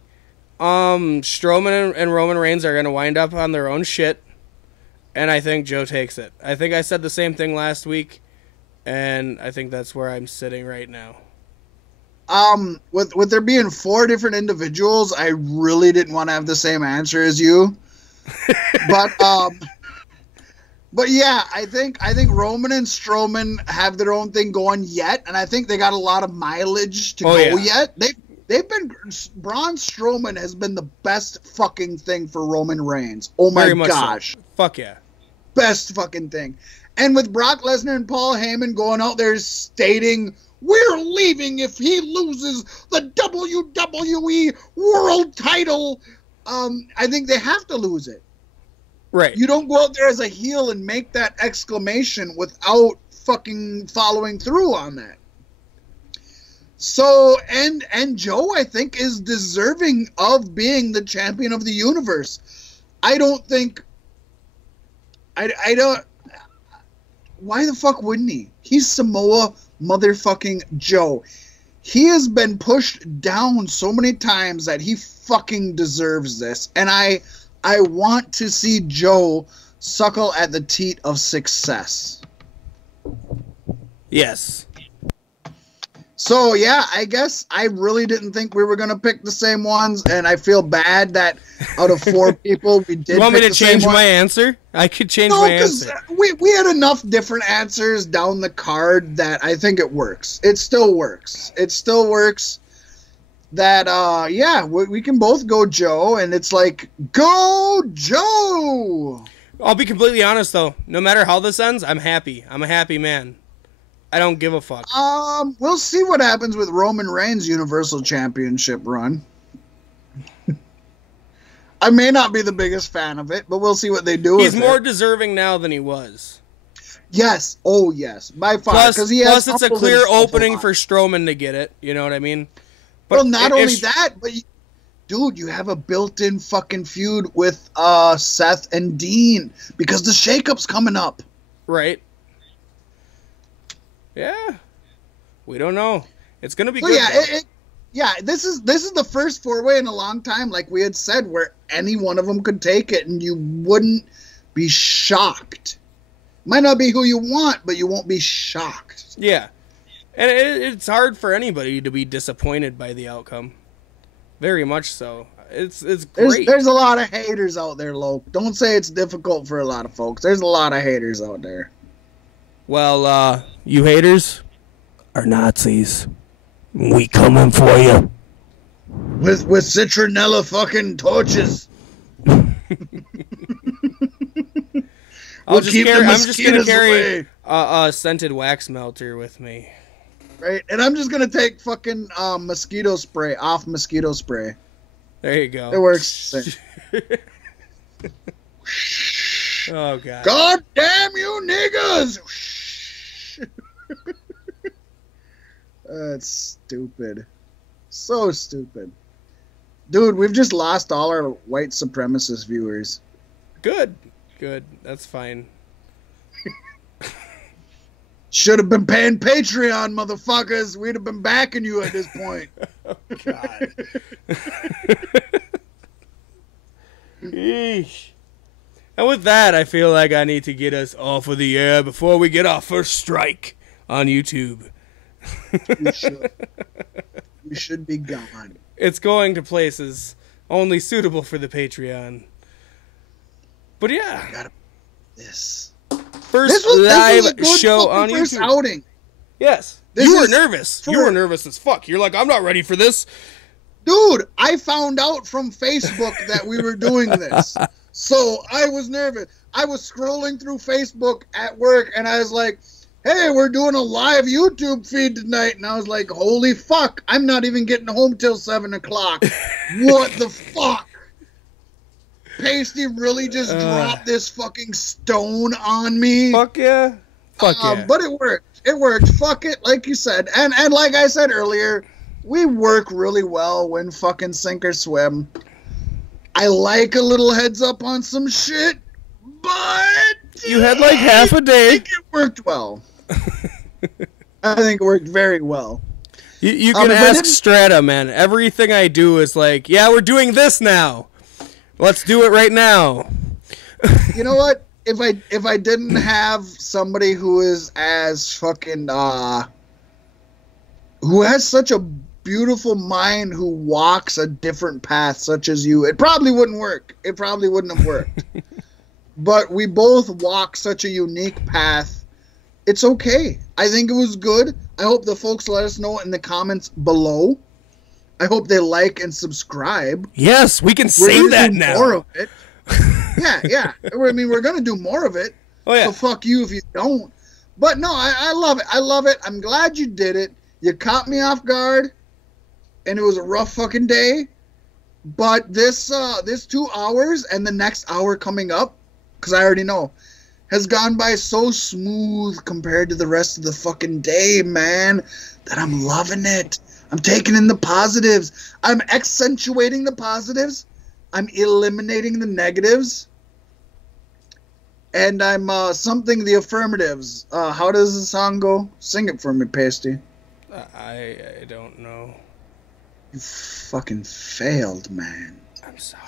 Strowman and Roman Reigns are going to wind up on their own shit, and I think Joe takes it. I think I said the same thing last week, and I think that's where I'm sitting right now. With there being four different individuals, I really didn't want to have the same answer as you. But yeah, I think Roman and Strowman have their own thing going yet, and I think they got a lot of mileage to go yet. Braun Strowman has been the best fucking thing for Roman Reigns. Oh my gosh. So. Fuck yeah. Best fucking thing. And with Brock Lesnar and Paul Heyman going out there stating, we're leaving if he loses the WWE World title, I think they have to lose it. Right. You don't go out there as a heel and make that exclamation without fucking following through on that. So, and Joe, I think, is deserving of being the champion of the universe. I don't, why the fuck wouldn't he? He's Samoa motherfucking Joe. He has been pushed down so many times that he fucking deserves this. And I want to see Joe suckle at the teat of success. Yes. So, yeah, I guess I really didn't think we were going to pick the same ones, and I feel bad that out of four people, we did. You want me to change my answer? I could change my answer. We had enough different answers down the card that I think it works. It still works. That, yeah, we can both go Joe, and it's like, go Joe! I'll be completely honest, though. No matter how this ends, I'm happy. I'm a happy man. I don't give a fuck. We'll see what happens with Roman Reigns' Universal Championship run. I may not be the biggest fan of it, but we'll see what they do with it. He's more deserving now than he was. Yes. Oh, yes. By far. Plus it's a clear opening for Strowman to get it. You know what I mean? But well, not only that, but dude, you have a built-in fucking feud with Seth and Dean because the shake-up's coming up. Right. Yeah, we don't know. It's gonna be good. Yeah, this is the first four-way in a long time, like we had said, where any one of them could take it, and you wouldn't be shocked. Might not be who you want, but you won't be shocked. Yeah, and it's hard for anybody to be disappointed by the outcome. Very much so. It's great. There's a lot of haters out there, Loke. Don't say it's difficult for a lot of folks. There's a lot of haters out there. Well, you haters are Nazis. We coming for you. With citronella fucking torches. I'm just gonna carry a scented wax melter with me. Right, and I'm just gonna take fucking mosquito spray off mosquito spray. There you go. It works. Oh god. God damn you niggas! That's stupid. So stupid. Dude, we've just lost all our white supremacist viewers. Good. That's fine. Should have been paying Patreon, motherfuckers. We'd have been backing you at this point. Oh, God. Eesh. And with that, I feel like I need to get us off of the air before we get our first strike on YouTube. We should be gone. It's going to places. Only suitable for the Patreon. But yeah. This live was show on first YouTube. Outing. Yes. You were nervous. You were nervous as fuck. You're like, I'm not ready for this. Dude, I found out from Facebook that we were doing this. So I was nervous. I was scrolling through Facebook at work, and I was like, hey, we're doing a live YouTube feed tonight. And I was like, holy fuck, I'm not even getting home till 7 o'clock. What the fuck? Pasty really just dropped this fucking stone on me. Fuck yeah. Fuck yeah. But it worked. It worked. Fuck it, like you said. And like I said earlier, we work really well when fucking sink or swim. I like a little heads up on some shit, but you had like half a day. I think it worked well. I think it worked very well. You can ask Strata, man. Everything I do is like, yeah, we're doing this now. Let's do it right now. You know what? If I didn't have somebody who is as fucking who has such a beautiful mind, who walks a different path such as you, it probably wouldn't work. It probably wouldn't have worked. But we both walk such a unique path. It's okay. I think it was good. I hope the folks let us know in the comments below. I hope they like and subscribe. Yes, we can say that now. More of it. Yeah. I mean, we're going to do more of it. Oh, yeah. So fuck you if you don't. But no, I love it. I love it. I'm glad you did it. You caught me off guard, and it was a rough fucking day. But this 2 hours and the next hour coming up, because I already know, has gone by so smooth compared to the rest of the fucking day, man, that I'm loving it. I'm taking in the positives. I'm accentuating the positives. I'm eliminating the negatives. And I'm something the affirmatives. How does the song go? Sing it for me, Pasty. I don't know. You fucking failed, man. I'm sorry.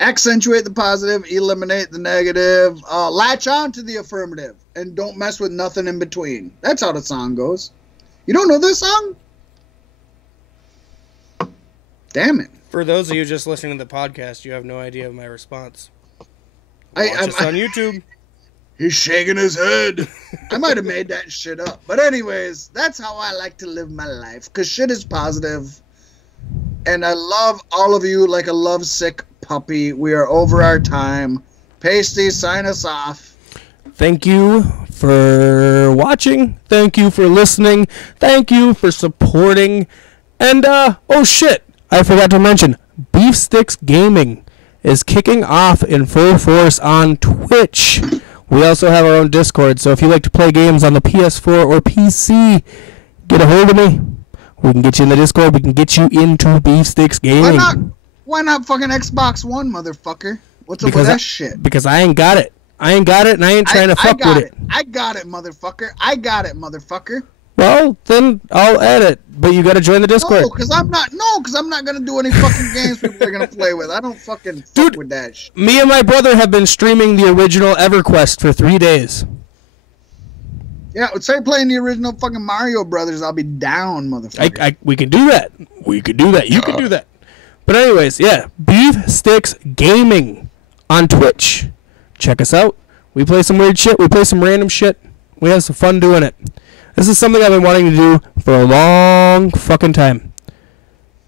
Accentuate the positive, eliminate the negative, latch on to the affirmative, and don't mess with nothing in between. That's how the song goes. You don't know this song? Damn it. For those of you just listening to the podcast, you have no idea of my response. Watch us on YouTube. He's shaking his head. I might have made that shit up. But anyways, that's how I like to live my life. Because shit is positive. And I love all of you like a lovesick puppy. We are over our time. Pasty, sign us off. Thank you for watching. Thank you for listening. Thank you for supporting. And, oh shit, I forgot to mention, Beef Sticks Gaming is kicking off in full force on Twitch. We also have our own Discord, so if you like to play games on the PS4 or PC, get a hold of me. We can get you in the Discord. We can get you into Beef Sticks Gaming. Why not fucking Xbox One, motherfucker? What's up with that shit? Because I ain't got it. I ain't got it, and I ain't trying to fuck with it. I got it, motherfucker. I got it, motherfucker. Well, then I'll add it, but you got to join the Discord. No, because I'm not gonna do any fucking games people are gonna play with. I don't fucking fuck with that shit. Me and my brother have been streaming the original EverQuest for 3 days. Yeah, start playing the original fucking Mario Brothers. I'll be down, motherfucker. We can do that. We can do that. You can do that. But anyways, yeah, Beef Sticks Gaming on Twitch. Check us out. We play some weird shit. We play some random shit. We have some fun doing it. This is something I've been wanting to do for a long fucking time.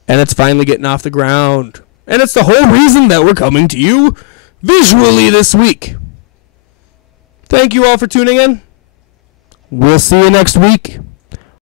And it's finally getting off the ground. And it's the whole reason that we're coming to you visually this week. Thank you all for tuning in. We'll see you next week.